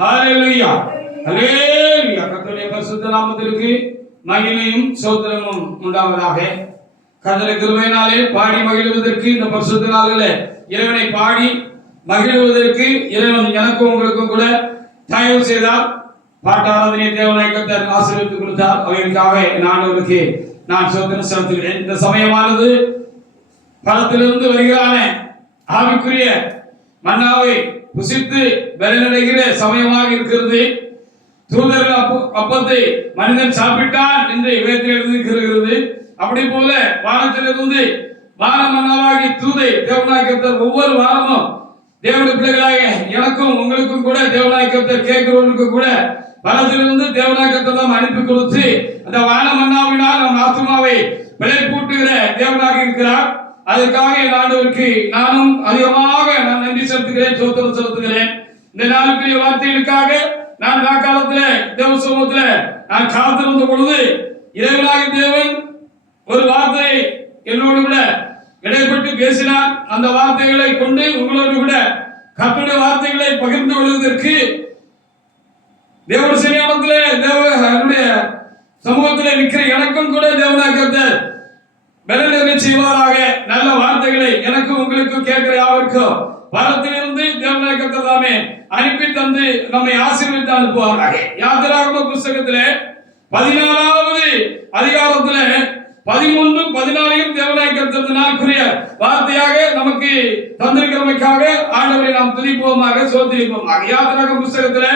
ஹalleluya ஹalleluya. கர்த்தருடைய பரிசுத்த நாமத்திற்கு மகிமையும் ஸ்தோத்திரமும் உண்டாவதாக. கர்த்தருடைய கிருபையினாலே பாடி மகிழ்வதற்கு இந்த பரிசுத்த நாளிலே இறைவனை பாடி மகிழ்வதற்கு இறைவன் எனக்கும் உங்களுக்கும் கூட தயவு செய்தார். பாட்டாராதனை தேவனை கர்த்தர் ஆசீர்வதித்து கொடுத்தார். அவர்களுக்காக ஆண்டவருக்கு நான் ஸ்தோத்திரம் செலுத்துகிறேன். இந்த சமயமானது பலத்திலிருந்து வருகிறான ஆவிக்குரிய மன்னாவை புசித்து பலனடைகிற சமயமாக இருக்கிறது. தூதர்கள் அப்பத்தை மனிதன் சாப்பிட்டான் என்று வேதத்தில் எழுதியிருக்கிறது. அப்படி போல வானத்திலிருந்து வான மன்னாவாகி தூதை தேவனாய் கர்த்தர் ஒவ்வொரு வாரமும் தேவனுடைய பிள்ளைகளாக எனக்கும் உங்களுக்கும் கூட தேவனாய் கர்த்தர் கேட்கிறவர்களுக்கு கூட பலத்திலிருந்து தேவனாய் கர்த்தர் நாம் அனுப்பி கொடுத்து அந்த வான மன்னாவினால் நம் ஆத்துமாவை பிழைப்பூட்டுகிற தேவனாக இருக்கிறார். அதற்காக என் ஆண்டவருக்கு நானும் அதிகமாக நான் நன்றி செலுத்துகிறேன், ஸ்தோத்திரம் செலுத்துகிறேன். இந்த நாளுக்குரிய வார்த்தைகளுக்காக நான் காலத்துல தேவ சமூகத்துல நான் காத்திருந்த பொழுது இறைவனாக தேவன் ஒரு வார்த்தையை என்னோடு கூட இடைப்பட்டு பேசினார். அந்த வார்த்தைகளை கொண்டு உங்களோடு கூட கர்த்தருடைய வார்த்தைகளை பகிர்ந்து கொள்வதற்கு தேவ சன்னிதானத்திலே தேவனுடைய சமூகத்திலே நிற்கிற எனக்கும் கூட தேவனாக கர்த்தர் பலனை செய்வாராக. நல்ல வார்த்தைகளை எனக்கும் உங்களுக்கும் கேட்கிற யாருக்கும் பலத்திலிருந்து தேவனாக கர்த்தர் தாமே அனுப்பி தந்து நம்மை ஆசீர்வதித்து அனுப்புவாராக. யாத்திராகம புஸ்தகத்திலே 14வது அதிகாரத்திலே 13, 14 தேவனாக கர்த்தர் நாளுக்குரிய வார்த்தையாக நமக்கு தந்திருக்கிறமைக்காக ஆண்டவரை நாம் துதிப்போமாக, சோதரிப்போமாக. யாத்திராகம புஸ்தகத்திலே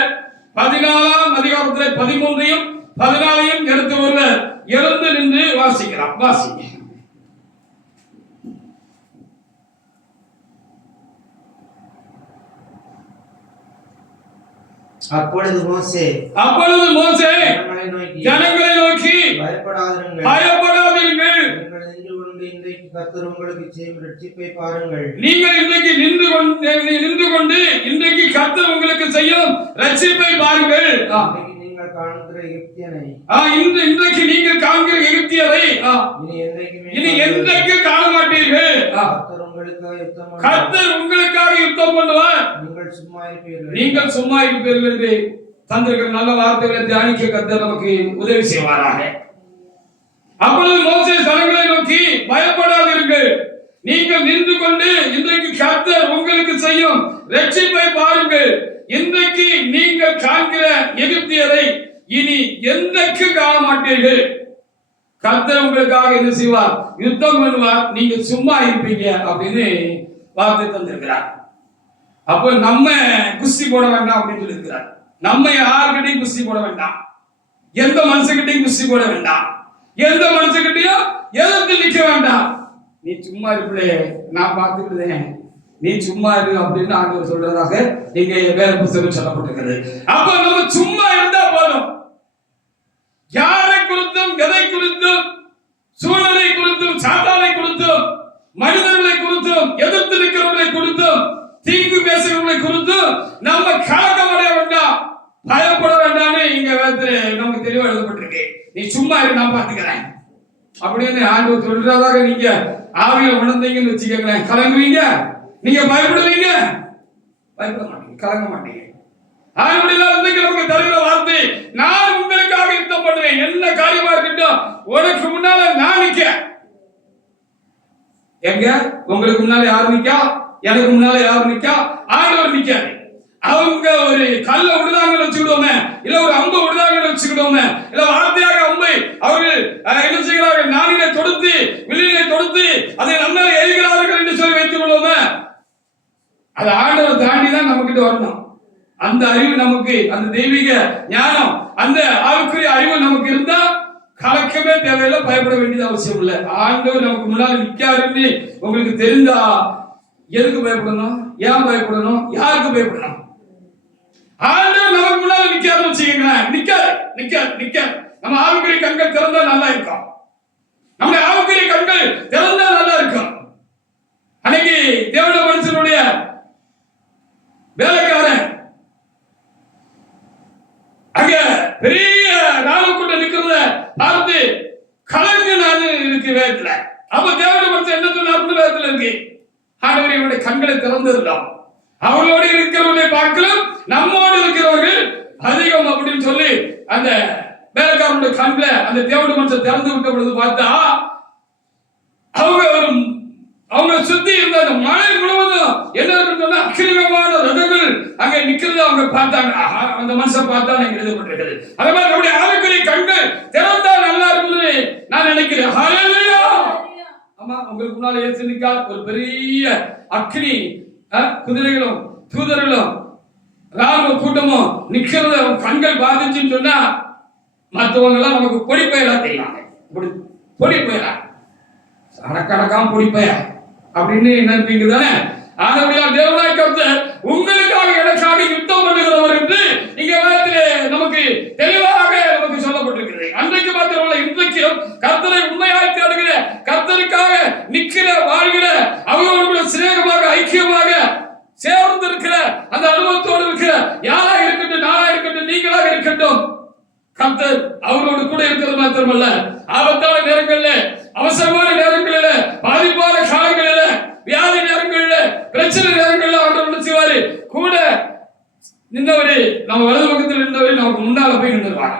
14ஆம் அதிகாரத்திலே 13ஐயும் 14ஐயும் எடுத்து ஒருவர் எழுந்து நின்று வாசிக்கலாம். வாசிங்க. அப்பொழுது மோசே ஜனங்களை நோக்கி பயப்படாதீர்கள், இன்றைக்கு கர்த்தர் உங்களுக்கு செய்யும் ரட்சிப்பை பாருங்கள். நீங்கள் இன்றைக்கு நின்று கொண்டு இன்றைக்கு கர்த்தர் உங்களுக்கு செய்யும் ரட்சிப்பை பாருங்கள். நீங்கள் காண்கிற எகிப்தியரை, இன்றைக்கு நீங்கள் காண்கிற எகிப்தியரை இனி என்றைக்கு காண மாட்டீர்கள். கர்த்தர் உங்களுக்காக யுத்தம் பண்ணுவார், நீங்கள் சும்மா இருப்பீர்கள் என்று தந்திருக்கிற நல்ல வார்த்தைகளை தியானிக்க கர்த்தர் நமக்கு உதவி செய்வாராக. அப்பொழுது மோசே ஜனங்களை நோக்கி பயப்படாதீர்கள், நீங்கள் நின்று கொண்டு இன்றைக்கு கர்த்தர் உங்களுக்கு செய்யும் ரட்சிப்பை பாருங்கள். இன்றைக்கு நீங்கள் காண்கிற எகிப்தியரை இனி என்றைக்கு காண மாட்டீர்கள். கர்த்தர் உங்களுக்காக என்ன செய்வார்? யுத்தம் பண்ணுவார், நீங்க சும்மா இருப்பீங்க அப்படின்னு வார்த்தை தந்திருக்கிறார். அப்ப நம்ம குஸ்தி போட வேண்டாம் அப்படின்னு சொல்லி இருக்கிறார். நம்ம யாருக்கிட்டையும் குஸ்தி போட வேண்டாம், எந்த மனுஷகிட்டையும் குஸ்தி போட வேண்டாம், எந்த மனுஷகிட்டையும் எதிர்த்து நிக்க வேண்டாம். நீ சும்மா இருப்பிலே, நான் பார்த்துக்கிறேன், நீ சும்மா இரு அப்படின்னு ஆண்டவர் சொல்றதாக இங்க வேற புத்தகம் சொல்லப்பட்டிருக்கிறது. அப்ப நம்ம சும்மா இருந்தா போதும். யாரை குறித்தும், எதை குறித்தும், சூழலை குறித்தும், சாத்தானை குறித்தும், மனிதர்களை குறித்தும், எதிர்த்து நிற்கிறவர்களை குறித்தும், தீங்கு பேசுகிறவர்களை குறித்தும் நம்ம கலக்கம் அடைய வேண்டாம், பயப்பட வேண்டாம்னு இங்க நமக்கு தெளிவா எழுதப்பட்டிருக்கு. நீ சும்மா இரு, நான் பார்த்துக்கிறேன் அப்படின்னு ஆண்டவர் சொல்றதாக நீங்க ஆவியில உணர்ந்தீங்கன்னு வச்சுக்கோங்களேன். கலங்குவீங்க, நீங்க பயப்படுவீங்க, பயப்பட மாட்டீங்க, கலங்க மாட்டீங்க. நமக்கு தருகிற வார்த்தை, நான் உங்களுக்காக யுத்தம் பண்ணுவேன், என்ன காரியமா இருக்கட்டும் உனக்கு முன்னால நான் நிக்க. எங்க உங்களுக்கு முன்னால யாரு நிக்கா? எனக்கு முன்னால யாரு நிக்கா? ஆண்டவர் நிக்காரு. அவங்க ஒரு கல்ல விடுதாங்கன்னு வச்சுக்கிடுவோமே, இல்ல ஒரு அம்பு விடுதாங்கன்னு வச்சுக்கிடுவோமே, இல்ல வார்த்தையாக அம்பை அவர்கள் என்ன செய்கிறார்கள்? நானிலே தொடுத்து வில்லிலே தொடுத்து அதை நம்ம எரிகிறார்கள் என்று சொல்லி வைத்துக் கொள்வோமே, அது ஆண்டவர் தாண்டி தான் நம்ம கிட்ட வரணும். அந்த அறிவு நமக்கு, அந்த தெய்வீக ஞானம், அந்த ஆவிக்குரிய அறிவு நமக்கு இருந்தா கலக்கமே தேவையில்லை, பயப்பட வேண்டியது அவசியம் இல்லை. ஆண்டவர் நமக்கு முன்னால நிக்காருன்னு உங்களுக்கு தெரிந்தா எதுக்கு பயப்படணும்? ஏன் பயப்படணும்? யாருக்கு பயப்படணும்? ஆண்டவர் நமக்கு முன்னால நிக்காருன்னு வச்சுக்கீங்களேன், நிக்காரு. நம்ம ஆவிக்குரிய கண்கள் திறந்தா நல்லா இருக்கும், நம்முடைய ஆவிக்குரிய கண்கள் திறந்தா நல்லா இருக்கும். அன்னைக்கு தேவனுடைய மனுஷனுடைய வேலைக்காரன் அங்க பெரிய ராணுவ நிக்கிறத பார்த்து கலங்கு நான் இருக்கு வேதத்துல. அப்ப தேவனுடைய மனுஷன் என்ன சொன்ன வேதத்துல இருக்கு? ஆண்டவர் இவருடைய கண்களை திறந்திருந்தோம், அவர்களோடு இருக்கிறவர்களை பார்க்கலாம், நம்மோடு இருக்கிறவர்கள் அதிகம் அப்படின்னு சொல்லி அந்த வேலைக்காரனுடைய கண்ல அந்த தேவனுடைய மனுஷன் திறந்து விட்ட பொழுது பார்த்தா அவங்க சுத்தி இருந்த அந்த மலை முழுவதும் என்ன அக்கிரமமான ரதங்கள் அங்க நிக்கிறது அவங்க பார்த்தாங்க. அந்த மனுஷன் பார்த்தா எழுதப்பட்டிருக்கிறது. அதே மாதிரி நம்முடைய ஆளுக்குரிய கண்கள் திறந்தா நல்லா இருக்குது நான் நினைக்கிறேன். ஹல்லேலூயா. ஆமா, உங்களுக்கு முன்னால ஏசு நிற்கார். ஒரு பெரிய அக்னி குதிரைகளும் தூதர்களும் ராணுவ கூட்டமும் நிக்கிறது. கண்கள் பாதிச்சுன்னு சொன்னா மற்றவங்க எல்லாம் நமக்கு பொடிப்பெயரா தெரியாங்க. பொடிப்பெயரா அடக்கடக்காம பொடிப்பெய அப்படின்னு நினைப்பீங்க தானே. ஆனபடியா தேவனாய் கர்த்தர் உங்களுக்காக எனக்காக யுத்தம் பண்ணுகிறவர் என்று இங்க வேதத்திலே நமக்கு தெளிவாக நமக்கு சொல்லப்பட்டிருக்கிறது. அன்றைக்கு மாத்திரமல்ல, இன்றைக்கும் கர்த்தரை உண்மையாய் தேடுகிற, கர்த்தருக்காக நிற்கிற, வாழ்கிற, அவர்களோட சிநேகமாக ஐக்கியமாக சேர்ந்து இருக்கிற அந்த அனுபவத்தோடு இருக்கிற யாராக இருக்கட்டும், நானாக இருக்கட்டும், நீங்களாக இருக்கட்டும், கர்த்தர் அவரோடு கூட இருக்கிறது மாத்திரமல்ல, ஆபத்தான நேரங்களில், அவசரமான நேரங்களில், பாதிப்பான காலங்களில், வியாதி நேரங்களில், பிரச்சனை நேரங்களில் ஆண்டவர் செய்வாரு. கூட நின்றவரு நம்ம வலது பக்கத்தில் நின்றவரு நமக்கு முன்னால போய் நின்றுவாங்க.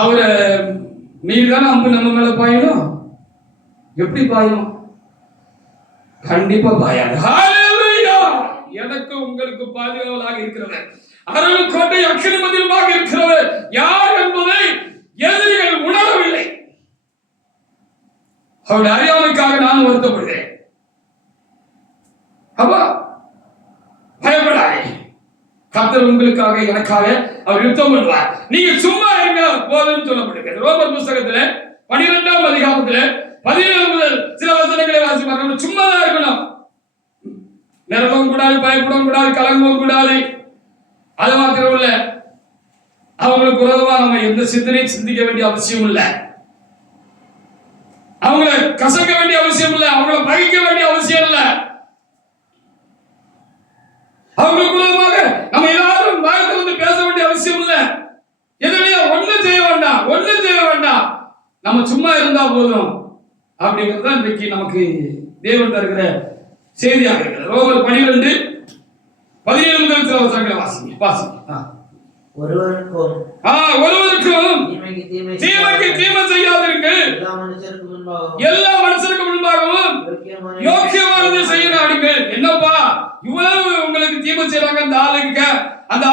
அவரை மீதான அம்பு நம்ம மேல பாயணும். எப்படி பாயும்? கண்டிப்பா பாயாது. ஹல்லேலூயா. எனக்கு உங்களுக்கு பாதுகாவலாக இருக்கிறவர், அருள் கோட்டை அக்கினி மதிலுமாக இருக்கிறவர் யார் என்பதை எதிரிகள் உணரவில்லை. அவருடைய அறியாமைக்காக நான் வருத்தப்படுகிறேன். அப்ப பயப்படாதே, கர்த்தர் உங்களுக்காக எனக்காக அவர் யுத்தம் பண்ணுவார். நீங்க சும்மா இருங்க போதும்னு சொல்லப்படுகிறது. ரோமர் புத்தகத்துல 12ஆம் அதிகாரத்துல 17 முதல் சில வசனங்களை வாசிப்பாங்க. சும்மா தான் இருக்கணும். நிரம்பவும் கூடாது, பயப்படவும் கூடாது, கலங்கவும் கூடாது. அது மாத்திரம் இல்ல, அவங்களுக்கு விரோதமா நம்ம எந்த சிந்தனையும் சிந்திக்க வேண்டிய அவசியம் இல்லை. அவங்களை கசக்க வேண்டிய அவசியம் இல்லை. அவங்களை பகைக்க வேண்டிய அவசியம் இல்லை. அவங்களுக்கு விரோதமாக நம்ம எல்லாரும் வாயத்தை வந்து பேச வேண்டிய அவசியம் இல்லை. எதுலையா ஒண்ணும் செய்ய வேண்டாம். நம்ம சும்மா இருந்தா போதும் அப்படிங்கிறது தான் இன்றைக்கு நமக்கு தேவன் தருகிற செய்தியாக இருக்கிறது. ரோமர் 12:17 முதல் சில வசனங்களை வாசிங்க. ஒருவருக்கும் தீமைக்கு தீமை செய்யாதிருங்கள். எல்லா மனுஷருக்கு முன்பாகவும் யோக்கியமானதை செய்ய நாடுங்கள். என்னப்பா இவ்வளவு உங்களுக்கு தீமை செய்யறாங்க, அந்த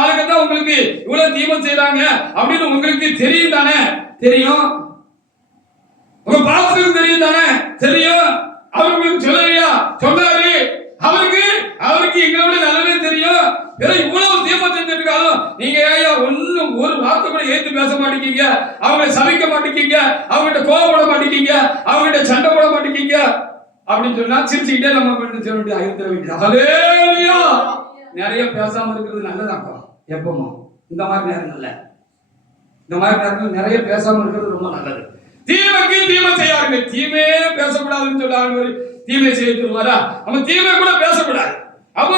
ஆளுக்கு தான் உங்களுக்கு இவ்வளவு தீமை செய்யறாங்க அப்படின்னு உங்களுக்கு தெரியும் தானே? தெரியும். உங்க பாஸ்டருக்கு தெரியும் தானே? தெரியும். அவருக்கு சொல்லலையா? சொன்னாரு. அவருக்கு எங்களோட நல்லாவே தெரியும். வேற இவ்வளவு தீமை செஞ்சுட்டு இருக்காலும் நீங்க ஒன்னும் ஒரு வார்த்தை கூட ஏத்து பேச மாட்டேங்க, அவங்களை சபிக்க மாட்டேங்க, அவங்ககிட்ட கோவப்பட மாட்டேங்க, அவங்ககிட்ட சண்டை போட மாட்டேங்க அப்படின்னு சொன்னா சிரிச்சுக்கிட்டே நம்ம சொல்ல வேண்டிய ஆயுத வேண்டியது. ஹல்லேலூயா. நிறைய பேசாம இருக்கிறது நல்லதாக்கா. எப்பவும் இந்த மாதிரி நேரங்கள்ல நிறைய பேசாம இருக்கிறது ரொம்ப நல்லது. தீமைக்கு தீமை செய்யாருங்க. தீமையே பேசக்கூடாதுன்னு சொல்ல தீமை செய்ய சொல்லுவாரா? நம்ம தீமை கூட பேசக்கூடாது. அப்ப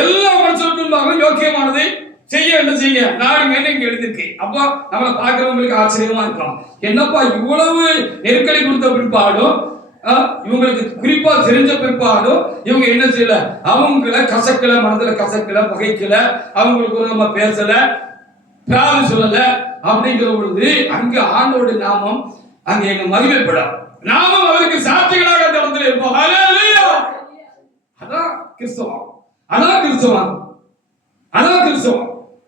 எல்லா மனுஷருக்கும் யோக்கியமானதை செய்ய என்ன செய்ய நாடுங்க இங்க எழுதிருக்கு. அப்போ நம்மளை பார்க்கிறவங்களுக்கு ஆச்சரியமா இருக்கும். என்னப்பா இவ்வளவு நெருக்கடி கொடுத்த பிற்பாடும், இவங்களுக்கு குறிப்பா தெரிஞ்ச பிற்பாடும் இவங்க என்ன செய்யல, அவங்கள கசக்கல, மனதுல கசக்கல, பகைக்கல, அவங்களுக்கு நம்ம பேசல, பிரார்த்தனை சொல்லல அப்படிங்கிற பொழுது அங்க ஆண்டோட நாமம் அங்க எங்க மகிமைப்படும். நாமும் அவருக்கு சாட்சிகளாக அந்த இடத்துல இருப்போம். ஹல்லேலூயா. அதான் கிறிஸ்தவம்.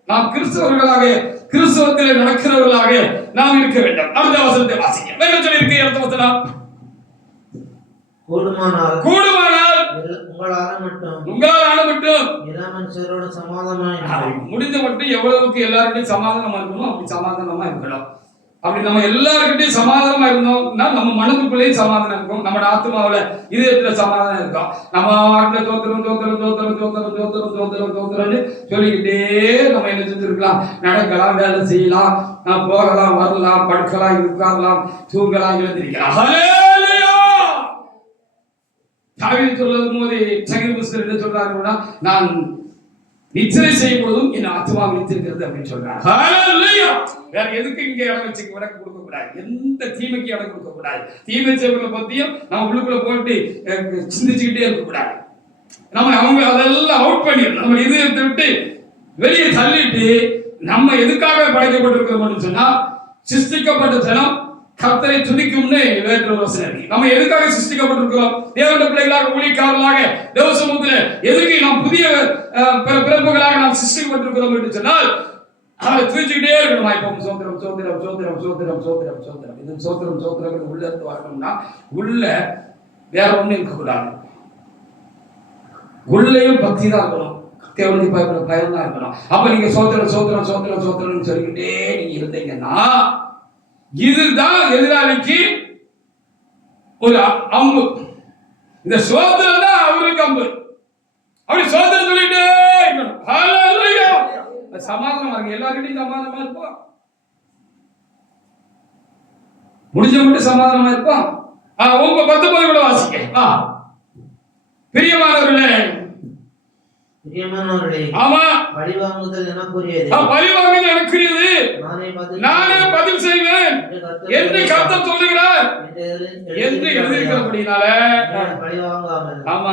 நாம் கிறிஸ்தவர்களாக, கிறிஸ்தவத்தில் நடக்கிறவர்களாக நாம் இருக்க வேண்டும். அடுத்த வசனத்தை வாசிங்க. வேற சொல்லி இருக்கு அடுத்த வசனம். கூடுமானால் உங்களால மட்டும் எல்லா மனுஷரோட சமாதானமாய் முடிஞ்ச மட்டும் எவ்வளவுக்கு எல்லார்கிட்டையும் சமாதானமா இருக்கணும் அப்படி சமாதானமா இருக்கணும். அப்படி நம்ம எல்லாருக்கிட்டையும் சமாதானமா இருந்தோம்னா நம்ம மனதுக்குள்ளேயும் சமாதானம் இருக்கும், நம்ம ஆத்மாவுல இதயத்துல சமாதானம் இருக்கும். நம்ம ஆட்ல தோத்திரம் சொல்லிக்கிட்டே நம்ம என்ன செஞ்சிருக்கலாம், நடக்கலாம், வேலை செய்யலாம், போகலாம், வரலாம், படுக்கலாம், இருக்கலாம், தூங்கலாம், எழுந்திருக்கலாம். ஹல்லேலூயா. தாவீது சொல்லும் போது சங்கீத புஸ்தகம் என்ன சொல்றாருன்னா, நான் நிச்சரை செய்யும் பொழுதும் என் ஆத்மா விழித்திருக்கிறது அப்படின்னு சொல்றாங்க. ஹல்லேலூயா. வேற எதுக்கு இங்க இடம் வச்சு இடம் கொடுக்க கூடாது, எந்த தீமைக்கு இடம் கொடுக்க கூடாது. தீமை செய்வதை பத்தியும் நம்ம உள்ளுக்குள்ள போட்டு சிந்திச்சுக்கிட்டே இருக்க கூடாது. நம்ம அவங்க அதெல்லாம் அவுட் பண்ணிடணும். நம்ம இதயத்தை விட்டு வெளியே தள்ளிட்டு நம்ம எதுக்காக படைக்கப்பட்டிருக்கிறோம்னு சொன்னா, சிருஷ்டிக்கப்பட்ட ஜனம் கர்த்தரை துதிக்கும்னு வேற ஒரு வசனம் இருக்கு. நம்ம எதுக்காக சிருஷ்டிக்கப்பட்டிருக்கிறோம்? தேவனுடைய பிள்ளைகளாக, ஊழியக்காரர்களாக, தேவ சமூகத்துல எதுக்கு நாம் புதிய பிறப்புகளாக நாம் சிருஷ்டிக்கப்பட்டிருக்கிறோம் என்று சொன்னால், அவரை துதிச்சுக்கிட்டே இருக்கணும். இப்போ சோத்திரம் சோத்திரம் சோத்திரம் சோத்திரம் சோத்திரம் சோத்திரம், இது சோத்திரம் சோத்திரம் உள்ள இருந்து வரணும்னா உள்ள வேற ஒண்ணும் இருக்கக்கூடாது. உள்ளேயும் பக்தி தான் இருக்கணும், தேவனுடைய பயம் தான் இருக்கணும். அப்ப நீங்க சோத்திரம் சோத்திரம் சோத்திரம் சோத்திரம்னு சொல்லிக்கிட்டே நீங்க இருந்தீங்கன்னா, இதுதான் எதிராளிக்கு ஒரு அம்பு. இந்த சோத்திரம் தான் அவருக்கு அம்பு. அப்படி சோத்திரம் சொல்லிட்டே இருக்கணும். ஹல்லேலூயா. சமாதானமா இருக்கு, எல்லார்கிட்டையும் சமாதானமா இருப்போம், முடிஞ்ச மட்டும் சமாதானமா இருப்போம். உங்க 19 கூட வாசிக்க. பிரியமானவர்களே, ஆமா, பழிவாங்குதல் எனக்குரியது, பழிவாங்குதல் எனக்குரியது, நானே பதில் செய்வேன் என்று கர்த்தர் சொல்லுகிறார் என்று எழுதியிருக்கிறபடினால ஆமா,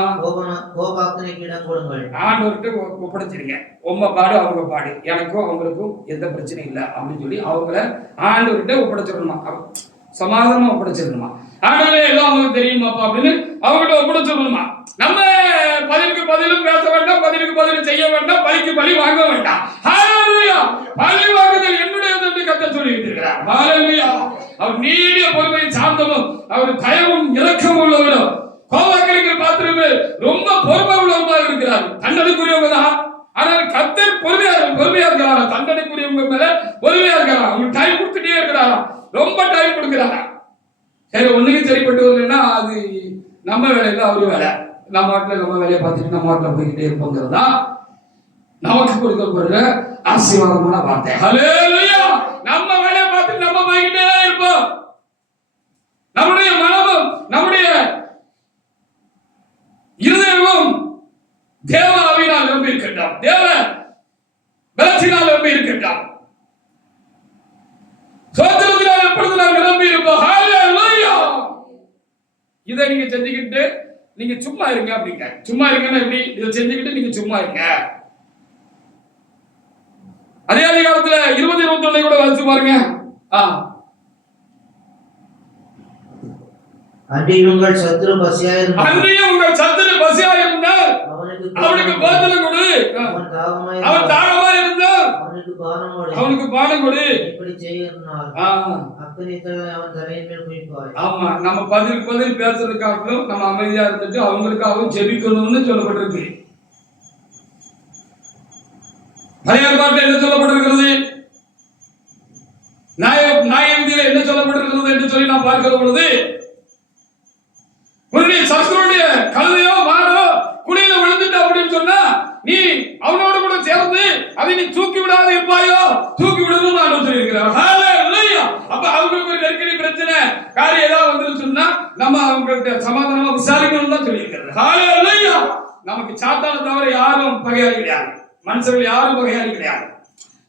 கோபாக்கினைக்கு இடம் கொடுங்கள், ஆண்டவர்கிட்ட ஒப்படைச்சிருங்க. உங்க பாடு அவங்க பாடு, எனக்கும் அவங்களுக்கும் எந்த பிரச்சனையும் இல்லை அப்படின்னு சொல்லி அவங்கள ஆண்டவர்கிட்ட ஒப்படைச்சிடணுமா, சமாதானமா ஒப்படைச்சிடணுமா. ஆண்டவரே எல்லாம் அவங்களுக்கு தெரியுமாப்பா அப்படின்னு அவங்ககிட்ட ஒப்படைச்சிடணுமா. நம்ம பதிலுக்கு பதிலும் பேச வேண்டாம், பதிலுக்கு பதிலும் செய்ய வேண்டாம், பலிக்கு பலி வாங்க வேண்டாம். ஹல்லேலூயா. பலி வாங்குதல் என்னுடையது என்று கர்த்தர் சொல்லி இருக்கிறார். ஹல்லேலூயா. அவர் நீடிய பொறுமையும் சாந்தமும், அவர் தயவும் இரக்கமும் உள்ளவரும், கோபக்கரைக்கு பாத்திரமே ரொம்ப பொறுமை உள்ளவர்களாக இருக்கிறார். தண்டனைக்குரியவங்க தான், ஆனால் கர்த்தர் பொறுமையா இருக்கிறாரா, தண்டனைக்குரியவங்க மேல பொறுமையா இருக்கிறாரா, அவங்க டைம் கொடுத்துட்டே இருக்கிறாரா, ரொம்ப டைம் கொடுக்கிறாரா. சரி, ஒண்ணுக்கு சரிப்பட்டு வரலன்னா அது நம்ம வேலையில அவரு வேலை, நம்ம வாட்டில் நம்ம வேலையை பார்த்துட்டு நம்ம வாட்டில் போய்கிட்டே இருப்போங்கிறது தான் நமக்கு கொடுக்கப்படுற ஆசீர்வாதமான வார்த்தை. ஹல்லேலூயா. நம்ம வேலையை பார்த்துட்டு நம்ம போய்கிட்டே இருப்போம். நம்முடைய மனமும் நம்முடைய இருதயமும் தேவ ஆவியினால் நிரம்பி இருக்கட்டும், தேவ பலத்தினால் நிரம்பி இருக்கட்டும், சோத்திரத்தினால் எப்பொழுது நாம் நிரம்பி இருப்போம். ஹல்லேலூயா. இதை நீங்க செஞ்சுக்கிட்டு நீங்க சும்மா இருங்க அப்படிங்க. சும்மா இருங்கன்னா எப்படி? இதை செஞ்சுக்கிட்டு நீங்க சும்மா இருங்க. அதே அதிகாரத்துல 20-21 கூட வாசிச்சு பாருங்க. அன்றியும் உங்கள் சத்துரு பசியாயிருந்தால் அவனுக்கு போஜனம் கொடு, அவன் தாகமா இருந்தால் அவனுக்கு பானம் கொடு. இப்படி செய்யறதுனால் அவன் தலையின் மேல் குவிப்பாய். ஆமா, நம்ம பதில் பேசுறதுக்காகவும் நம்ம அமைதியா இருந்துட்டு அவங்களுக்காகவும் ஜெபிக்கணும்னு சொல்லப்பட்டிருக்கு. பழைய ஏற்பாட்டில் என்ன சொல்லப்பட்டிருக்கிறது, நியாயவிதியில என்ன சொல்லப்பட்டிருக்கிறது என்று சொல்லி நாம் பார்க்கிற பொழுது, உன்னுடைய சத்துருடைய கழுதையோ மாடோ குழியில விழுந்துட்டு அப்படின்னு சொன்னா நீ அவனோடு கூட சேர்ந்து அதை நீ தூக்கி விடாது இருப்பாயோ, தூக்கி விடணும்னு ஆண்டவர் சொல்லியிருக்கிறார். ஹல்லேலூயா. அப்ப அவங்களுக்கு ஒரு நெருக்கடி பிரச்சனை காரியம் ஏதாவது வந்து சொன்னா நம்ம அவங்கள்ட்ட சமாதானமா விசாரிக்கணும்னு தான் சொல்லியிருக்கிறது. ஹல்லேலூயா. நமக்கு சாத்தான தவிர யாரும் பகையாளி கிடையாது, மனுஷர்கள் யாரும் பகையாளி கிடையாது.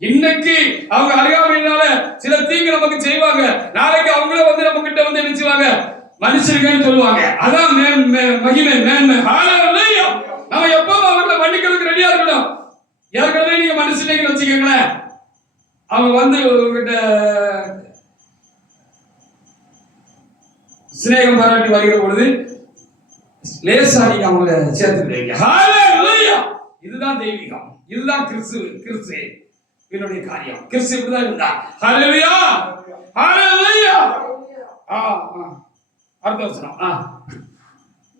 இன்னைக்கு அவங்க அறியாமையினால சில தீங்கு நமக்கு செய்வாங்க, நாளைக்கு அவங்களே வந்து நம்ம கிட்ட வந்து என்ன செய்வாங்க, மன்னிச்சிருக்கேன்னு சொல்லுவாங்க. அதான் மகிமை, மேன்மை. ஹல்லேலூயா. நம்ம எப்பவும் அவங்களை மன்னிக்கிறதுக்கு ரெடியா இருக்கணும். ஏற்கனவே நீங்க மன்னிச்சிட்டீங்கன்னு வச்சுக்கோங்களேன், அவங்க வந்து உங்ககிட்ட சிநேகம் பாராட்டி வருகிற பொழுது லேசா நீங்க அவங்களை சேர்த்துக்கிறீங்க. ஹல்லேலூயா. இதுதான் தெய்வீகம், இதுதான் கிறிஸ்து என்னுடைய காரியம். கிறிஸ்து இப்படிதான் இருந்தா. ஹல்லேலூயா. ஹல்லேலூயா. அடுத்த வசனம்.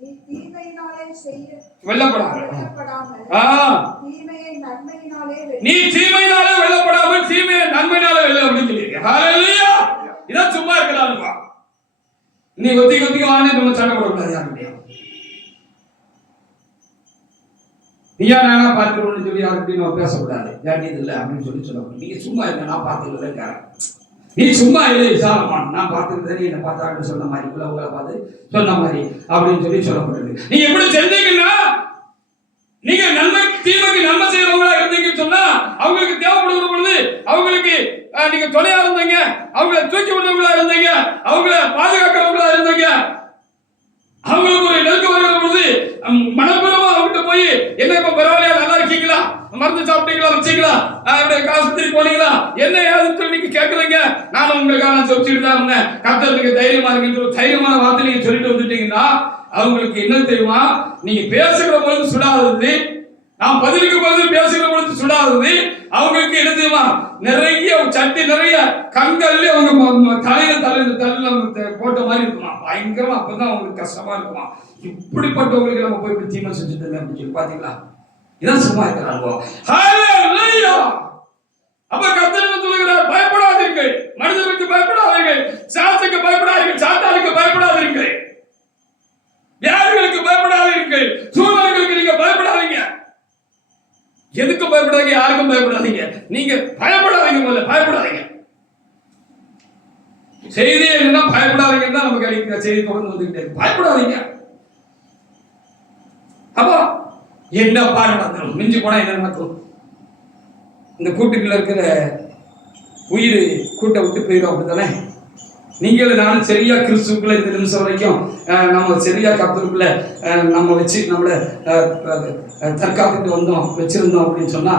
நீ தீமையினாலே வெல்லப்படாமல் தீமையை நன்மையினாலே வெல்ல அப்படின்னு சொல்லியிருக்கேன். ஹல்லேலூயா. இதான் சும்மா இருக்கலாம்ப்பா. நீ ஒத்திக்கு வாங்க, நம்ம சண்டை போடக்கூடாது யாருக்கிட்டையும். நீயா நானா பார்த்துக்கணும்னு சொல்லி யாருக்கிட்டையும் நம்ம பேசக்கூடாது, வேண்டியது இல்லை அப்படின்னு சொல்லக்கூடாது. நீங்க சும்மா இருக்க, நான் பார்த்துக்கிறேன், நீ சும்மா இல்லை விசாலமான், நான் பார்த்துக்கிறேன், நீ என்ன பார்த்தான்னு சொன்ன மாதிரி, உங்களை பார்த்து சொன்ன மாதிரி அப்படின்னு சொல்லி சொல்லப்பட்டிருக்கு. நீங்க எப்படி செஞ்சீங்கன்னா, நீங்க நன்மை தீமைக்கு நன்மை செய்யறவங்களா இருந்தீங்கன்னு சொன்னா அவங்களுக்கு தேவைப்படுகிற பொழுது அவங்களுக்கு நீங்க துணையா இருந்தீங்க, அவங்களை தூக்கி விடுறவங்களா இருந்தீங்க, அவங்கள பாதுகாக்கிறவங்களா இருந்தீங்க, அவங்களுக்கு ஒரு நெருக்கம் வருகிற பொழுது மனப்பூர்வமா அவங்ககிட்ட போய் என்ன இப்ப பரவாயில்லையா, நல்லா இருக்கீங்களா, மருந்து சாப்பிட்டீங்களா, வச்சீங்களா, காசு போனீங்களா? என்ன ஏதுன்னு நீங்க கேட்கறீங்க. நானும் உங்களுக்காக நான் சொல்லிட்டு தான் இருந்தேன். கர்த்தர் நீங்க தைரியமா இருக்கின்ற ஒரு தைரியமான வார்த்தை நீங்க சொல்லிட்டு வந்துட்டீங்கன்னா அவங்களுக்கு என்ன தெரியுமா? நீங்க பேசுகிற பொழுது சுடாதது, நான் பதிலுக்கு பதில் பேசுகிற பொழுது சுடாதது, அவங்களுக்கு என்ன தெரியுமா? நிறைய சட்டி நிறைய கண்கள்ல அவங்க தலையில போட்ட மாதிரி இருக்குமா, பயங்கரமா. அப்பதான் அவங்களுக்கு கஷ்டமா இருக்குமா. இப்படிப்பட்டவங்களுக்கு நம்ம போய் இப்படி தீமை செஞ்சுட்டு அப்படின்னு சொல்லி பாத்தீங்களா? இதான் சும்மா இருக்கிறாங்க. ஹல்லேலூயா. அப்ப கர்த்தர் என்ன சொல்கிறார்? பயப்படாதீர்கள், மனிதனுக்கு பயப்படாதீர்கள், சாத்துக்கு பயப்படாதீர்கள், சாத்தானுக்கு பயப்படாதீர்கள், வியாதிகளுக்கு பயப்படாதீர்கள், சூழ்நிலைகளுக்கு நீங்க பயப்படாதீங்க. எதுக்கு பயப்படாதீங்க? யாருக்கும் பயப்படாதீங்க. நீங்க பயப்படாதீங்க, முதல்ல பயப்படாதீங்க. செய்தி என்னன்னா பயப்படாதீங்கன்னு தான் நமக்கு கிடைக்கிற செய்தி தொடர்ந்து வந்துகிட்டே இருக்கு. பயப்படாதீங்க. அப்போ என்ன பாடு நடந்துடும், மிஞ்சி போனா என்ன நடக்கும்? இந்த கூட்டுக்குள்ள இருக்கிற உயிர் கூட்டை விட்டு போயிடும். அப்படித்தானே? நீங்களும் நானும் சரியா கிறிஸ்துக்குள்ள இந்த நிமிஷம் வரைக்கும் நம்ம சரியா கர்த்தருக்குள்ள நம்ம வச்சு நம்மளை தற்காத்துட்டு வச்சிருந்தோம் அப்படின்னு சொன்னா,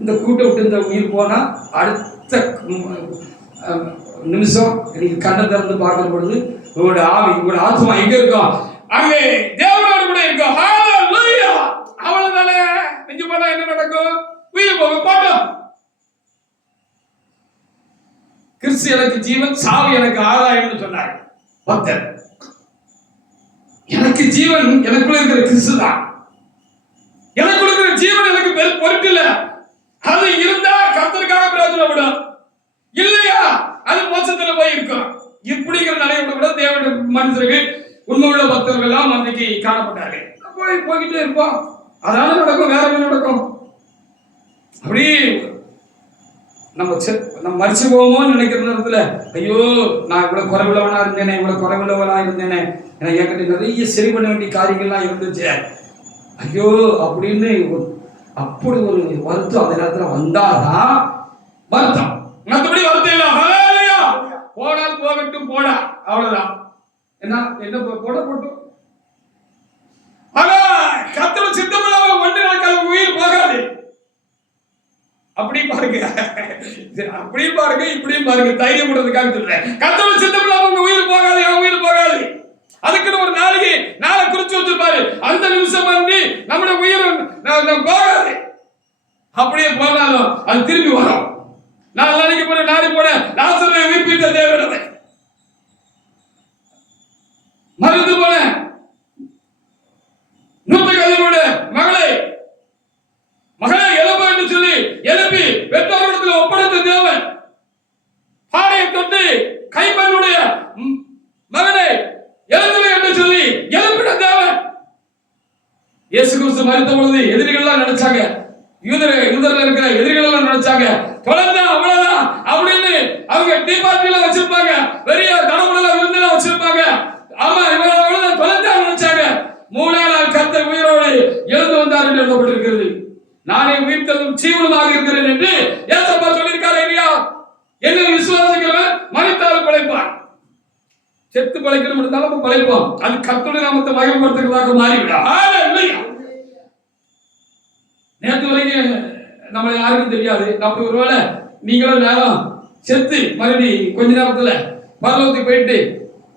இந்த கூட்டை விட்டு இந்த உயிர் போனா அடுத்த நிமிஷம் நீங்க கண்ணை திறந்து பார்க்கிற பொழுது உங்களோட ஆவி, உங்களோட ஆத்மா எங்க இருக்கும்? அங்கே தேவனோடு கூட இருக்கும். ஹல்லேலூயா. அவ்வளவுதானே. மிஞ்சி போனா என்ன நடக்கும்? உயிர் போக போட்டோம். கிறிஸ்து எனக்கு ஜீவன், சாவு எனக்கு ஆதாயம்னு சொன்னார் பக்தர். எனக்கு ஜீவன் எனக்குள்ள இருக்கிற கிறிஸ்து தான். எனக்குள்ள இருக்கிற ஜீவன் எனக்கு பொருட்டு இல்ல. அது இருந்தா கர்த்தருக்காக பிரயோஜனப்படும், இல்லையா அது மோசத்துல போய் இருக்கும். இப்படிங்கிற நிலையோட கூட தேவனுடைய மனுஷர்கள், உண்மையுள்ள பக்தர்கள் எல்லாம் அன்றைக்கு காணப்பட்டார்கள். போய்கிட்டே இருப்போம். அதான நடக்கும், வேற என்ன நடக்கும்? அப்படி நம்ம மறிச்சு போவோமோன்னு நினைக்கிற நேரத்துல, ஐயோ நான் இவ்வளவு குறைவுள்ளவனா இருந்தேனே, இவ்வளவு குறைவுள்ளவனா இருந்தேனே, எனக்கு என்கிட்ட நிறைய சரி பண்ண வேண்டிய காரியங்கள்லாம் இருந்துச்சு, ஐயோ அப்படின்னு அப்படி ஒரு வருத்தம் அந்த நேரத்துல வந்தாதான் வருத்தம். மற்றபடி வருத்தம் இல்ல. ஹல்லேலூயா. போனால் போகட்டும், போடா, அவ்வளவுதான். என்ன போட போட்டும். ஆனா கர்த்தர் சித்தமில்லாம ஒன்று நாட்கள் உயிர் போகாது. அப்படி பாருங்க, அப்படி பாருங்க, இப்படியும் பாருங்க. தைரியம் பண்றதுக்காக சொல்றேன். கர்த்தர் சித்தமில்லாம உங்க உயிர் போகாது, என் உயிர் போகாது. அதுக்குன்னு ஒரு நாளை குறிச்சு வச்சிருப்பாரு. அந்த நிமிஷம் வந்து நம்முடைய உயிர் போகாது. அப்படியே போனாலும் அது திரும்பி வரும். நான் நாளைக்கு போன நாடி போன லாசரை உயிர்ப்பித்த தேவனவர், மருந்து போன நூற்றுக்கதிரோட மகளை எழுப்ப என்று சொல்லி எழுப்பி பெற்றோரிடத்தில் ஒப்படைத்த தேவன், பாடையை தொட்டு கைப்பனுடைய மகனை எழுந்துரு என்று சொல்லி எழுப்பின தேவன். இயேசு கிறிஸ்து மரித்த பொழுது எதிரிகள் எல்லாம் நினைச்சாங்க, யூதர்ல இருக்கிற எதிரிகள் எல்லாம் நினைச்சாங்க, தொலைந்தா அவ்வளவுதான் அப்படின்னு அவங்க டிபார்ட்மெண்ட்ல வச்சிருப்பாங்க, பெரிய கடவுள விருந்தெல்லாம் வச்சிருப்பாங்க. ஆமா, இவங்க அவ்வளவுதான் தொலைந்தா நினைச்சாங்க. 3ஆம் நாள் கர்த்தர் உயிரோடு எழுந்து வந்தார் என்று எழுதப்பட்டிருக்கிறது. நானே உயிர்த்தெழும் ஜீவனுமாக இருக்கிறேன் என்று ஏசப்பா சொல்லியிருக்காரு இல்லையா? என்ன விசுவாசிக்கிறவன் மரித்தாலும் பிழைப்பான், செத்து பிழைக்கணும் இருந்தாலும் பிழைப்போம். அது கர்த்தருடைய நாமத்தை மகிமைப்படுத்துறதாக மாறிவிடும். ஹல்லேலூயா. நேற்று வரைக்கும் நம்மளை யாருக்கும் தெரியாது. அப்படி ஒருவேளை நீங்களும் நேரம் செத்து மறுபடி கொஞ்ச நேரத்துல பரலோகத்துக்கு போயிட்டு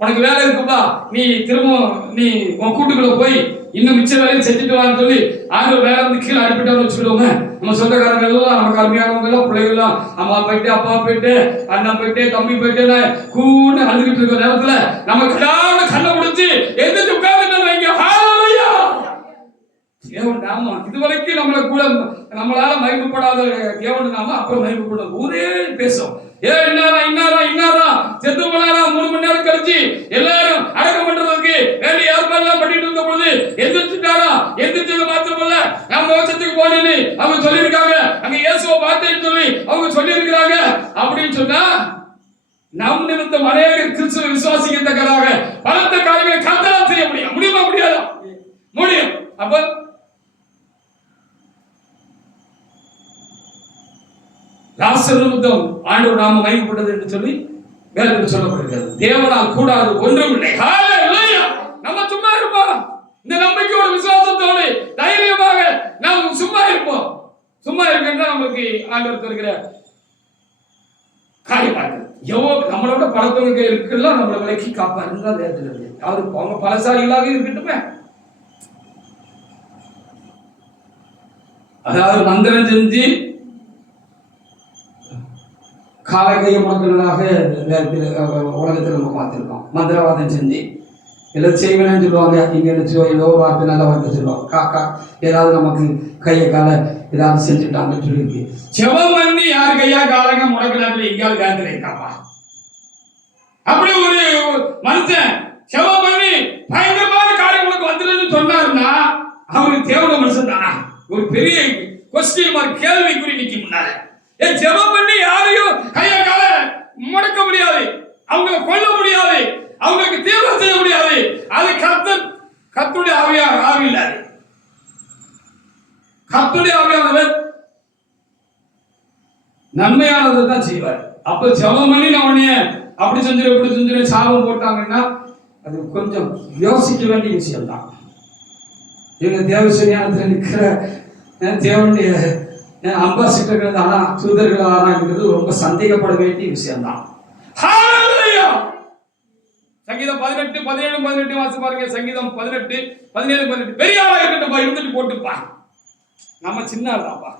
உனக்கு வேலை இருக்குப்பா, நீ திரும்ப நீ உன் கூட்டுக்குள்ள போய் இன்னும் மிச்ச வேலையும் செஞ்சுட்டு வான்னு சொல்லி ஆண்டவர் வேலை வந்து கீழே அனுப்பிட்டான்னு வச்சுக்கிடுவோங்க. நம்ம சொந்தக்காரங்க எல்லாம், நமக்கு அருமையானவங்க எல்லாம், பிள்ளைகள் எல்லாம், அம்மா போயிட்டு, அப்பா போயிட்டு, அண்ணன் போயிட்டு, தம்பி போயிட்டு கூட அழுதுகிட்டு இருக்கிற நேரத்துல நம்ம கடான கண்ணை முடிச்சு எந்திரிச்சு உட்கார்ந்துட்டு வைங்க. ஹல்லேலூயா. தேவன் நாம இதுவரைக்கும் நம்மளை கூட நம்மளால மகிமைப்படாத தேவன் நாம அப்புறம் மகிமைப்படும் ஊரே பேசும். இன்னாரா செத்து போனாரா 3 மணி நேரம் கழிச்சு எல்லாரும் அடக்கம் பண்றதுக்கு வேண்டிய ஏற்பாடுலாம் பண்ணிட்டு இருந்த பொழுது எந்திரிச்சுட்டாரா, எந்திரிச்சது மாத்திரமல்ல நம்ம மோட்சத்துக்கு போனேன்னு அவங்க சொல்லியிருக்காங்க, அங்க இயேசுவை பார்த்தேன்னு சொல்லி அவங்க சொல்லியிருக்கிறாங்க. அப்படின்னு சொன்னா நம் நிமித்தம் அநேகர் கிறிஸ்துவை விசுவாசிக்கத்தக்கதாக பலத்த காரியங்களை கர்த்தரால் செய்ய முடியுமா? முடியாதா? முடியும். அப்ப லாசரு நிமித்தம் ஆண்டவர் நாம மகிமைப்பட்டது என்று சொல்லி வேதத்தில் சொல்லப்படுகிறது. தேவனால் கூடாது ஒன்றுமில்லை. ஹல்லேலூயா. நம்ம சும்மா இருப்போம். இந்த நம்பிக்கையோட விசுவாசத்தோடு தைரியமாக நாம் சும்மா இருப்போம். சும்மா இருக்கின்ற நம்மளுக்கு ஆண்டவர் தருகிற காரியமா இருக்கு. நம்மளோட பழத்தவங்க இருக்குல்லாம் நம்மளை விலக்கி காப்பாருன்னு தான் வேதத்தில் இருக்கு. அவருக்கு அவங்க பலசாலிகளாக இருக்கட்டுமே. அதாவது மந்திரம் செஞ்சு காலை கையை முடக்கிறதாக உலகத்தில் நம்ம பார்த்துருக்கோம். மந்திரவாதம் செஞ்சு எல்லாம் செய்வேன்னு சொல்லுவாங்க. இங்க ஏதோ ஒரு வார்த்தை நல்ல வார்த்தை சொல்லுவாங்க. காக்கா ஏதாவது நமக்கு கையை காலை ஏதாவது செஞ்சுட்டாங்கன்னு சொல்லியிருக்கு. செவம் பண்ணி யார் கையா காலங்க முடக்கிறாங்க எங்கேயாவது காத்துல இருக்காப்பா. அப்படி ஒரு மனுஷன் செவம் பண்ணி பயங்கரமான காரியங்களுக்கு வந்துருன்னு சொன்னாருன்னா அவருக்கு தேவையான மனுஷன் தானா? ஒரு பெரிய கொஸ்டின் மார்க் கேள்விக்குறி நிக்க முன்னால. ஜெபம் பண்ணி யாரையும் கைய கால முடக்க முடியாது, அவங்களை கொல்ல முடியாது, அவங்களுக்கு தீர்வு செய்ய முடியாது. அது கர்த்தருடைய ஆவி இல்ல. கர்த்தருடைய ஆவியானவர் நன்மையானதை தான் செய்வார். அப்ப ஜெபம் பண்ணி நான் உடனே அப்படி செஞ்சிரு இப்படி செஞ்சிரு சாபம் போட்டாங்கன்னா அது கொஞ்சம் யோசிக்க வேண்டிய விஷயம் தான். இவங்க தேவசனியானத்தில் நிற்கிற தேவனுடைய அம்பாசிடர்கள் தானா தூதர்கள் தானா இருக்கிறது ரொம்ப சந்தேகப்பட வேண்டிய விஷயம் தான். சங்கீதம் 18, 17, 18 வாசி பாருங்க. சங்கீதம் 18, 17, 18 பெரிய ஆளா இருக்கட்டும்பா, இருந்துட்டு போட்டுப்பா. நம்ம சின்ன ஆள் தான்ப்பா,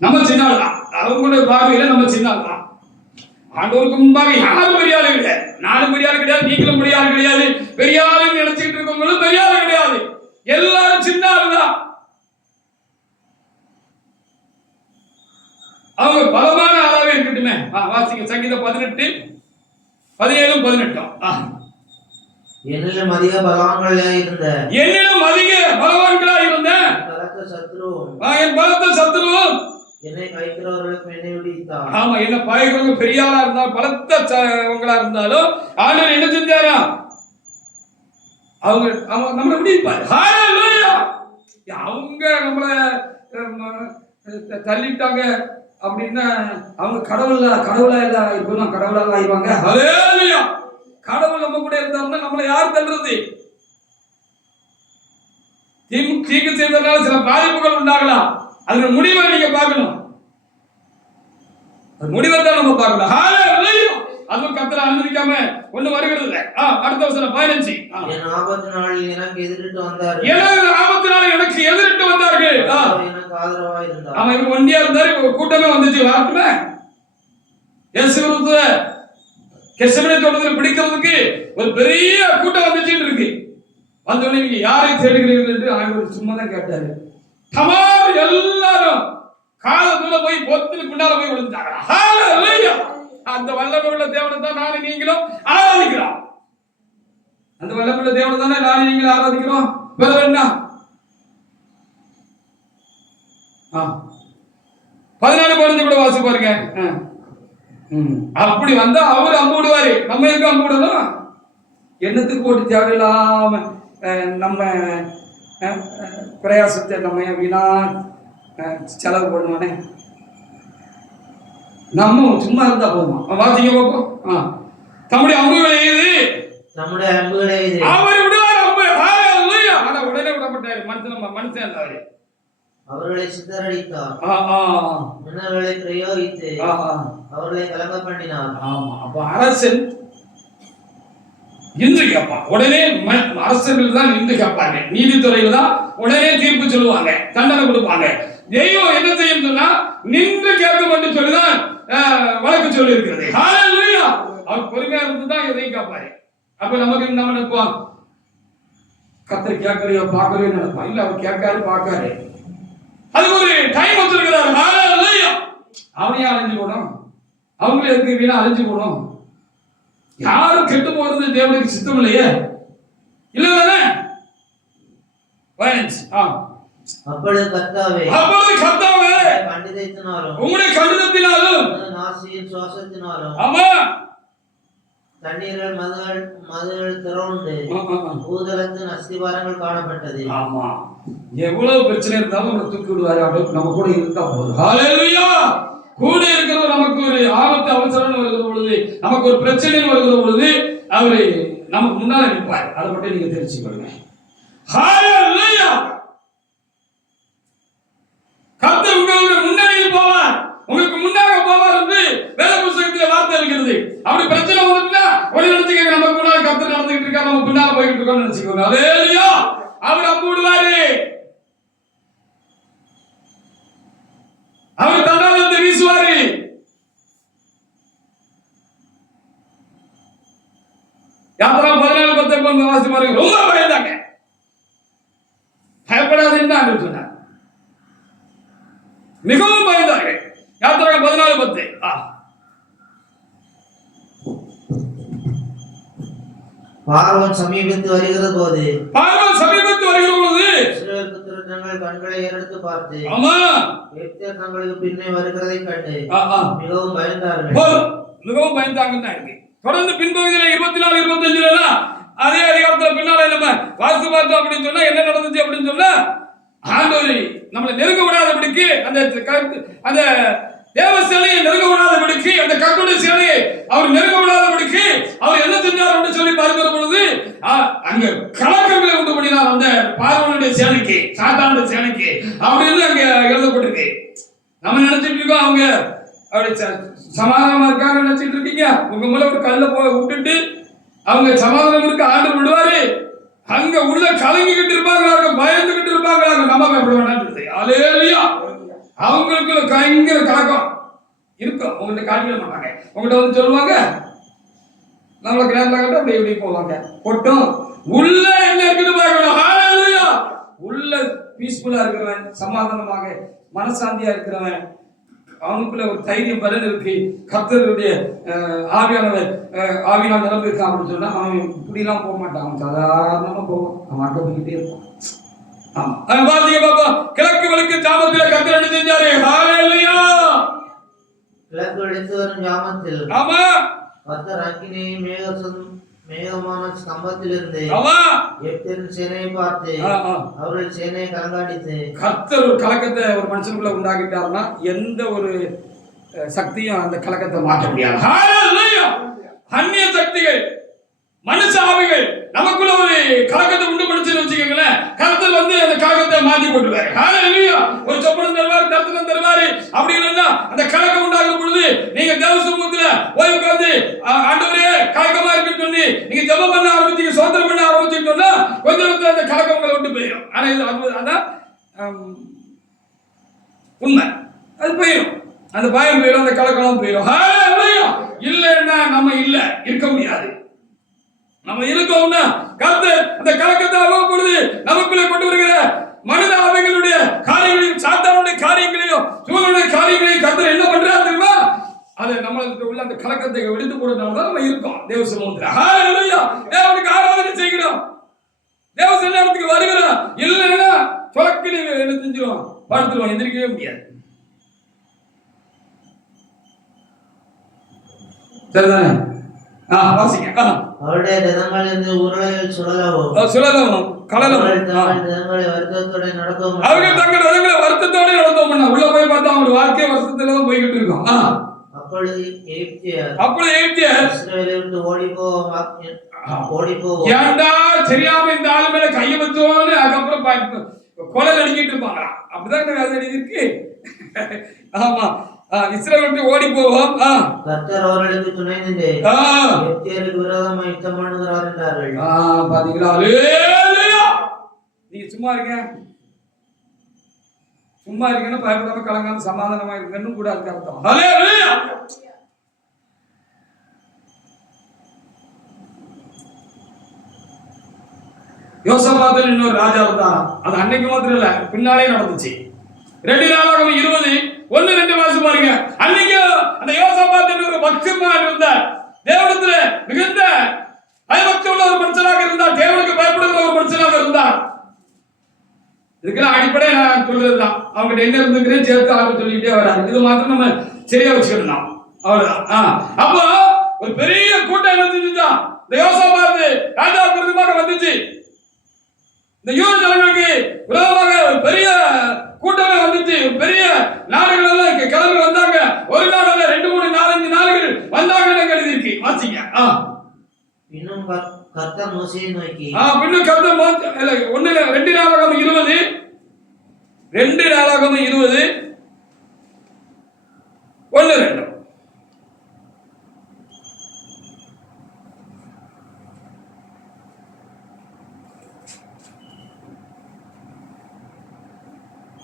நம்ம சின்ன ஆள் தான். அவங்களுடைய பார்வையில நம்ம சின்ன ஆள் தான். ஆண்டவருக்கு முன்பாக யாரும் பெரிய ஆளு கிடையாது. நானும் பெரிய ஆளு கிடையாது, நீங்களும் பெரிய ஆளு கிடையாது. பெரிய ஆளுன்னு நினைச்சிட்டு இருக்கவங்களும் பெரிய ஆளு கிடையாது. எல்லாரும் சின்ன ஆளு தான். அவங்க பலமான ஆளாவே இருக்கட்டுமே. வாசிங்க சங்கீதம் 18, 17, 18. என்னிலும் அதிக பலவான்களா இருந்த என் பலத்த சத்துருவும் என்னை கைக்கிறவர்களுக்கு என்னை விடுவித்தார். ஆமா, என்ன பாய்க்கிறவங்க பெரிய ஆளா இருந்தாலும் பலத்தவங்களா இருந்தாலும் ஆண்டவர் என்ன செஞ்சாரா? அவங்க நம்மளை விடுவிப்பார். அவங்க நம்மளை தள்ளிட்டாங்க அப்படின்னா அவங்க கடவுளா இல்ல இப்பதான் கடவுளாக ஆயிடுவாங்க. கடவுள் நம்ம கூட இருந்தாருன்னா நம்மளை யார் தள்ளுறது? தீங்கு செய்ததுனால சில பாதிப்புகள் உண்டாகலாம். அதுல முடிவை நீங்க பார்க்கணும். முடிவை தான் நம்ம பார்க்கணும். அதுவும் கர்த்தரை அனுமதிக்காம ஒண்ணு வருகிறது இல்லை. அடுத்த வசனம் 15. என் ஆபத்து நாளில் எனக்கு எதிரிட்டு வந்தார்கள். ஆபத்து நாளில் எனக்கு எதிரிட்டு வந்தார்கள். எனக்கு ஆதரவா இருந்தார். அவன் இவங்க ஒண்டியா இருந்தாரு. ஒரு கூட்டமே வந்துச்சு. வரட்டுமே இயேசுவிற்கு கெத்செமனே தோட்டத்தில் பிடிக்கிறதுக்கு ஒரு பெரிய கூட்டம் வந்துச்சுன்னு இருக்கு. வந்தோடனே நீங்க யாரை தேடுகிறீர்கள் என்று ஆண்டவர் சும்மா தான் கேட்டாரு. தமாம் எல்லாரும் காலத்துல போய் பொத்துல பின்னால போய் விழுந்தாங்க. ஹalleluya! அந்த வல்லமை உள்ள தேவனை தான் நானும் நீங்களும் ஆராதிக்கிறோம். அந்த வல்லமை உள்ள தேவனை தானே நானும் நீங்களும் ஆராதிக்கிறோம். வேற என்ன? 14, 15 கூட வாசி பாருங்க. அப்படி வந்தா அவரு அம்பு விடுவாரு. நம்ம எதுக்கு அம்பு விடணும்? என்னத்துக்கு போட்டு தேவையில்லாம நம்ம பிரயாசத்தை நம்ம வீணா செலவு பண்ணுவானே. நம்ம சும்மா இருந்தா போதுமா? வாசிங்க பார்ப்போம். தம்முடைய அம்புகளை அவர் விடுவார் அம்பு. ஆனா உடனே விடப்பட்டாரு. மனுஷன் இருந்தாரு. அவர்களை சிதறடித்தார். மின்னல்களை பிரயோகித்து அவர்களை கலங்க பண்ணினார். ஆமா, அப்ப அரசன் இன்று கேட்பான். உடனே அரசர்கள் தான் இன்று கேட்பாங்க. நீதித்துறையில தான் உடனே தீர்ப்பு சொல்லுவாங்க, தண்டனை கொடுப்பாங்க. தெய்வம் என்ன செய்யும் சொன்னா நின்று கேட்கும் என்று சொல்லிதான் வழக்கு சொல்லி இருக்கிறது. அவர் பொறுமையா இருந்துதான் எதையும் கேட்பாரு. அப்ப நமக்கு நம்ம நினைப்போம் கர்த்தர் கேட்கறையோ பார்க்கறையோ நினைப்பான். இல்ல அவர் கேட்காரு பார்க்காரு. அதுக்கு ஒரு டைம் வச்சிருக்கிறார். அவனையும் அழிஞ்சு போடும், அவங்களே இருக்கு வீணா அழிஞ்சு போடும். யாரும் கெட்டு போறது தேவனுக்கு சித்தம் இல்லையே. இல்லதானே? அப்பொழுது கர்த்தாவே உங்களுடைய கண்டிதத்தினாலும் நாசியின் சுவாசத்தினாலும் ஆமா தண்ணீர்கள் மதுகள் திரண்டு பூதளத்தின் அஸ்திவாரங்கள் காணப்பட்டது. ஆமா, எவ்வளவு பிரச்சனை இருந்தாலும் நம்ம தூக்கி விடுவாரு. நம்ம கூட இருந்தா போதும். ஹalleluya! கூட இருக்கிறவர் நமக்கு ஒரு ஆபத்து அவசரம் வருகிற பொழுது, நமக்கு ஒரு பிரச்சனை வருகிற பொழுது அவரு நமக்கு முன்னால நிற்பார். அதை மட்டும் நீங்க தெரிஞ்சுக்கொள்ளுங்க. ஹalleluya! கர்த்தர் உங்களுக்கு முன்னணியில் போவார், உங்களுக்கு முன்னாக போவார் என்று வேத புத்தகத்திலே வார்த்தை இருக்கிறது. அப்படி பிரச்சனை வந்துட்டா ஒரு நினைச்சுக்கோங்க, நம்ம முன்னால கர்த்தர் நடந்துகிட்டு இருக்காரு, நம்ம பின்னால போயிட்டு இருக்கோம்னு நினைச்சுக்கோங்க. அல்லேலூயா. அவர் அம்பு விடுவாரு, அவர் தண்டாளத்தை வீசுவாரு. யாத்திரா 14:10 வாசி பாருங்க. ரொம்ப பயந்தாங்க, பயப்படாதுன்னு சொன்னார், மிகவும் பயந்தார்கள். யாத்திரா 14:10. பார்வோன் சமீபத்து வருகிற போது இஸ்ரவேல் புத்திரர் தங்கள் கண்களை ஏறெடுத்து பார்த்து எகிப்தியர் தங்களுக்கு பின்னே வருகிறதை கண்டு மிகவும் பயந்தார்கள். மிகவும் பயந்தாங்கன்னு இருக்கு. தொடர்ந்து பின்பகுதியில 24, 25 அதே அதிகாரத்துல பின்னால நம்ம வாசி பார்த்தோம் அப்படின்னு சொன்னா என்ன நடந்துச்சு அப்படின்னு சொன்னா, ஆண்டவர் நம்மளை நெருங்க விடாதபடிக்கு அந்த தேவ சேனையை நெருங்க விடாதபடிக்கு, அந்த கர்த்தருடைய சேனையை அவர் நெருங்க விடாதபடிக்கு அவர் என்ன செஞ்சார் என்று சொல்லி பார்க்கிற பொழுது அங்க கலக்கங்களை உண்டு பண்ணினார் அந்த பார்வோனுடைய சேனைக்கு, சாத்தானுடைய சேனைக்கு அப்படின்னு அங்க எழுதப்பட்டிருக்கு. நம்ம நினைச்சிட்டு இருக்கோம் அவங்க அப்படி சமாதானமா இருக்காங்க நினைச்சிட்டு இருக்கீங்க. உங்க மேல ஒரு கல்ல விட்டுட்டு அவங்க சமாதானம் இருக்க ஆண்டு விடுவாரு. அங்க உள்ள கலங்கிக்கிட்டு இருப்பாங்க, பயந்துகிட்டு இருப்பாங்க. நம்ம பயப்பட வேண்டாம். அல்லேலூயா. அவங்களுக்கு பயங்கர கலக்கம் இருக்கும். உங்கள்கிட்ட காட்டிட மாட்டாங்க, உங்கள்கிட்ட வந்து சொல்லுவாங்க, நம்மளுக்கு நேரில் கட்ட அப்படி இப்படி போவாங்க. கொட்டும் உள்ள என்ன இருக்குன்னு பார்க்கணும். ஹல்லேலூயா. உள்ள பீஸ்ஃபுல்லா இருக்கிறவன், சமாதானமாக மனசாந்தியா இருக்கிறவன், அவனுக்குள்ள ஒரு தைரியம் பலன் இருக்கு. கர்த்தருடைய ஆவியானவர் நிரம்பி இருக்கான் அப்படின்னு சொன்னா அவன் இப்படிலாம் போக மாட்டான், அவன் சாதாரணமா போவான், அவன் அட்ட போய்கிட்டே இருப்பான். கிழக்கு வழிக்கு ஜாமத்தில் கர்த்தர் என்ன செஞ்சாரு? ஹல்லேலூயா. கிழக்கு வெளுத்து வரும் ஜாமத்தில் ஆமா கர்த்தர் அக்கினியையும் மேகமான ஸ்தம்பத்திலிருந்து எகிப்தியரின் சேனையை பார்த்து அவர்கள் சேனையை கலங்காடித்து. கர்த்தர் ஒரு கலக்கத்தை ஒரு மனுஷனுக்குள்ள உண்டாக்கிட்டாருன்னா எந்த ஒரு சக்தியும் அந்த கலக்கத்தை மாற்ற முடியாது. ஹல்லேலூயா. அந்நிய சக்திகள், மனுஷ ஆவிகள் நமக்குள்ள ஒரு கலக்கத்தை உண்டு பண்ணுச்சுன்னு வச்சுக்கோங்களேன், கர்த்தர் வந்து அந்த கலக்கத்தை மாத்தி போட்டுருவாரு. ஹல்லேலூயா. ஒரு சொப்பனம் தருவாரு, கர்த்தர் தருவாரு. அப்படி இல்லைன்னா அந்த கலக்கம் உண்டாகும் பொழுது நீங்க தேவ சமூகத்துல போய் உட்கார்ந்து ஆண்டவரே கலக்கமா இருக்குன்னு சொல்லி நீங்க ஜெபம் பண்ண ஆரம்பிச்சீங்க, சோதனை பண்ண ஆரம்பிச்சீங்கன்னா கொஞ்சம் அந்த கலக்கம் உங்களை விட்டு போயிடும். ஆனா இது அதான் உண்மை, அது போயிடும், அந்த பயம் போயிடும், அந்த கலக்கம் போயிடும். ஹல்லேலூயா. இல்லைன்னா நம்ம இல்ல இருக்க முடியாது. நம்ம இருக்கோம்னா கர்த்தர் அந்த கலக்கத்தை அவ்வப்பொழுது நமக்குள்ளே கொண்டு வருகிற மனித ஆவிகளுடைய காரியங்களையும், சாத்தானுடைய காரியங்களையும், சூழலுடைய காரியங்களையும் கர்த்தர் என்ன பண்றாரு தெரியுமா? அதை நம்மளுக்கு உள்ள அந்த கலக்கத்தை எடுத்து போடுறதுனால தான் நம்ம இருக்கோம் தேவ சமூகத்துல. ஹல்லேலூயா. தேவனுக்கு ஆராதனை செய்கிறோம், தேவ சன்னிதானத்துக்கு வருகிறோம். இல்லைன்னா சொலக்கு நீங்க என்ன செஞ்சிடும், படுத்துருவோம், எந்திரிக்கவே முடியாது. சரிதானே? வாசிங்க. அவருடைய ரதங்களிலிருந்து உருளைகள் சுழலவும் கலலவும் ரதங்களை வருத்தத்தோடு நடக்கவும். அவர்கள் தங்கள் ரதங்களை வருத்தத்தோடு நடத்தவும். உள்ள போய் பார்த்தா அவங்க வாழ்க்கை வருத்தத்துல தான் போய்கிட்டு இருக்கோம். அப்பொழுது எகிப்தியர் இஸ்ரவேலை விட்டு ஓடி போவோம். ஏன்டா தெரியாம இந்த ஆளு மேல கையை வச்சோன்னு அதுக்கப்புறம் கொலை நடிக்கிட்டு இருப்பாங்க. அப்படிதான் இந்த வேலை இருக்கு. ஆமா, இஸ்ரவேலை விட்டு ஓடி போவோம். கர்த்தர் அவர்களுக்கு துணை நின்று எகிப்தியருக்கு விரோதமாக யுத்தம் பண்ணுகிறார் என்றார்கள். பாத்தீங்களா? அல்லேலூயா. நீங்க சும்மா இருங்க, சும்மா இருக்கணும், பயப்படாம கலங்காம சமாதானமா இருக்கணும் கூட அதுக்கு அர்த்தம். ஹல்லேலூயா. யோசபாத்தில் இன்னொரு ராஜா இருந்தான். அது அன்னைக்கு மாத்திரம் இல்ல, பின்னாலே நடந்துச்சு. 2 நாளாகமம் 20:1-2 வாசி பாருங்க. அன்னைக்கு அந்த யோசபாத் ஒரு பக்திமான் இருந்தார், தேவனிடத்துல மிகுந்த பயபக்தி உள்ள ஒரு மனுஷனாக இருந்தார், தேவனுக்கு பயப்படுகிற ஒரு மனுஷனாக இருந்தார். இதுக்கெல்லாம் அடிப்படை நான் சொல்றதுதான். அவங்க என்ன இருந்துக்கிறேன் சேர்த்து ஆக சொல்லிக்கிட்டே வராங்க. இது மாத்திரம் நம்ம சரியா வச்சுக்கணும், அவ்வளவுதான். அப்போ ஒரு பெரிய கூட்டம் என்ன செஞ்சுதான் இந்த யோசபாத் ராஜா விருதுமாக வந்துச்சு. இந்த யூத ஜனங்களுக்கு விரோதமாக ஒரு பெரிய கூட்டமே வந்துச்சு. பெரிய நாடுகள் எல்லாம் கிளம்பி வந்தாங்க. ஒரு நாள் அல்ல, 2, 3, 4, 5 நாடுகள் வந்தாங்கன்னு எழுதி இருக்கு, வாசிங்க. இன்னும் கர்த்தர் மோசேயை நோக்கி பின்னும் கர்த்தர் 1 2 நாளாகமம் 20 2 நாளாகமம் 20 1-2.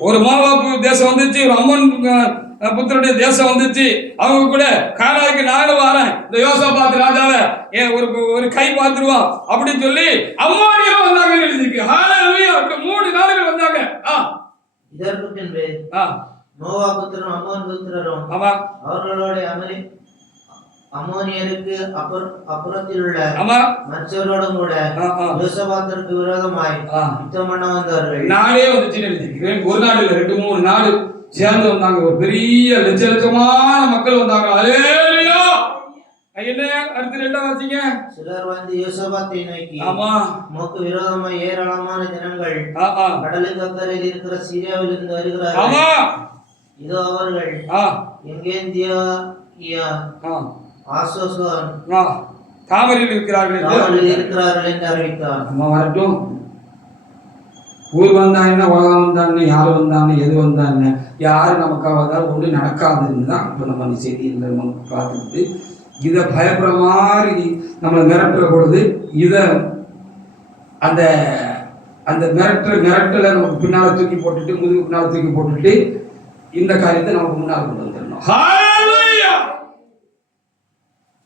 ஒரு மோவாபு தேசம் வந்துச்சு, ஒரு அம்மன் புத்திரனுடைய தேசம் வந்துச்சு. அவங்க கூட கானாய்க்கு நானும் வரேன், இந்த யோசபாத் ராஜாவை ஒரு கை பார்த்துருவான் அப்படின்னு சொல்லி அம்மானியரும் வந்தாங்கன்னு எழுதிருக்கு. ஹல்லேலூயா. 3 நாடுகள் வந்தாங்க. இதற்கு பின்பு நோவா புத்திரரும் அம்மோன் புத்திரரும் அவர்களோட அம்மோனியருக்கு அப்புறத்தில் உள்ள மற்றவரோடும் கூட யோசபாத்திற்கு விரோதமாய் யுத்தம் பண்ண வந்தார்கள். நாடே வந்துச்சுன்னு எழுதிக்கிறேன். ஒரு நாடு இல்ல, 2-3 நாடு சேர்ந்து வந்தாங்க. ஒரு பெரிய லட்சமான மக்கள் வந்தாங்க. ஹல்லேலூயா. என்ன அடுத்து 2 வாசிங்க. சிலர் வந்து யோசபாத்தை நோக்கி, உமக்கு விரோதமாய் ஏராளமான ஜனங்கள் கடலுக்கு அக்கறையில் இருக்கிற சீரியாவில் இருந்து வருகிறார்கள். இதோ அவர்கள் எங்கேந்தியா தாமரையில் இருக்கிறார்கள் என்று அறிவித்தார். வரட்டும். ஊர் வந்தான்னு, உலகம் வந்தான்னு, யார் வந்தான்னு, எது வந்தான்னு, யாரு நமக்காக வந்தாலும் ஒன்று நடக்காதுன்னு தான் இப்போ நம்ம அந்த செய்தியில் நம்ம பார்த்துட்டு இதை பயப்படுற மாதிரி நம்மளை மிரட்டுற பொழுது இதை அந்த அந்த மிரட்டலை நமக்கு பின்னால் தூக்கி போட்டுட்டு, முதுகு பின்னால் தூக்கி போட்டுட்டு இந்த காரியத்தை நமக்கு முன்னால் கொண்டு வந்துடணும்.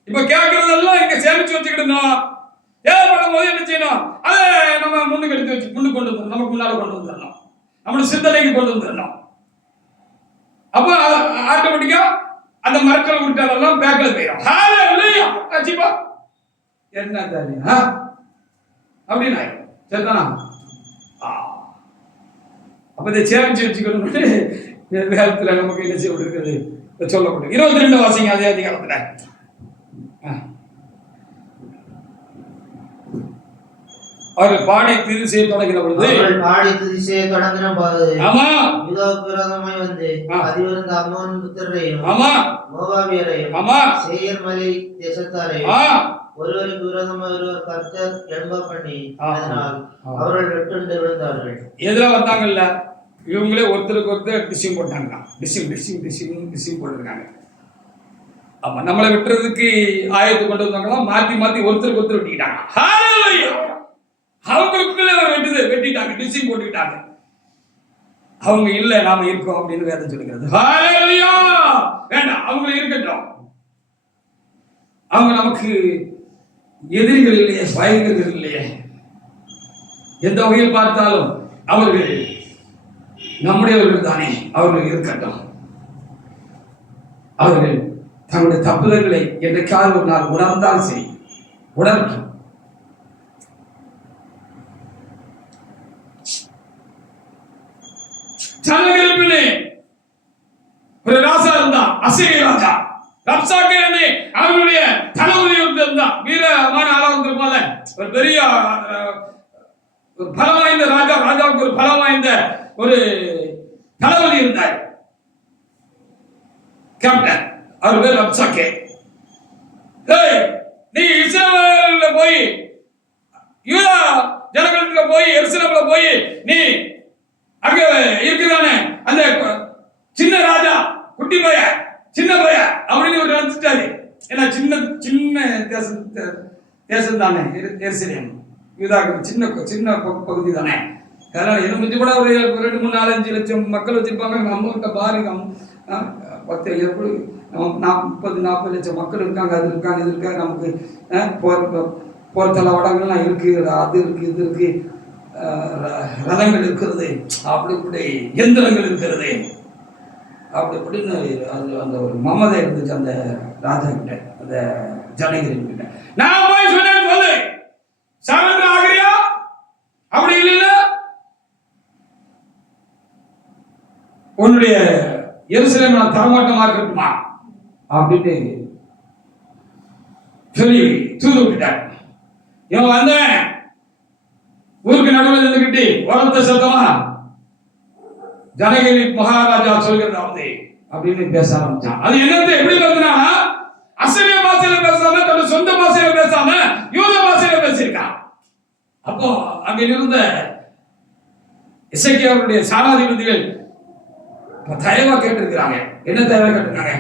இப்ப கேட்கறதெல்லாம் இங்க சேமிச்சு வச்சுக்கிடணும். ஏற்படும் போது என்ன செய்யணும்? அதை நம்ம முன்னுக்கு எடுத்து வச்சு முன்னுக்கு கொண்டு வந்துடணும். நமக்கு முன்னால கொண்டு வந்துடணும். நம்மளுடைய சிந்தனைக்கு கொண்டு வந்துடணும். அப்போ ஆட்டோமேட்டிக்கா அந்த மரக்கல் உருட்டாலெல்லாம் பேக்கல போயிடும். ஹல்லேலூயா. ஆச்சுப்பா. என்ன தானே அப்படின்னு ஆயிடும். சரிதானா? அப்ப இதை சேமிச்சு வச்சுக்கணும்னு வேதத்துல நமக்கு என்ன செய்ய இருக்கிறது சொல்லப்படும். 22 வாசிங்க அதே அதிகாரத்துல. அவர்கள் பாடி துதி செய்ய தொடங்கின பொழுது யூதாவுக்கு விரோதமாய் வந்து அதிவிருந்த அம்மோன் புத்திரரையும் மோவாபியரையும் சேயீர் மலை தேசத்தாரையும் ஒருவருக்கு விரோதமாய் ஒருவர் கர்த்தர் எழும்ப பண்ணி அதனால் அவர்கள் வெட்டுண்டு விழுந்தார்கள். எதுல வந்தாங்கல்ல, இவங்களே ஒருத்தருக்கு ஒருத்தர் டிசிங் போட்டாங்க. டிசிங் போட்டிருக்காங்க. ஆமா, நம்மளை வெட்டுறதுக்கு ஆயத்து கொண்டு வந்தாங்களா, மாத்தி மாத்தி ஒருத்தருக்கு ஒருத்தர் வெட்டிக்கிட்டாங்க. அவங்களுக்குள்ளே வெட்டிட்டாங்க, டிசிங் போட்டுக்கிட்டாங்க. அவங்க இல்ல, நாம இருக்கோம் அப்படின்னு வேதம் சொல்லுகிறது. ஹல்லேலூயா. வேண்டாம், அவங்க இருக்கட்டும். அவங்க நமக்கு எதிரிகள் இல்லையே, பயங்கர்கள் இல்லையே. எந்த வகையில் பார்த்தாலும் அவர்கள் நம்முடையவர்கள் தானே. அவர்கள் இருக்கட்டும். அவர்கள் தங்களுடைய தப்புதல்களை என்றைக்காவது ஒரு நாள் உணர்ந்தால் சரி, உணரட்டும். ஜனங்களிலே ஒரு ராஜா இருந்தா, அசீரிய ராஜா ரப்சாக்கே. அவனுடைய தளபதி இருந்தா, வீரமான ஆளா வந்திருப்பால, ஒரு பெரிய ஒரு பலம் வாய்ந்த ராஜா. ராஜாவுக்கு ஒரு பலம் வாய்ந்த ஒரு தளபதி இருந்தார், கேப்டன். அவர் பேர் ரப்சாக்கே. நீ இஸ்ரவேல்ல போய், யூதா ஜனங்களுக்கு போய், எருசலேம்ல போய் நீ அங்க இருக்குதானே அந்த சின்ன ராஜா, குட்டி பைய, சின்ன பைய அப்படின்னு ஒரு நினைச்சிட்டாரு. ஏன்னா சின்ன தேசம் தானே எருசலேம். யூதாக்கு சின்ன பகுதி தானே. அதனால என்ன முடிஞ்சு கூட ஒரு 2, 3, 4, 5 லட்சம் மக்கள் வச்சிருப்பாங்க. நம்ம கிட்ட பாருங்க, 10, 30-40 லட்சம் மக்கள் இருக்காங்க. அது இருக்காங்க, இது இருக்காங்க. நமக்கு போர் தளவாடங்கள்லாம் இருக்கு, அது இருக்கு, இது இருக்கு, ரதங்கள் இருக்கிறது, அப்படி இப்படி எந்திரங்கள் இருக்கிறது, அப்படி இப்படின்னு அது அந்த ஒரு மமதை இருந்துச்சு அந்த ராஜா கிட்ட, அந்த ஜனகிரி கிட்ட. நான் போய் சொன்னேன், சொல்லு சரண்டர் ஆகிறியா? அப்படி இல்லைன்னா உன்னுடைய எருசலேம் நான் தரமாட்டமா இருக்கட்டுமா அப்படின்னு சொல்லி தூது விட்டுட்டார். இவன் வந்தேன் ஊருக்கு நடுவில் நின்றுகிட்டு உரத்த சத்தமா ஜனகிரி மகாராஜா சொல்கிறது அப்படின்னு பேச ஆரம்பிச்சான். அது என்னது எப்படி வருதுன்னா, அசீரிய பாஷையில பேசாம தன்னோட சொந்த பாஷையில பேசாம யூத பாஷையில பேசியிருக்கான். அப்போ அங்க இருந்த எசேக்கியாவுடைய சாராதிபதிகள் தயவா கேட்டிருக்கிறாங்க. என்ன தயவா கேட்டிருக்காங்க?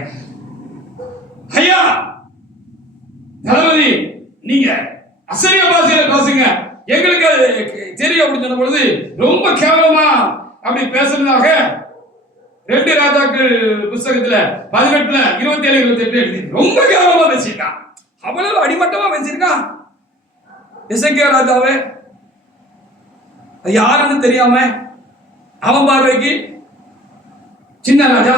ஐயா தளபதி, நீங்க அசரிய பாஷையில பேசுங்க, எங்களுக்கு அது தெரியும் அப்படின்னு சொன்ன பொழுது ரொம்ப கேவலமா அப்படி பேசுறதாக 2 ராஜாக்கள் புஸ்தகத்துல 18:27-28 எழுதி ரொம்ப கேவலமா பேசியிருக்கான். அவ்வளவு அடிமட்டமா பேசியிருக்கான். எசேக்கியா ராஜாவே யாருன்னு தெரியாம அவன் பார்வைக்கு சின்ன ராஜா,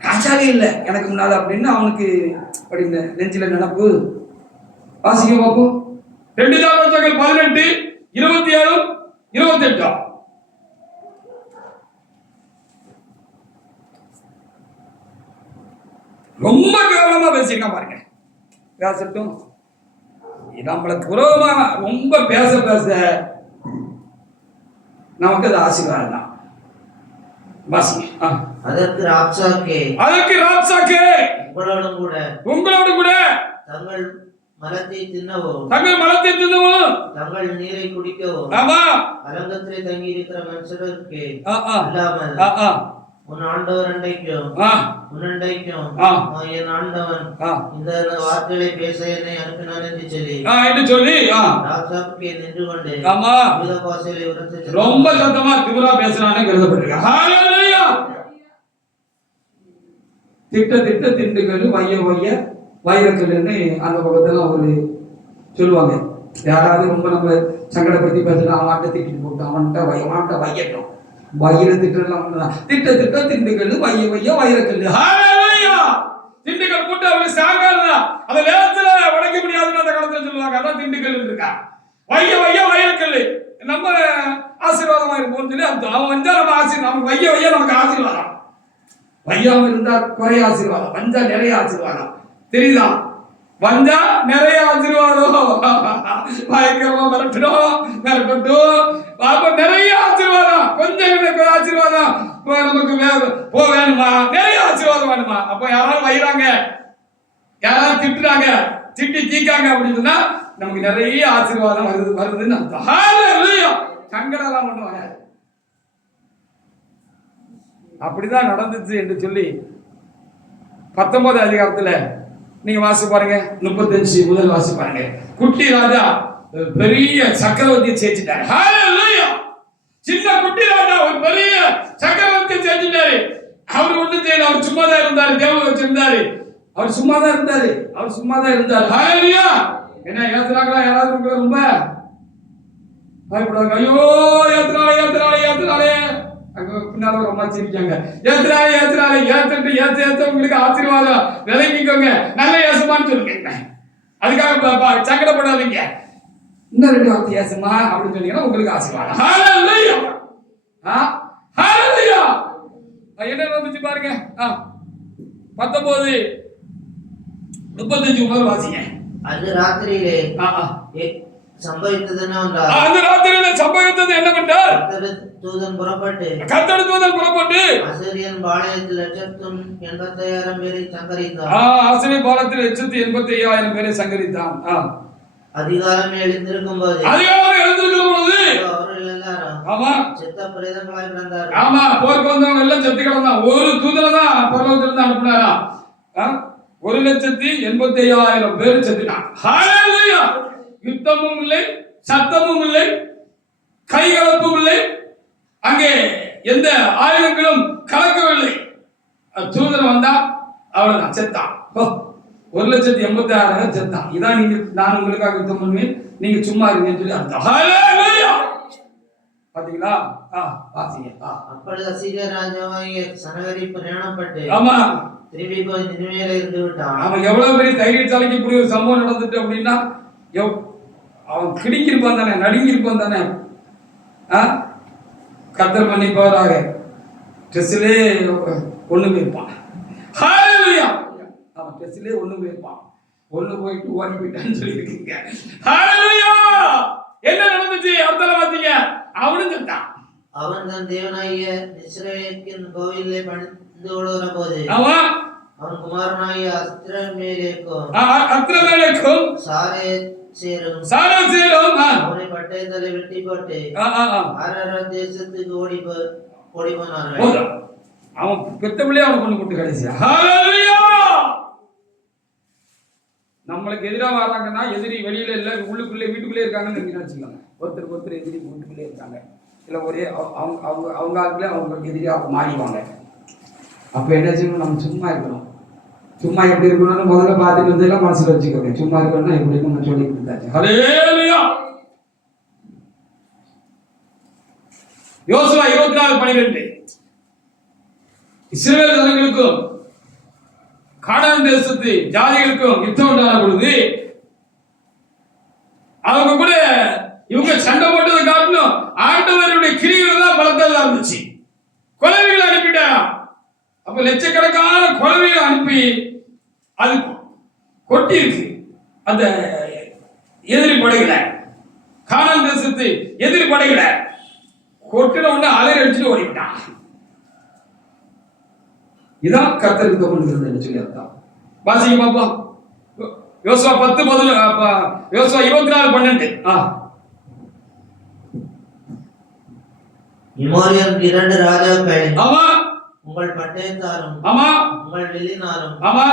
ராஜாவே இல்லை எனக்கு முன்னால அப்படின்னு அவனுக்கு அப்படின்னு நெஞ்சில நினப்பு. வாசிக்க பார்ப்போம். 2 ராஜாக்கள் 18:27-28. ரொம்ப கேவலமா பேசியிருக்கான் பாருங்க. பேசட்டும், நம்மளுக்கு விரோதமா ரொம்ப பேச பேச நமக்கு அது ஆசீர்வாதம் தான். வாசிங்க. அதற்கு ராப்சாக்கே உங்களோடு கூட தங்கள் மலத்தை தின்னவோ தங்கள் நீரை குடிக்கவோ அரங்கத்திலே தங்கி இருக்கிற மனுஷருக்கு அல்லாமல் உன் ஆண்டவர் அண்டைக்கும் என் ஆண்டவன் இந்த வார்த்தைகளை பேச என்னை அனுப்பினான் என்று சொல்லி ராப்சாக்கே நின்று கொண்டு யூத பாஷையிலே உரத்து ரொம்ப சத்தமா திமிரா பேசுறான்னு கருதப்பட்டிருக்க. திட்ட திண்டுக்கல் வைய வைரக்கல்லுன்னு அந்த பக்கத்துல ஒரு சொல்லுவாங்க. யாராவது ரொம்ப நம்ம சங்கடப்படுத்தி பேசுறோம், அவன்கிட்ட திட்டிட்டு போட்டு அவன்கிட்ட வையட்டும், வயிறு திட்டுலாம் ஒண்ணுதான். திட்ட திண்டுக்கல் வைய வைரக்கல்லு. திண்டுக்கல் போட்டு அவரு சாகாதுதான், அதை நேரத்துல உடைக்க முடியாதுன்னு அந்த காலத்துல சொல்லுவாங்க. அதான் திண்டுக்கல் இருக்கா. வைய வைரக்கல்லு நம்ம ஆசீர்வாதமா இருப்போம்னு சொல்லி அவன் வந்தா நம்ம ஆசீர்வாதம், நமக்கு வைய நமக்கு ஆசீர்வாதம். வையாம இருந்தா குறைய ஆசீர்வாதம், வந்தா நிறைய ஆசீர்வாதம். தெரியுதா? வந்தா நிறைய ஆசீர்வாதம். பயங்கரமா மிரட்டட்டும் அப்ப நிறைய ஆசீர்வாதம். கொஞ்சம் ஆசீர்வாதம் நமக்கு வேணுமா? நிறைய ஆசீர்வாதம் வேணுமா? அப்ப யாராவது வைறாங்க, யாராவது திட்டுறாங்க, திட்டி தீக்காங்க அப்படின்னு சொன்னா நமக்கு நிறைய ஆசீர்வாதம் வருதுன்னு அர்த்தம். சங்கடம் பண்ணுவாங்க. அப்படிதான் நடந்துச்சு என்று சொல்லி 19 அதிகாரத்துல நீங்க வாசி பாருங்க. 35 முதல் வாசி பாருங்க. குட்டி ராஜா பெரிய சக்கரவர்த்தியை சேர்த்துட்டாரு. சின்ன குட்டி ராஜா ஒரு பெரிய சக்கரவர்த்தியை சேர்த்துட்டாரு. அவர் ஒண்ணு செய்யல, அவர் சும்மாதான் இருந்தாரு. தேவன் வச்சிருந்தாரு, அவர் சும்மாதான் இருந்தாரு. என்ன ஏத்துறாங்களா? யாராவது உங்களை ரொம்ப பயப்படுவாங்க. ஐயோ ஏத்துறாளே அங்க பின்னால ஒரு அம்மா சிரிக்காங்க. ஏத்துட்டு உங்களுக்கு ஆசீர்வாதம் விளங்கிக்கோங்க, நல்ல ஏசுமான்னு சொல்லுங்க. அதுக்காக சங்கடப்படாதீங்க. இன்னும் 2 வார்த்தை ஏசுமா அப்படின்னு சொன்னீங்கன்னா உங்களுக்கு ஆசீர்வாதம். என்ன நடந்துச்சு பாருங்க. 19:35 முதல் வாசிங்க. அது ராத்திரியிலே சம்பவித்தது என்ன பண்றார்? கர்த்தர் தூதன் புறப்பட்டு அசீரியன் பாளையத்தில் 185,000 பேரை சங்கரித்தான். அசீரியன் பாளையத்தில் 185,000 பேரை சங்கரித்தான். அதிகாலமே எழுந்திருக்கும் போது அவர்கள் எல்லாரும் செத்த பிரேதங்களாய் கிடந்தார்கள். போருக்கு வந்தவங்க எல்லாம் செத்து கிடந்தான். ஒரு தூதனை தான் பரலோகத்திலிருந்து அனுப்பினாரா. 185,000 பேர் செத்துட்டான். யுத்தமும் இல்லை, சத்தமும் இல்லை, கைகலப்பும் இல்லை, அங்கே எந்த ஆயுதங்களும் கலக்கவில்லை. தூதன் வந்தா அவ்வளவுதான், செத்தான். 1,86,000 செத்தான். இதான் நான் உங்களுக்காக யுத்தம் பண்ணுவேன், நீங்க சும்மா இருங்கன்னு சொல்லி அர்த்தம். பாத்தீங்களா? வாசிங்க. அப்பொழுது அசீரிய ராஜாவாகிய சனகரிப்பு பிரயாணப்பட்டு திரும்பி போய் நினிவேல இருந்து விட்டான். அவன் எவ்வளவு பெரிய தைரியசாலிக்கு இப்படி ஒரு சம்பவம் நடந்துட்டு அப்படின்னா அவன் கிடிக்கிருப்பான் தானே, நடுங்கிருப்பான் தானே. கர்த்தர் மன்னிப்பவராக ட்ரெஸ்ஸிலே ஒண்ணு போயிருப்பான். அவன் ட்ரெஸ்ஸிலே ஒண்ணு போயிருப்பான். ஒண்ணு போயிட்டு ஓடி போயிட்டான்னு சொல்லி இருக்கீங்க. என்ன நடந்துச்சு? அடுத்த பார்த்தீங்க, அவனும் செத்தான். அவன் தன் தேவனாகிய இஸ்ரவேலின் கோவிலே பணிந்து கொள்கிற போது அவன் குமாரனாகிய அஸ்திரமேலேக்கும் சாரேசேரும் அவனை பட்டயத்தாலே வெட்டி போட்டு அரராத் தேசத்துக்கு ஓடி போனார்கள். போதும். அவன் பெத்த பிள்ளைய அவனை கொண்டு போட்டு கடைசியா. ஹalleluya. நம்மளுக்கு எதிராக வராங்கன்னா எதிரி வெளியில இல்ல உள்ளுக்குள்ளே வீட்டுக்குள்ளே இருக்காங்கன்னு நினைச்சுக்கோங்க. ஒருத்தருக்கு எதிரி வீட்டுக்குள்ளே இருக்காங்க. இல்ல ஒரே அவங்க அவங்க அவங்க ஆளுங்களே அவங்களுக்கு எதிரியாக மாறிடுவாங்க. அப்ப என்ன செய்யணும்? நம்ம சும்மா இருக்கணும். சும்மா எப்படி இருக்கணும்னு முதல்ல பார்த்துட்டு வந்தெல்லாம் மனசுல வச்சுக்கோங்க. சும்மா இருக்கணும்னா எப்படி இருக்கணும்னு சொல்லி கொடுத்தாச்சு. ஹalleluya. யோசுவா 24:12 இஸ்ரவேல் ஜனங்களுக்கும் கானான் தேசத்து ஜாதிகளுக்கும் யுத்தம் உண்டான பொழுது அவங்க கூட இவங்க சண்டை போட்டதை காட்டணும். ஆண்டவருடைய கிரிகள் தான் பலத்ததா இருந்துச்சு. கொலைகளை அனுப்பிட்டாங்க. அப்ப லட்சக்கணக்கான கொலைகளை அனுப்பி அது கொட்டி இருக்கு அந்த எதிரி படைகளை, கானான் தேசத்து எதிரி படைகளை கொட்டின உடனே அலறி அடிச்சுட்டு ஓடிவிட்டான். இதான் கர்த்தர் யுத்தம் பண்ணுகிறது சொல்லி அர்த்தம். வாசிங்க பாப்போம். யோசுவா 10:11 யோசுவா 24:12. எமோரியன் 2 ராஜாக்கள். ஆமா. உங்கள் பட்டயத்தாலும் ஆமா உங்கள் வில்லினாலும் ஆமா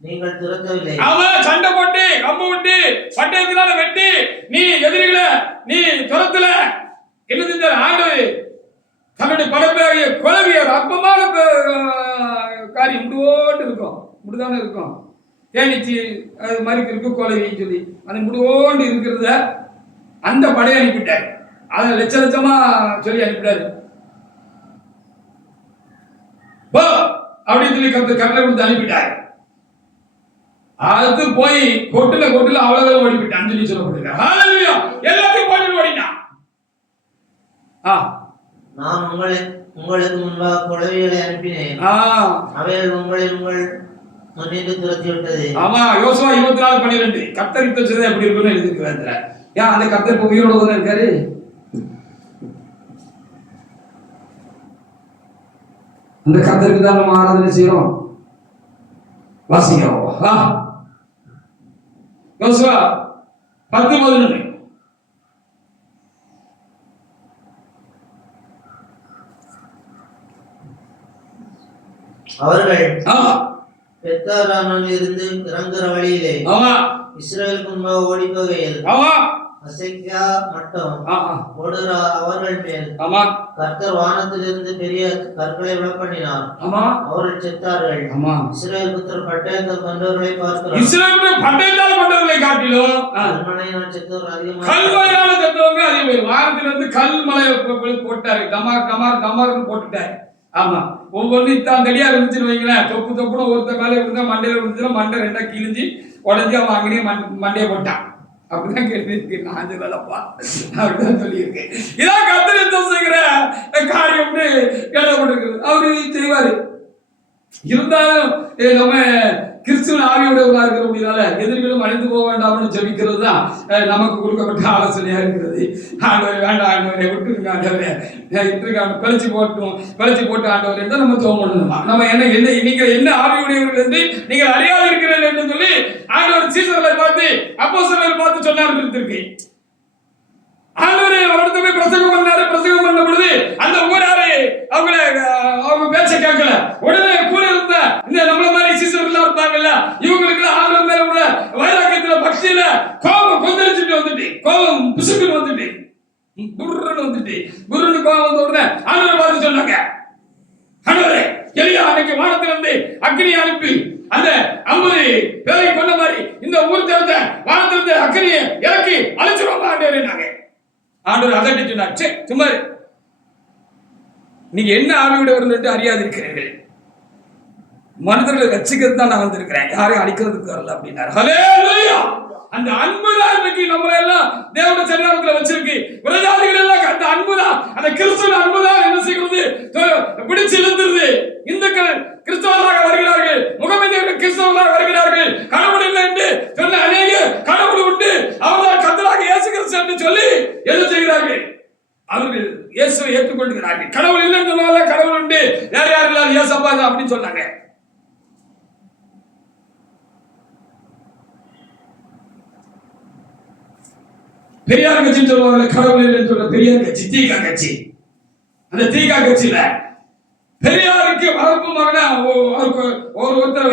நீங்கள் துரத்தவில்லை. ஆமா. சண்டை போட்டு கம்பு விட்டு பட்டயத்தினால வெட்டி நீ எதிரிகளை நீ துரத்தல. என்ன செஞ்சார் ஆண்டவர்? தன்னுடைய படைப்பாகிய கொலவியர் அற்பமான காரியம் முடிவோட்டு இருக்கும். முடிதானே இருக்கும். தேனிச்சு அது மாதிரி இருக்கும் கொலவின்னு சொல்லி அந்த முடிவோண்டு இருக்கிறத அந்த படையை அனுப்பிட்டார். அதை லட்ச லட்சமா சொல்லி அனுப்பிட்டாரு. அப்படின்னு சொல்லி கட்டளை கொடுத்து அனுப்பிட்டார். அது போய் கொட்டுல அவ்வளவு ஓடிவிட்டான் சொல்லி சொல்லப்படுகிறார். எல்லாத்தையும் போட்டு ஓடிட்டான். நான் உங்களுக்கு முன்பாக கொலவிகளை அனுப்பினேன். அவைகள் உங்கள் முன்னின்று துரத்தி விட்டது. ஆமா. யோசுவா 24:12 கர்த்தர் யுத்தம் செய்தது எப்படி இருக்குன்னு எழுதிருக்கிறார். ஏன் அந்த கர்த்தர் இப்ப உயிரோட தானே இருக்காரு? அந்த கர்த்தருக்கு தான் நம்ம ஆராதனை செய்யறோம். வாசிங்க யோசுவா 10:11. அவர்கள் பெத்தாரானில் இருந்து இறங்குற வழியிலே இஸ்ரவேலுக்கு முன்பாக ஓடி போகையில் அசைக்கா மட்டும் ஓடுகிற அவர்கள் மேல் கர்த்தர் வானத்திலிருந்து பெரிய கற்களை விழப்பண்ணினார். அவர்கள் செத்தார்கள். இஸ்ரவேல் புத்திரர் பட்டயத்தால் கொண்டவர்களை பார்க்கிறார். இஸ்ரவேல் பட்டயத்தால் கொண்டவர்களை காட்டிலும் கல்மழையினால் செத்தவர்கள் அதிகமாக. கல்மழையால செத்தவங்க அதிகம். வானத்திலிருந்து கல்மலை போட்டாரு. டமார் டமார் டமார்னு போட்டுட்டாரு. ஆமா. ஒவ்வொன்னு இத்தான் தடியா இருந்துச்சுன்னு வைங்களேன். தொப்புன்னு ஒருத்த மேல இருந்தா மண்டையில விழுந்துச்சுன்னா மண்டை 2 கிழிஞ்சு உடஞ்சி அவன் அங்கேயே மண்டையை போட்டான். அப்படிதான் கேள்வி நான் சொல்லப்பா அப்படிதான் சொல்லியிருக்கேன். இதான் கர்த்தர் யுத்தம் செய்கிற காரியம்னு எழுதப்பட்டிருக்கிறது. அவரு செய்வாரு. இருந்தாலும் நம்ம கிறிஸ்துவ ஆவியோடவர்களா இருக்கிற அப்படினால எதிரிகளும் அழிந்து போக வேண்டாம்னு ஜெபிக்கிறது தான் நமக்கு கொடுக்கப்பட்ட ஆலோசனையா இருக்கிறது. ஆண்டவரே வேண்டாம், ஆண்டவரை விட்டுருங்க, ஆண்டவரே பிழைச்சி போட்டு ஆண்டவர் என்று நம்ம ஜெபம் பண்ணணுமா? நம்ம என்ன நீங்க என்ன ஆவியுடையவர்கள் என்று நீங்கள் அறியாது இருக்கிறீர்கள் என்று சொல்லி ஆண்டவர் சீசர்களை பார்த்து அப்போஸ்தலர்களை பார்த்து சொன்னார் இருக்கு. ஆண்டவரே அவர்கிட்ட போய் பிரசங்கம் பண்ண பொழுது அந்த ஊராரு அவங்க பேச்ச கேட்கல. உடனே கூட இருந்த இந்த நம்மள மாதிரி சீசர்கள் இருப்பாங்கல்ல, இவங்களுக்கு ஆண்டவர் மேல உள்ள வைராக்கியத்துல பக்தியில கோபம் கொந்தளிச்சுட்டு வந்துட்டு, கோபம் பிசுக்குன்னு வந்துட்டு, குருன்னு கோபம் வந்த உடனே ஆண்டவரை பார்த்து சொன்னாங்க, ஆண்டவரே எலியா அன்னைக்கு வானத்திலிருந்து அக்னி அனுப்பி அந்த 50 பேரை கொண்ட மாதிரி இந்த ஊர் தேவத்தை வானத்திலிருந்து அக்னியை இறக்கி அழிச்சிருவாங்க ஆண்டவரே. நாங்க ஆண்டவர் அதட்டி சொன்னார், சே சும்மா நீங்க என்ன ஆவியுடையவர்கள் அறியாது இருக்கிறீர்கள். மனிதர்களை ரட்சிக்கிறது தான் நான் வந்திருக்கிறேன், யாரையும் அழிக்கிறதுக்கு வரல அப்படின்னாரு. ஹல்லேலூயா. அந்த அன்புதான் இன்னைக்கு நம்மள எல்லாம் தேவனுடைய சன்னிதானத்துல வச்சிருக்கு. விரோதிகள் எல்லாம் அந்த அன்புதான், அந்த கிறிஸ்துவ அன்புதான் என்ன செய்கிறது, பிடிச்சு இழுத்துருது. இந்துக்கள் கிறிஸ்தவர்களாக வருகிறார்கள், முகமதியர்கள் கிறிஸ்தவர்களாக வருகிறார்கள். கடவுள் இல்லை என்று சொன்ன அநேக கடவுள் உண்டு, அவர்தான் கர்த்தராகிய இயேசு கிறிஸ்து என்று சொல்லி என்ன செய்கிறார்கள், அவர்கள் இயேசுவை ஏற்றுக்கொள்கிறார்கள். கடவுள் இல்லைன்னு சொன்னால கடவுள் உண்டு, வேற யாரும் இல்லாத இயேசப்பா தான் அப்படின்னு சொன்னாங்க. பெரியார் கட்சின்னு சொல்லுவாங்க, கடவுள் இல்லைன்னு சொல்ற பெரியார் கட்சி, தீகா கட்சி. அந்த தீகா கட்சியில பெரியாருக்கு வளர்ப்பு மகனை ஒருத்தர்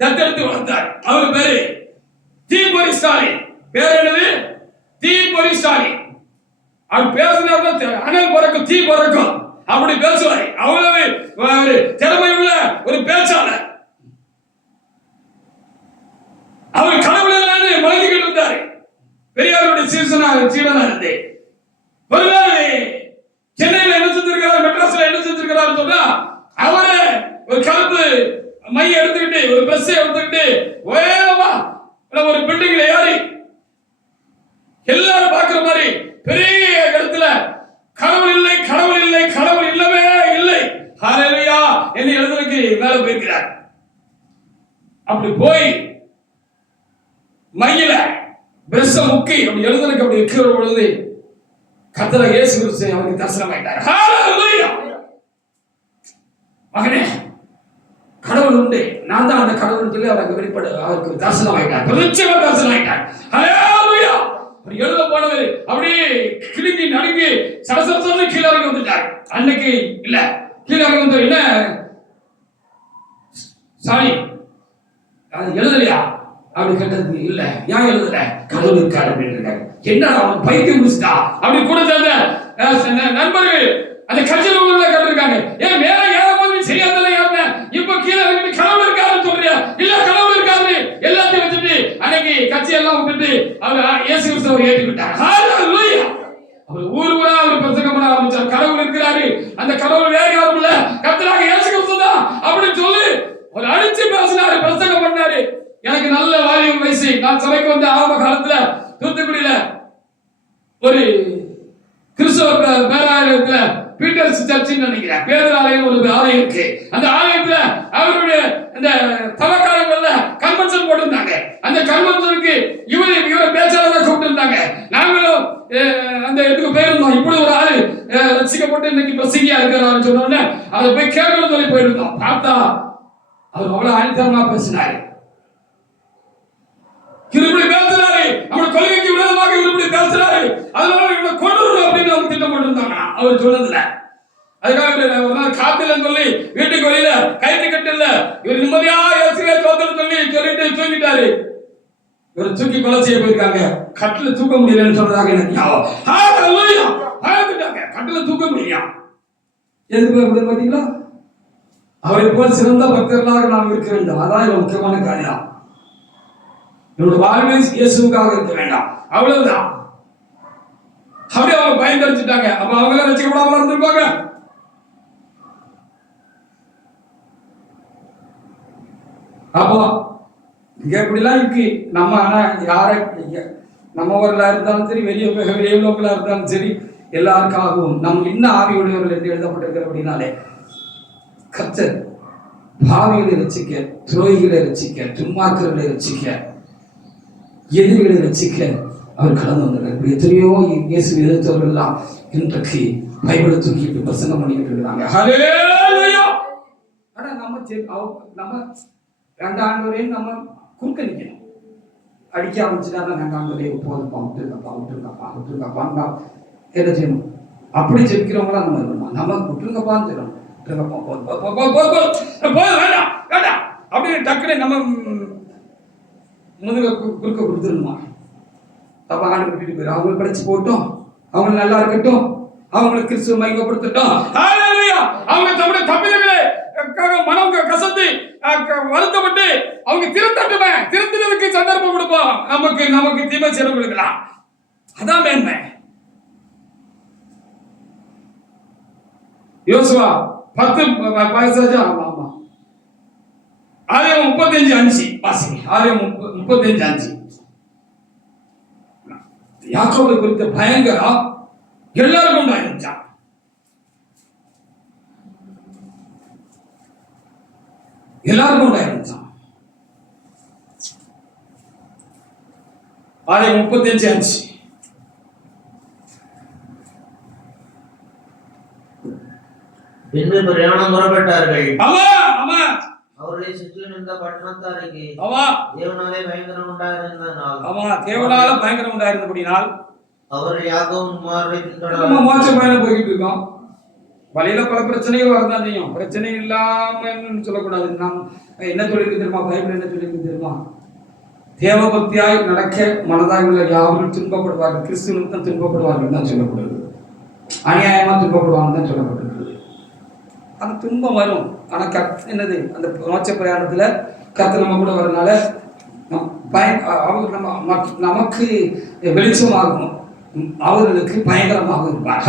தத்தெடுத்து வளர்த்தார். அவர் பேரு தீபொறி ஸ்டாலின். பேர் என்னது? தீபொறி ஸ்டாலின். அவர் பேசினா அனல் பறக்கும், தீ பறக்கும், அப்படி பேசுவார். அவ்வளவு ஒரு திறமையுள்ள ஒரு பேச்சாளர். அவர் கடவுள் மனிதர்கள் இருந்தார். பெரியாருடைய சீடனா இருந்து ஒருவேளை சென்னையில என்ன செஞ்சிருக்கிறார், மெட்ராஸ்ல என்ன செஞ்சிருக்கிறார் சொன்னா, அவரை ஒரு கருப்பு மைய எடுத்துக்கிட்டு, ஒரு பிரஸ் எடுத்துக்கிட்டு வேகமா ஒரு பில்டிங்ல ஏறி எல்லாரும் பார்க்கிற மாதிரி பெரிய இடத்துல கடவுள் இல்லை, கடவுள் இல்லை, கடவுள் இல்லவே இல்லை, ஹalleluya என்று எழுதுறதுக்கு மேல போயிருக்கிறார். அப்படி போய் மையில பிரஸ் முக்கி அப்படி எழுதுறதுக்கு அப்படி இருக்கிற பொழுது கர்த்தர் இயேசு கிறிஸ்து அவருக்கு தரிசனமாயிட்டார். ஹalleluya. மகனே, கடவுள் உண்டு, நான் தான் அந்த கடவுள் சொல்லி அவருக்கு வெளிப்பட அவருக்கு தரிசனமாயிட்டார். பிரச்சனை தரிசனமாயிட்டார். ஹalleluya. அவர் எழுத போனவர் அப்படியே கிளிங்கி நடுங்கி சடசடன்னு கீழே இறங்கி வந்துட்டார். அன்னைக்கு இல்ல, கீழே இறங்கி வந்து என்ன சாரி அது எழுதலையா அப்படி கேட்டதுக்கு இல்ல, ஏன் எழுதல, கடவுள் இருக்காரு அப்படின்னு. என்ன அவன் பைத்தியம் முடிச்சுட்டா அப்படி கூட சேர்ந்த நண்பர்கள் அந்த கட்சியில் உள்ள கேட்டிருக்காங்க, ஏன் மேல ஏற போது செய்யாதல யாருன்னு இப்ப கீழே இறங்கி கடவுள் இருக்காருன்னு சொல்றியா? இல்ல, கடவுள் இருக்காரு எல்லாத்தையும் வச்சுட்டு அன்னைக்கு கட்சி எல்லாம் விட்டுட்டு அவர் இயேசு கிறிஸ்துவை ஏற்றுக்கிட்டார். ஹalleluya. அவர் ஊர் ஊரா அவர் பிரசங்கம் பண்ண ஆரம்பிச்சார். கடவுள் இருக்கிறாரு, அந்த கடவுள் வேற யாரும் இல்ல, கர்த்தராக இயேசு கிறிஸ்து தான் அப்படின்னு சொல்லி ஒரு அடிச்சு பேசினாரு, பிரசங்கம் பண்ணாரு. எனக்கு நல்ல வாலிப வயசு. நான் சபைக்கு வந்து ஆரம்ப காலத்துல தூத்துக்குடியில ஒரு கிறிஸ்தவ பேராலயத்துல பீட்டர்ஸ் சர்ச்சின்னு நினைக்கிறேன், பேதர் ஆலயம் ஒரு ஆலயம் இருக்கு. அந்த ஆலயத்துல அவருடைய இந்த தவக்காலங்கள்ல கன்வென்ஷன் போட்டிருந்தாங்க. அந்த கன்வென்ஷனுக்கு இவரை பேச்சாளராக கூப்பிட்டிருந்தாங்க. நாங்களும் அந்த இடத்துக்கு போயிருந்தோம். இப்படி ஒரு ஆளு ரசிக்கப்பட்டு இன்னைக்கு பிரசங்கியா இருக்கிறாரு சொன்னோன்னு அதை போய் கேட்கணும்னு சொல்லி போயிருந்தோம். பார்த்தா அவர் அவ்வளவு ஆணித்தரமா பேசினாரு, இப்படி பேசுறாரு, அவருடைய கொள்கைக்கு விரோதமாக இப்படி பேசுறாரு, அதனால இவனை கொண்டு அப்படின்னு அவங்க திட்டம் போட்டிருந்தாங்க. அவர் சொன்னதுல அதுக்காக ஒரு நாள் காத்துல சொல்லி வீட்டுக்கு வெளியில கைத்து கட்டல இவர் நிம்மதியா இயேசுவே தோத்திரம் சொல்லிட்டு தூங்கிட்டாரு. இவர் தூக்கி கொலை செய்ய போயிருக்காங்க. கட்டில தூக்க முடியலன்னு சொல்றதாக எனக்கு ஞாபகம். ஹalleluya. பயந்துட்டாங்க, கட்டில தூக்க முடியல. எதுக்கு அப்படி பாத்தீங்களா? அவரை போல் சிறந்த பக்தர்களாக நாம் இருக்க வேண்டும். அதான் இது முக்கியமான காரியம். என்னோட வாழ்வை இயேசுவுக்காக இருக்க வேண்டாம், அவ்வளவுதான். அப்படியே அவங்க பயன்படுத்திட்டாங்க. அப்ப அவங்க ரசிக்கப்படாம இருந்திருப்பாங்க. அப்போ இங்க எப்படிலாம் இருக்கு. நம்ம ஆனா யாரை நம்ம ஊர்ல இருந்தாலும் சரி, வெளியுலகளா இருந்தாலும் சரி, எல்லாருக்காகவும் நம் இன்ன ஆவியுடையவர்கள் என்று எழுதப்பட்டிருக்கிற அப்படின்னாலே கர்த்தர் பாவிகளை ரசிக்க, துரோகிகளை ரசிக்க, துன்மார்க்கர்களை ரசிக்க, எதிரிகளை ரசிக்க அவர் கடந்து வந்தார். எத்தனையோ இயேசு எதிர்த்தவர்கள் எல்லாம் இன்றைக்கு பைபிளை தூக்கிட்டு பிரசங்கம் பண்ணிக்கிட்டு இருக்கிறாங்க. ஹalleluya. ஆனா நம்ம 2 ஆண்டு வரையும் நம்ம குறுக்க நிக்கணும். அடிக்க ஆரம்பிச்சுட்டா 2 ஆண்டு வரையும் போதுப்பா, விட்டுருங்கப்பா என்ன செய்யணும்? அப்படி ஜெபிக்கிறவங்களா நம்ம இருக்கணும். நம்ம விட்டுருங்கப்பான்னு சொல்லணும். வேண்டாம் வேண்டாம் அப்படின்னு டக்குனு நம்ம முதுக குறுக்க கொடுத்துருமா? அப்ப ஆண்டு விட்டுட்டு போயிடும். அவங்களுக்கு படிச்சு போட்டோம், அவங்க நல்லா இருக்கட்டும், அவங்களுக்கு கிறிஸ்துவ மையப்படுத்தட்டும். அவங்க தம்முடைய தப்பிதங்களை மனம் கசந்து வருத்தப்பட்டு அவங்க திருத்தட்டுமே, திருத்தினதுக்கு சந்தர்ப்பம் கொடுப்போம். நமக்கு தீமை செய்யறவங்களுக்கலாம் அதான் மேன்மை. யோசுவா 10 வயசாச்சா? ஆமா. ஆதியாகமம் 35:5 வாசிங்க. ஆதியாகமம் 35:5. யாக்கோபை குறித்த பயங்கரம் எல்லாருக்கும் உண்டாயிருந்துச்சான். எல்லாருக்கும் உண்டாயிருந்துச்சான். ஆதியாகமம் 35:5. பின்பு பிரயாணம் புறப்பட்டார்கள். அவர்களை சுற்றி நின்ற பட்டணத்தாருக்கு தேவனாலே பயங்கரம் உண்டாயிருந்தனால் தேவனால பயங்கரம் உண்டாயிருந்தபடினால் அவர்கள் யாக்கோபின் குமாரரை பின்தொடர்ந்து மோட்ச பயணம் போயிட்டு இருக்கோம். வழியில பல பிரச்சனைகள் வரதான் செய்யும். பிரச்சனை இல்லாம சொல்லக்கூடாது. நாம் என்ன சொல்லியிருக்கு தெரியுமா? பைபிள் என்ன சொல்லியிருக்கு தெரியுமா? தேவபக்தியாய் நடக்க மனதாய் உள்ள யாவரும் துன்பப்படுவார்கள், கிறிஸ்து நிமித்தம் துன்பப்படுவார்கள் தான் சொல்லப்படுது. அநியாயமா துன்பப்படுவாங்க தான் சொல்லப்பட்டிருக்கு. அந்த துன்பம் வரும். ஆனா என்னது, அந்த மோட்ச பிரயாணத்துல கர்த்தர் நம்ம கூட வரனால அவர் நமக்கு வெளிச்சமாகும், அவர்களுக்கு பயங்கரமாக இருப்பார்.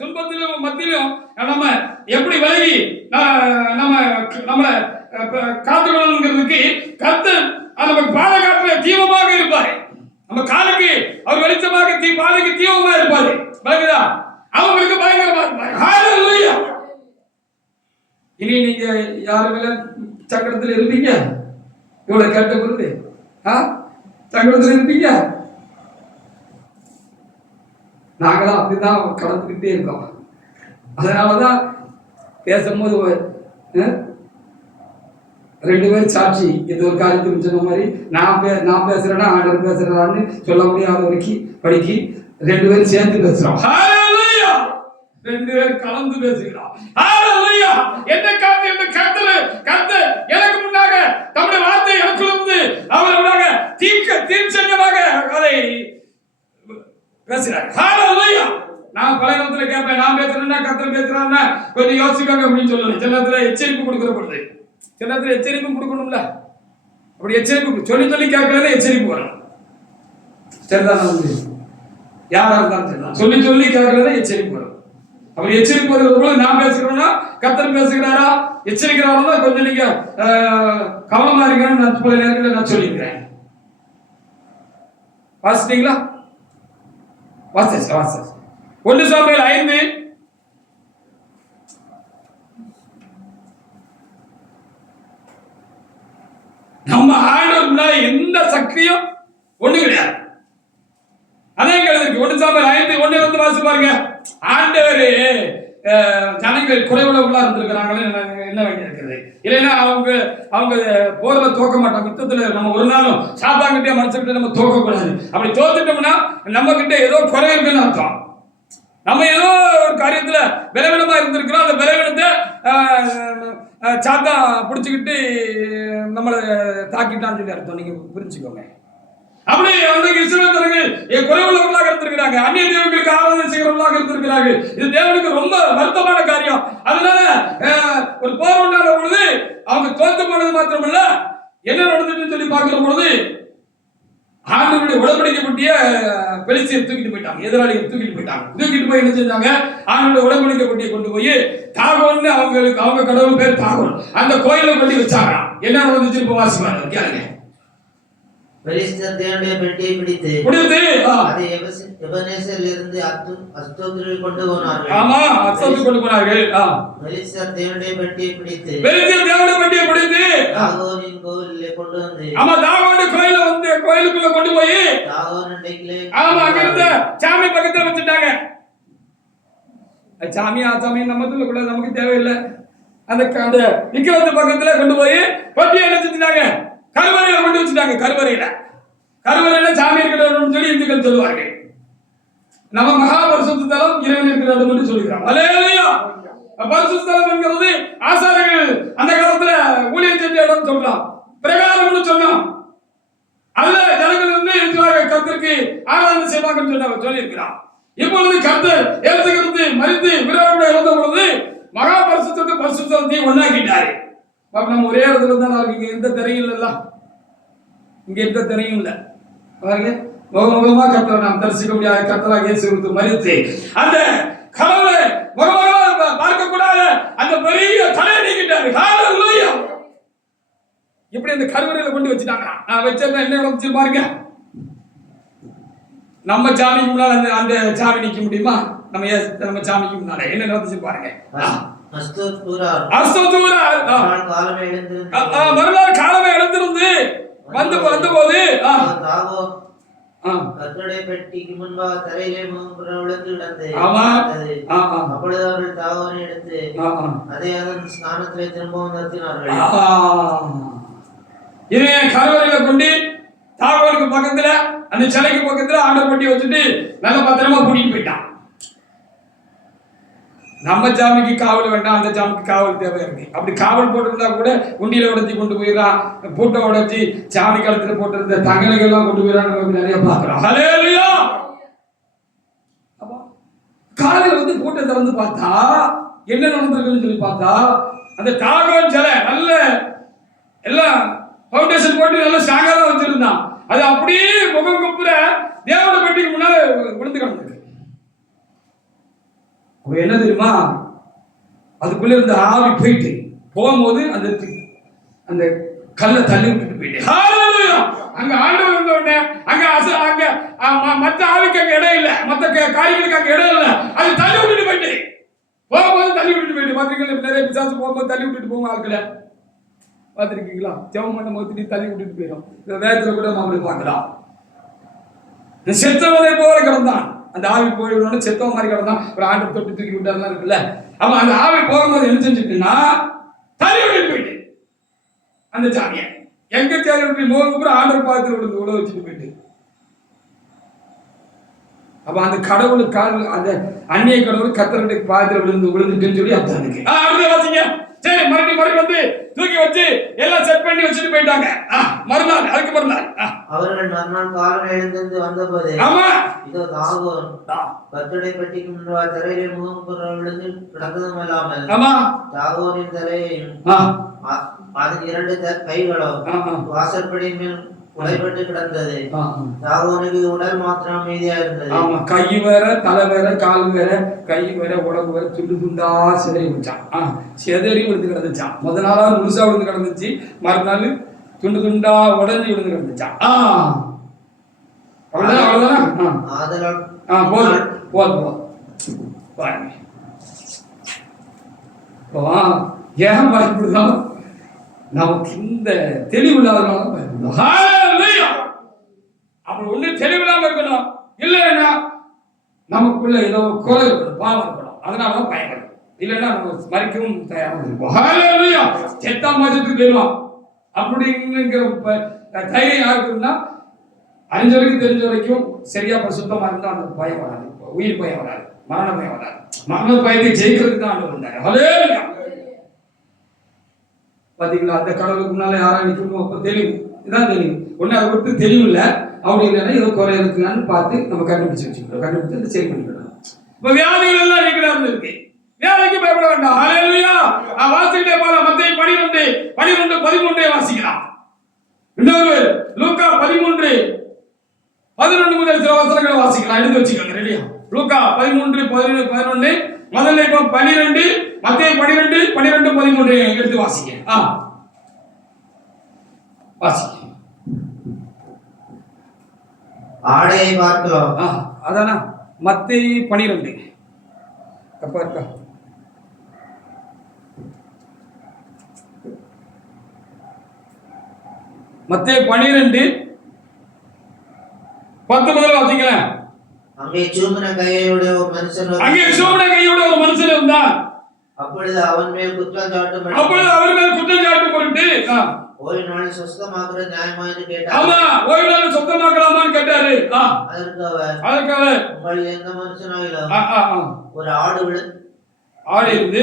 துன்பத்திலும் மத்தியிலும் நம்ம எப்படி விலகி நம்மளை காத்துக்கணுங்கிறதுக்கு கர்த்தர் நமக்கு பாதுகாப்புல தீபமாக இருப்பாரு. நம்ம காலுக்கு அவர் வெளிச்சமாக பாதைக்கு தீபமா இருப்பாரு. விளங்குதா? அவங்களுக்கு பயங்கரமா இருப்பாரு. இனி நீங்க யாரு மேல சங்கடத்தில் இருப்பீங்க? இவ்வளவு கேட்ட பொருள் சங்கடத்தில் இருப்பீங்க. நாங்களாம் அப்படிதான் கடந்துக்கிட்டே இருக்கோம். அதனாலதான் பேசும்போது 2 பேர் சாட்சி. எந்த ஒரு காரியத்துக்கு சொன்ன மாதிரி நான் பேசுறேன்னா ஆண்டவர் பேசுறான்னு சொல்ல முடியாத வரைக்கும் படிக்கி 2 பேரும் சேர்ந்து பேசுறோம். 2 பேர் கலந்து பேசுகிறோம். என்ன காத்து என்ன கர்த்தர் எனக்கு முன்னாக தம்முடைய வார்த்தை எனக்குள்ளிருந்து அவர் முன்னாக தீர்ச்சமாக அதை பேசுறார். நான் பல இடத்துல கேட்பேன், நான் பேசுறேன்னா கர்த்தர் பேசுறான்னா கொஞ்சம் யோசிக்காங்க அப்படின்னு சொல்லணும். சில நேரத்துல எச்சரிப்பு கொடுக்கிற பொழுது சில நேரத்துல எச்சரிப்பு கொடுக்கணும்ல. அப்படி எச்சரிப்பு சொல்லி கேட்கல எச்சரிப்பு வரும். சரிதான்? யாரா இருந்தாலும் சரிதான், சொல்லி கேட்கல எச்சரிப்பு வரும். அப்படி எச்சரிப்பு வருகிற போது நான் பேசுகிறேன்னா கர்த்தர் பேசுகிறாரா எச்சரிக்கிறாரா கொஞ்சம் நீங்க கவனமா இருக்கணும்னு நான் பல நேரங்களில் நான் சொல்லிக்கிறேன். வாசிட்டீங்களா? வாசி 1 சாமுவேல் 5 நம்ம ஆண்டவருக்குள்ள எந்த சக்தியும் ஒண்ணு கிடையாது. அதே இருக்கு 1 சாமுவேல் 5:1 வந்து வாசி பாருங்க. ஆண்டவர் ஜனங்கள் குறைவுள்ளவர்களா இருந்திருக்கிறாங்களே என்ன வேண்டி இருக்குது? இல்லைன்னா அவங்க போர்ல தோக்க மாட்டாங்க. யுத்தத்துல நம்ம ஒரு நாளும் சாத்தாங்கிட்டே மனுஷங்கிட்ட நம்ம தோக்க கூடாது. அப்படி தோத்துட்டோம்னா நம்ம கிட்ட ஏதோ குறை இருக்குன்னு அர்த்தம். நம்ம ஏதோ ஒரு காரியத்துல பலவீனமா இருந்திருக்கிறோம். அந்த பலவீனத்தை சாத்தா பிடிச்சுக்கிட்டு நம்மளை தாக்கிட்டான்னு சொல்லி அர்த்தம். நீங்க புரிஞ்சுக்கோங்க. அப்படி அந்த இஸ்ரவேலர்கள் குறைவுள்ளவர்களாக இருந்திருக்கிறாங்க. அந்நிய தேவர்களுக்கு ஆராதனை செய்கிறவர்களாக இருந்திருக்கிறார்கள். இது தேவனுக்கு ரொம்ப வருத்தமான காரியம். அதனால ஒரு போர் உண்டான பொழுது அவங்க தோத்து போனது மாத்திரமல்ல, என்ன நடந்துன்னு சொல்லி பார்க்கிற பொழுது ஆண்டவருடைய உடன்படிக்கப்பட்டிய பெலிஸ்தியர் தூக்கிட்டு போயிட்டாங்க. எதிராளிகள் தூக்கிட்டு போய் என்ன செஞ்சாங்க? ஆண்டவருடைய உடன்படிக்கப்பட்டியை கொண்டு போய் தாகோன்னு அவங்க கடவுள் பேர் தாகோன், அந்த கோயிலை கொண்டு வச்சாங்க. என்ன நடந்துச்சு இப்ப வாசிப்பாங்க கேளுங்க. பெலிஸ்தர் தேவனுடைய பெட்டியை பிடித்து அதை எபனேசரிலிருந்து அஸ்தோத்திற்கு கொண்டு போனார்கள். ஆமா, அஸ்தோத்திற்கு கொண்டு போனார்கள். பெலிஸ்தர் தேவனுடைய பெட்டியை பிடித்து தாகோனின் கோவிலிலே கொண்டு வந்து தாகோன் கோயில வந்து கோயிலுக்குள்ள கொண்டு போய் தாகோனிலே அங்க இருந்த சாமி பக்கத்துல வச்சுட்டாங்க. சாமி நம்ம சொல்லக்கூடாது, நமக்கு தேவையில்லை. அந்த விக்கிரத்து பக்கத்துல கொண்டு போய் கொட்டி என்ன செஞ்சுட்டாங்க? கருவறையில கொண்டு வச்சுட்டாங்க. கருவறையில சாமி இருக்கிறோம் சொல்லி இந்துக்கள் சொல்லுவார்கள். நம்ம மகா பரிசுத்த தலம் இறைவன் இருக்கிறது என்று சொல்லுகிறார். அல்லேலூயா. பரிசுத்த தலம் என்கிறது ஆசாரியர்கள் அந்த காலத்துல ஊழியம் செஞ்ச இடம் சொல்லலாம், பிரகாரம்னு சொன்னோம். அதுல ஜனங்கள் வந்து இருக்கிறார்கள், கர்த்தருக்கு ஆராதனை செய்வாங்கன்னு சொல்லியிருக்கிறார். இப்பொழுது கர்த்தர் ஏசுகிறது மரித்து விரோதோட இறந்த பொழுது மகா பரிசுத்த பரிசுத்தத்தையும் ஒன்னாக்கிட்டாரு. நம்ம ஒரே இடத்துல தான் இருக்கு. எந்த திரையும் இல்ல, இங்க எந்த திரையும் இல்ல. பாருங்க, முகமுகமா கர்த்தரை நாம் தரிசிக்க முடியாது. கர்த்தராக இயேசு கிறிஸ்து மரித்து அந்த கடவுளை முகமுகமா பார்க்க கூடாத அந்த பெரிய தடையை நீக்கிட்டாரு. ஹalleluya. இப்படி அந்த கருவறையில கொண்டு வச்சுட்டாங்க. நான் வச்சா என்ன நடந்துச்சு பாருங்க. நம்ம சாமிக்கு முன்னால அந்த சாமி நிக்க முடியுமா? நம்ம சாமிக்கு முன்னால என்ன நடந்துச்சு பாருங்க. மறுநாள் காலமே எழுந்திருந்து வந்த போது கர்த்தருடைய பெட்டிக்கு முன்பாக தரையிலே விழுந்து கிடந்தது. அப்பொழுது அவர்கள் தாகோனை எடுத்து அதை அதன் ஸ்நானத்திலே திரும்பவும் நிறுத்தினார்கள். கருவறையில கொண்டு தாகோனுக்கு பக்கத்துல அந்த சிலைக்கு பக்கத்துல ஆண்டவர் பெட்டி வச்சுட்டு நல்ல பத்திரமா கூட்டிட்டு போயிட்டான். நம்ம சாமிக்கு காவல் வேண்டாம், அந்த சாமிக்கு காவல் தேவை இருக்கு. அப்படி காவல் போட்டிருந்தா கூட உண்டியில உடைச்சி கொண்டு போயிடறான், பூட்டை உடைச்சி சாமி காலத்துல போட்டிருந்த தங்கலைகள் எல்லாம் கொண்டு போயிடறான். நமக்கு நிறைய பாக்குறோம். ஹல்லேலூயா. காலையில வந்து பூட்டை திறந்து பார்த்தா என்ன நடந்திருக்குன்னு சொல்லி பார்த்தா, அந்த தாகவன் சிலை நல்ல எல்லாம் பவுண்டேஷன் போட்டு நல்ல ஸ்ட்ராங்கா தான் வச்சிருந்தான். அது அப்படியே முகம் குப்புற தேவட பெட்டிக்கு முன்னால விழுந்து கிடந்திருக்கு. என்ன தெரியுமா, அதுக்குள்ள இருந்த ஆவி போயிட்டு போகும்போது அந்த அந்த கல்லை தள்ளி விட்டுட்டு போயிட்டு அங்க ஆண்டவர் இருந்த உடனே அங்க மற்ற ஆவிக்கு அங்க இடம் இல்லை, மற்ற காரியங்களுக்கு அங்க இடம் இல்லை, அது தள்ளி விட்டுட்டு போயிட்டு போகும்போது தள்ளி விட்டுட்டு போயிட்டு. பாத்திருக்கீங்களா, நிறைய பிசாசு போகும்போது தள்ளி விட்டுட்டு போவோம் ஆட்களை பாத்திருக்கீங்களா? ஜெபம் பண்ண போது தள்ளி விட்டுட்டு போயிடும். இந்த வேகத்துல கூட நம்ம பார்க்கலாம். செத்தவனை போல கிடந்தான், அந்த ஆவி போயிடணும்னு செத்தவ மாதிரி கிடந்தான். ஒரு ஆண்டு தொட்டு தூக்கி விட்டாருலாம் இருக்குல்ல, அப்ப அந்த ஆவி போகும்போது என்ன செஞ்சுட்டுன்னா தள்ளி விட்டுட்டு போயிட்டு அந்த சாமியை எங்க தேடி விட்டு முகம் ஆண்டவர் பாதத்தில் விழுந்து உழ வச்சுட்டு போயிட்டு. அப்ப அந்த கடவுளுக்கு அந்த அந்நிய கடவுள் கத்தருடைய பாதத்தில் விழுந்துட்டுன்னு சொல்லி அர்த்தம். அடுத்த வாசிங்க. சரி, மறுபடியும் வந்து தூக்கி வச்சு எல்லாம் செட் பண்ணி வச்சுட்டு போயிட்டாங்க. மறுநாள் அதுக்கு மறுநாள் அவர்கள் மறுநாள் காலையில் எழுந்திருந்து வந்தபோது இதோ தாகோன் கர்த்தருடைய பெட்டிக்கு முன்பாக தரையிலே முகம் விழுந்து கிடந்ததும் இல்லாமல் தாகோனின் தலையையும் அதன் 2 கைகளும் வாசற்படியின் மேல் உடைபட்டு கிடந்தது. தாகோனுக்கு உடல் மாத்திரம் மீதியா இருந்தது. ஆமா, கை வேற, தலை வேற, கால் வேற, கை வேற, உடம்பு வேற துண்டு துண்டா சிதறி விட்டான். சிதறி விழுந்து கிடந்துச்சான். முதல் நாளாவது முழுசா விழுந்து கிடந்துச்சு, மறுநாள் துண்டு துண்டா உடஞ்சி விழுந்து கிடந்துச்சான். அவ்வளவுதான் அவ்வளவுதான். போதும் போதும் பாருங்க. ஏன் பயப்படுதான்? நமக்கு இந்த தெளிவு இல்லாதனால பயப்படுவோம். அப்படி ஒண்ணு தெளிவில்லாம இருக்கணும், இல்லைன்னா நமக்குள்ள ஏதோ குறை இருக்கணும், பாவம் இருக்கணும், அதனாலதான் பயப்படும். இல்லைன்னா நம்ம மறிக்கவும் தயாராக இருப்போம். செத்தா மஜத்துக்கு போயிடுவோம் அப்படிங்கிற தைரியம் யாருக்கு இருந்தா, அறிஞ்ச வரைக்கும் தெரிஞ்ச வரைக்கும் சரியா சுத்தமா இருந்தா அந்த பயம் வராது, உயிர் பயம் வராது, மரண பயம் வராது. மரண பயத்தை ஜெயிக்கிறதுக்கு தான் ஆண்டவர் இருந்தாரு. ஹல்லேலூயா. பாத்தீங்களா, அந்த கடவுளுக்கு முன்னால யாரா நிற்கணும், அப்ப தெளிவு இதான் தெளிவு. ஒண்ணு அதை விட்டு தெளிவு இல்லை, அப்படி இல்லைன்னா ஏதோ குறை இருக்குன்னு பார்த்து நம்ம கண்டுபிடிச்சு வச்சுக்கணும், கண்டுபிடிச்சு சரி பண்ணிக்கணும். இப்ப வியாதிகள் எல்லாம் நீக்கிறாரு இருக்கு, வியாதிக்கு பயப்பட வேண்டாம். ஹல்லேலூயா. வாசிக்கிட்டே போல மத்தேயு 12:13 வாசிக்கலாம். இன்னொரு லூக்கா 13:11 முதல் சில வசனங்களை வாசிக்கலாம், எடுத்து வச்சுக்கோங்க ரெடியா. லூக்கா 13:11 முதல்ல இப்ப 12, மத்தேயு 12:13 எடுத்து வாசிங்க. வாசிங்க. ஆடையை பார்க்கலாம். அதானா மத்தேயு 12 தப்பா இருக்கா? மத்தேயு 12:10 முதல் வாசிங்களேன். அங்கே சூம்பின கையோட ஒரு மனுஷன் இருந்தான். அப்பொழுது அவன் மேல் குற்றம் சாட்டும் பொருட்டு ஓய்வு நாளை சுத்தமாக்குற நியாயமா என்று கேட்டார். ஆமா, ஓய்வு நாளை சுத்தமாக்கலாமான்னு கேட்டாரு. அதற்கு அவர் உங்கள் எந்த மனுஷனாயிலும் ஒரு ஆடு இருந்து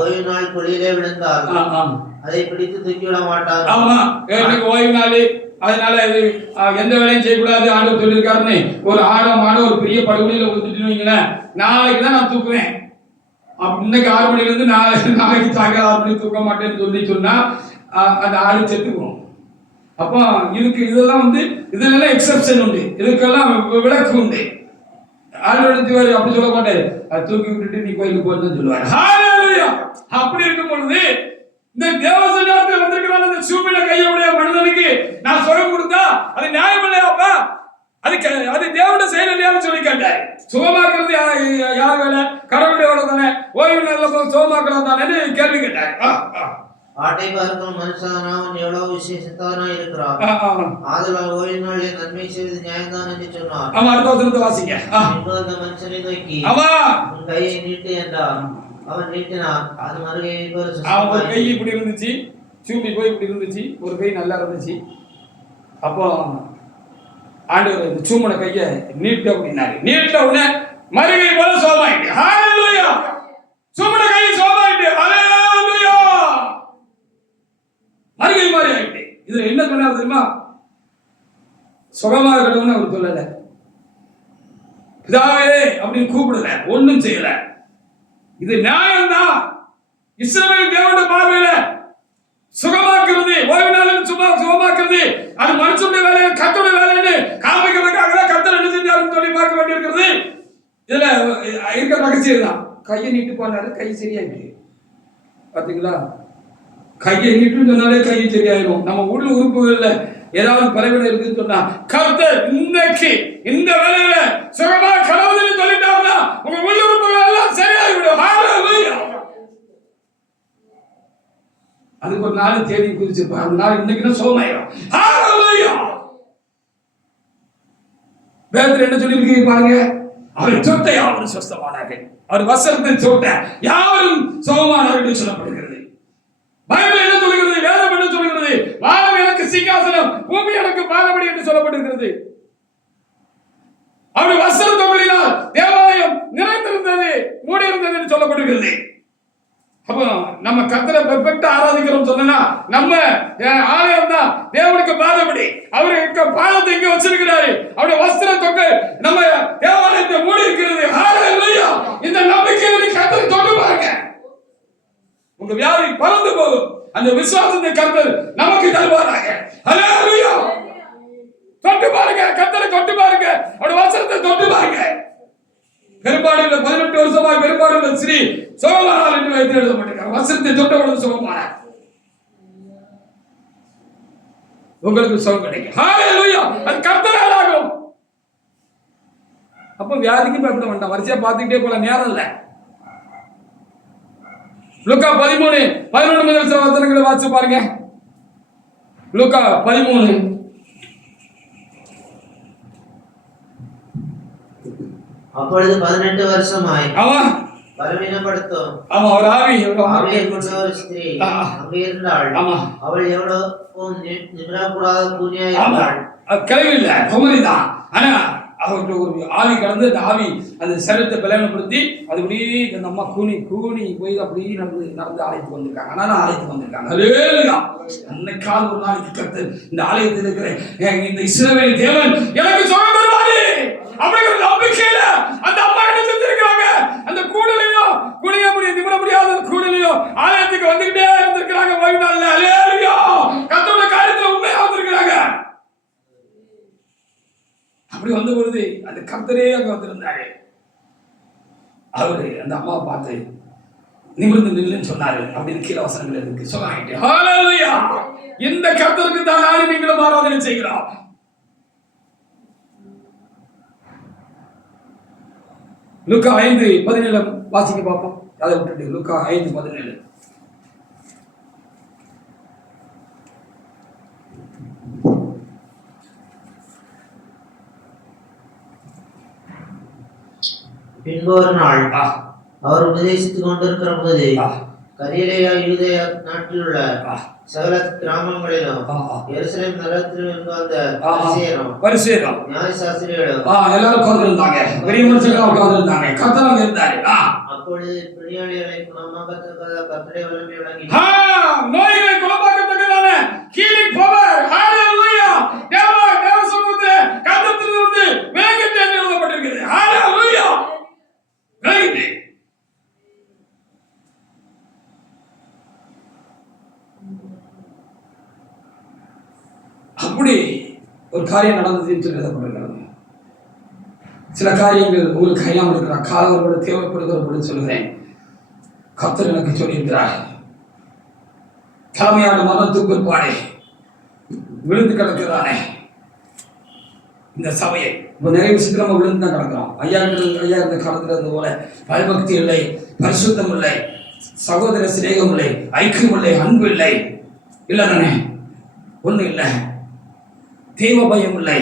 ஓய்வு நாள் குழியிலே விழுந்தால் அதை பிடித்து தூக்கிவிட மாட்டார். ஆமா, எனக்கு ஓய்வு நாள், அதனால இது எந்த வேலையும் செய்யக்கூடாது ஆண்டவர் சொல்லியிருக்காருன்னு ஒரு ஆழமான ஒரு பெரிய படுகொலையில விழுந்துட்டு வைங்களேன், நாளைக்கு தான் நான் தூக்குவேன். இன்னைக்கு 6 மணில இருந்து நாளைக்கு சாயங்காலம் 6 மணிக்கு தூக்க மாட்டேன்னு சொன்னா அந்த ஆடு செத்துக்குவோம். அப்போ இதெல்லாம் இதெல்லாம் எக்ஸப்ஷன் உண்டு, இதுக்கெல்லாம் விளக்கு உண்டு. ஆடு எடுத்துவாரு அப்படி சொல்ல மாட்டாரு, அதை தூக்கி விட்டுட்டு நீ கோயிலுக்கு போன்னு சொல்லுவாரு. அப்படி இருக்கும் பொழுது இந்த தேவசனத்தில் வந்திருக்கிற அந்த சூமில கையுடைய மனிதனுக்கு நான் சுகம் கொடுத்தா அது நியாயம் இல்லையாப்பா? அது தேவனுடைய செயல் இல்லையான்னு சொல்லி கேட்டாரு. சுகமாக்குறது யார் வேலை? கடவுளுடைய வேலை தானே. ஓய்வு நல்ல சுகமாக்கலாம் தானே கேள்வி கேட்டாரு. ஆட்டை பார்க்கும் மனுஷனாவன் எவ்வளவு விசேஷத்தானா இருக்கிறான், ஆதலால் ஓய்வு நாளில் நன்மை செய்வது நியாயம்தான் என்று சொன்னார். அடுத்த வசனத்தை வாசிங்க. அந்த மனுஷனை நோக்கி உன் கையை நீட்டு என்றார். அவன் நீட்டினான், அது மறுகை ஒரு கை இப்படி இருந்துச்சு, சூம்பி போய் இப்படி இருந்துச்சு, ஒரு கை நல்லா இருந்துச்சு. அப்போ ஆண்டவர் சூமன கையை நீட்டு அப்படின்னாரு. நீட்ட உடனே மறுகை போல சோமாயிட்டு. ஹalleluya. சுமட கை சோமாயிட்டு. ஹalleluya. மறுகை மாதிரி ஆயிட்டு. இதுல என்ன பண்ணாரு தெரியுமா? சுகமா இருக்கணும்னு அவர் சொல்லல. பிதாவே அப்படின்னு கூப்பிடல, ஒண்ணும் செய்யல. இது நியாயம் தான். இஸ்ரவேல் தேவனுடைய பார்வையில சுகமாக்குறது, ஓய்வு நாளில் சுகமாக்குறது அது மனுஷனுடைய வேலை, கர்த்தருடைய வேலைன்னு காமிக்கிறதுக்காக கர்த்தர் என்ன செஞ்சாருன்னு சொல்லி பார்க்க வேண்டியிருக்கிறது. இதுல இருக்கிற ரகசியம் தான். கையை நீட்டு போனாரு, கை சரியாயிட்டு. பாத்தீங்களா? கையை நீட்டு சொன்னாலே கை சரியாயிடும். நம்ம உள்ள உறுப்புகள்ல ஏதாவது பலவீனம் இருக்குன்னு சொன்னா கர்த்தர் இன்னைக்கு இந்த வேலையில சுகமா கடவுள்னு சொல்லிட்டாருன்னா உங்க உள்ள உறுப்புகள் எல்லாம் சரியாயிடும். ஹalleluya. அதுக்கு ஒரு நாள் தேதி குறிச்சிருப்பாங்க. அந்த நாள் இன்னைக்கு சோமாயிரும். ஹalleluya. வேதத்துல என்ன சொல்லிருக்கு பாருங்க. அவர் தொட்ட யாவரும் சுஸ்தமானார்கள். அவர் வசனத்தை தொட்ட யாவரும் சுகமானார்கள் என்று சொல்லப்படுகிறது. பைபிள் என்ன சொல்கிறது? வேதம் என்ன சொல்கிறது? வானம் எனக்கு சிங்காசனம், பூமி எனக்கு பாதபடி என்று சொல்லப்படுகிறது. அவருடைய வசன தொழிலினால் தேவாலயம் நிறைந்திருந்தது, மூடி இருந்தது என்று சொல்லப்படுகிறது. அப்போ நம்ம கர்த்தரை பெர்ஃபெக்ட்டா ஆராதிக்கிறோம் சொன்னா நம்ம ஆலயம் தான் தேவனுக்கு பாதபடி. அவருக்கு பாதத்தை இங்க வச்சிருக்கிறாரு. அவருடைய வஸ்திர தொகை நம்ம தேவாலயத்தை மூடி இருக்கிறது. ஹalleluya. இந்த நம்பிக்கையை கர்த்தரை தொட்டு பாருங்க. உங்க வியாதி பறந்து போகும். அந்த விசுவாசத்தை கர்த்தர் நமக்கு தருவாராக. ஹalleluya. தொட்டு பாருங்க, கர்த்தரை தொட்டு பாருங்க, அவருடைய வசனத்தை தொட்டு பாருங்க. பெரும்பாடுள்ள 18 வருஷமாய் பெரும்பாடுள்ள ஸ்ரீ சோமானார் என்று வைத்து எழுதப்பட்டிருக்கிறார். வசனத்தை தொட்டவர்கள் சோமானார். உங்களுக்கு சுகம் கிடைக்கும். ஹalleluya. அது கர்த்தரால் ஆகும். அப்ப வியாதிக்கு பயப்பட வேண்டாம். வரிசையா பார்த்துக்கிட்டே போல, நேரம் இல்லை. லூக்கா 13:11 முதல் வசனங்களை வாசிச்சு பாருங்க. லூக்கா 13. அப்பொழுது 18 வருஷமாய் அவன் பலவீனப்படுத்தும் ஒரு ஆவியை கொண்ட ஒரு ஸ்திரீ அங்கே இருந்தாள். அவள் எவ்வளவு நிமிரக்கூடாத கூனியாய் இருந்தாள். கிளவி இல்ல, குமரிதான். ஆனா அவருக்கு ஒரு ஆவி கடந்து அந்த ஆவி அந்த சரீரத்தை பலவீனப்படுத்தி அது அப்படியே இந்த அம்மா கூனி போய் அப்படியே நடந்து ஆலயத்துக்கு வந்திருக்காங்க. ஆனாலும் ஆலயத்துக்கு வந்திருக்காங்க. ஹalleluya. அன்னைக்கால் ஒரு நாளைக்கு கர்த்தர் இந்த ஆலயத்தில் இருக்கிற இந்த இஸ்ரவேல் தேவன் எனக்கு சுகம் தருவாரு அப்படிங்கிற நம்பிக்கையில அந்த அம்மா என்ன செஞ்சிருக்காங்க? அந்த கூடலையும் நிமிர முடியாத கூடலையும் ஆலயத்துக்கு வந்துகிட்டே இருந்திருக்கிறாங்க. ஓய்வு நாள்ல. ஹalleluya. கர்த்தருடைய காரியத்துல உண்மையா வந்திருக்கிறாங்க. அப்படி வந்த பொழுது அந்த கர்த்தரே அங்க வந்திருந்தாரு. அவரு அந்த அம்மாவை பார்த்து நிமிர்ந்து நில்லுன்னு சொன்னாரு. அப்படின்னு கீழே வசனங்கள் இருக்கு. சொல்லாயிட்டு ஹalleluya. இந்த கர்த்தருக்கு தான் நானும் நீங்களும் ஆராதனை செய்கிறோம். லூக்கா 5:17 வாசிக்க பார்ப்போம். அதை விட்டுட்டு லூக்கா 5:17. பின்பு ஒரு நாள் அவர் உபதேசித்துக் கொண்டிருக்கிற போது கலிலேயா யூதேயா நாட்டில் உள்ள சகல கிராமங்களிலும் எருசலேம் நகரத்திலும் இருந்த அந்த பரிசேயரும் நியாயசாஸ்திரிகளும் எல்லாரும் உட்கார்ந்திருந்தாங்க. பெரிய மனுஷங்க உட்கார்ந்திருந்தாங்க. கர்த்தர் அங்க இருந்தாரு. அப்பொழுது பிணியாளிகளை குணமாக்கத்தக்கதாக கர்த்தருடைய வல்லமை விளங்கி நோய்களை குணமாக்கத்தக்கதான ஹீலிங் பவர். ஹalleluya. தேவ சமூகத்திலே கர்த்தரிலிருந்து விளங்கிட்டு என்று எழுதப்பட்டிருக்கிறது. ஹalleluya. விளங்கிட்டு அப்படி ஒரு காரியம் நடந்ததுன்னு சொல்லி எழுதப்படுகிறது. சில காரியங்கள் உங்களுக்கு கையாமல் இருக்கிற காலங்களோட தேவைப்படுகிறபடி சொல்கிறேன். கர்த்தர் எனக்கு சொல்லியிருக்கிறார். தலைமையான மரணத்துக்கு பிற்பாடே விழுந்து கிடக்கிறானே இந்த சபையை இப்போ நிறைய விஷயத்துல நம்ம விழுந்து தான் கிடக்கிறோம். ஐயா இருந்த காலத்துல இருந்த போல பயபக்தி இல்லை, பரிசுத்தம் இல்லை, சகோதர சிநேகம் இல்லை, ஐக்கியம் இல்லை, அன்பு இல்லை. இல்லை தானே? ஒண்ணு இல்லை. தெய்வ பயம் இல்லை.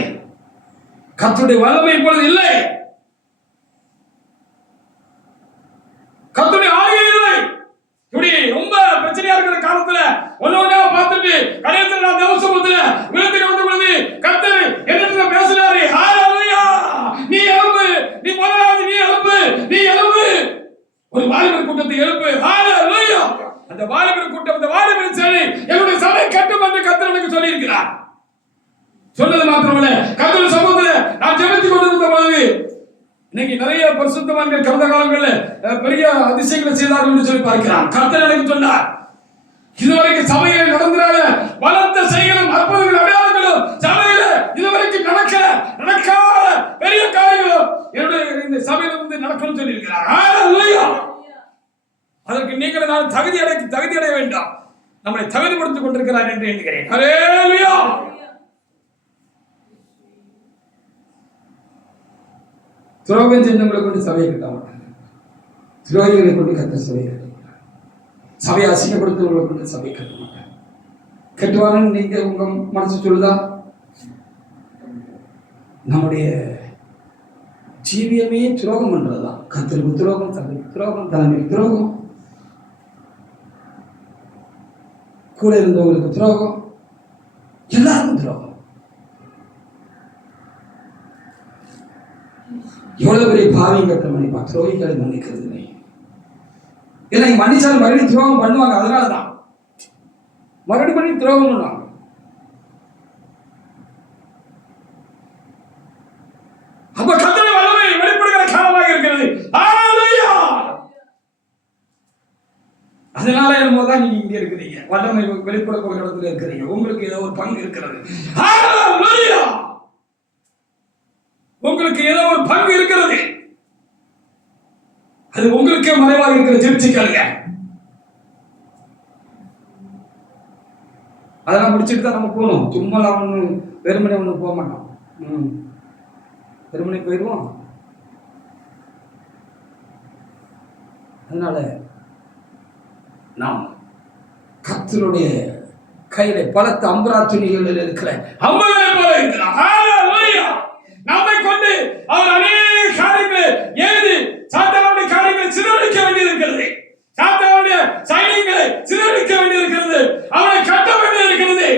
கர்த்தருடைய வல்லமை இப்பொழுது இல்லை. கர்த்தருடைய ஆளுகை இல்லை. இப்படி ரொம்ப பிரச்சனையா இருக்கிற காலத்துல ஒன்னொன்னா பார்த்துட்டு கடைசியில் நான் தேவசமூகத்துல விழுந்து வந்து பொழுது கர்த்தர் என்னிடத்துல பேசினாரு. ஹalleluya. நீ எழும்பு, நீ முதலாவது நீ எழும்பு. சொன்னது மாத்திரமல்ல, கர்த்தருடைய சமூகத்துல நான் ஜெபித்துக் கொண்டிருந்த பொழுது இன்னைக்கு நிறைய பரிசுத்தவான்கள் கடந்த காலங்களில் பெரிய அதிசயங்களை செய்தார்கள் என்று சொல்லி பார்க்கிறான். கர்த்தர் எனக்கு சொன்னார், இதுவரைக்கும் சபையில் நடந்திராத பலத்த செய்களும் அற்புதங்கள் அடையாளங்களும் சபையில இதுவரைக்கும் நடக்காத பெரிய காரியங்களும் என்னுடைய இந்த சபையில வந்து நடக்கும் சொல்லி இருக்கிறார். அதற்கு நீங்கள் நான் தகுதி அடைய வேண்டாம், நம்மளை தகுதிப்படுத்திக் கொண்டிருக்கிறார் என்று எண்ணுகிறேன். ஹல்லேலூயா. துரோகம் செஞ்சவங்களை கொண்டு சபையை கட்ட மாட்டாங்க, துரோகிகளை கொண்டு கத்த சபையை கட்ட மாட்டாங்க, சபையை அசிங்கப்படுத்துவங்களை கொண்டு சபையை கட்ட மாட்டாங்க. கட்டுவாங்கன்னு நீங்க உங்க மனசு சொல்லுதா? நம்முடைய ஜீவியமே துரோகம் பண்றதுதான். கத்தருக்கு துரோகம், சபைக்கு துரோகம், தலைமைக்கு துரோகம், கூட இருந்தவங்களுக்கு துரோகம், எல்லாருக்கும் துரோகம். எவ்வளவு பெரிய பாவிங்க மன்னிப்பா, துரோகிகளை மன்னிக்கிறது இல்லை. ஏன்னா மன்னிச்சாலும் மறுபடியும் துரோகம் பண்ணுவாங்க, அதனாலதான் மறுபடியும் துரோகம் பண்ணுவாங்க. அப்ப கர்த்தருடைய வல்லமை வெளிப்படுகிற காலமாக இருக்கிறது. ஹல்லேலூயா. அதனால என்னமோதான் நீங்க இங்க இருக்கிறீங்க, வல்லமை வெளிப்பட போகிற இடத்துல இருக்கிறீங்க, உங்களுக்கு ஏதோ ஒரு பங்கு இருக்கிறது. ஹல்லேலூயா. உங்களுக்கு ஏதோ ஒரு பங்கு இருக்கிறது, அது உங்களுக்கே மறைவாக இருக்கிற. ஜெபிச்சுக்கங்க, அதெல்லாம் முடிச்சுட்டு தான் நம்ம போகணும். சும்மா ஒண்ணு வெறுமனே ஒண்ணு போக மாட்டோம், வெறுமனே போயிடுவோம். அதனால நாம் கர்த்தருடைய கையில பலத்த அம்பரா துணிகளில் இருக்கிற அம்பரை போல இருக்கிறார். ஹல்லேலூயா. நம்மை கொண்டு அவர் அநேக காரியங்களை எழுதி சாத்தானுடைய காரியங்களை சிதறடிக்க வேண்டியிருக்கிறது, சாத்தானுடைய சைனியங்களை சிதறடிக்க வேண்டியிருக்கிறது, அவனை கட்ட வேண்டியிருக்கிறது.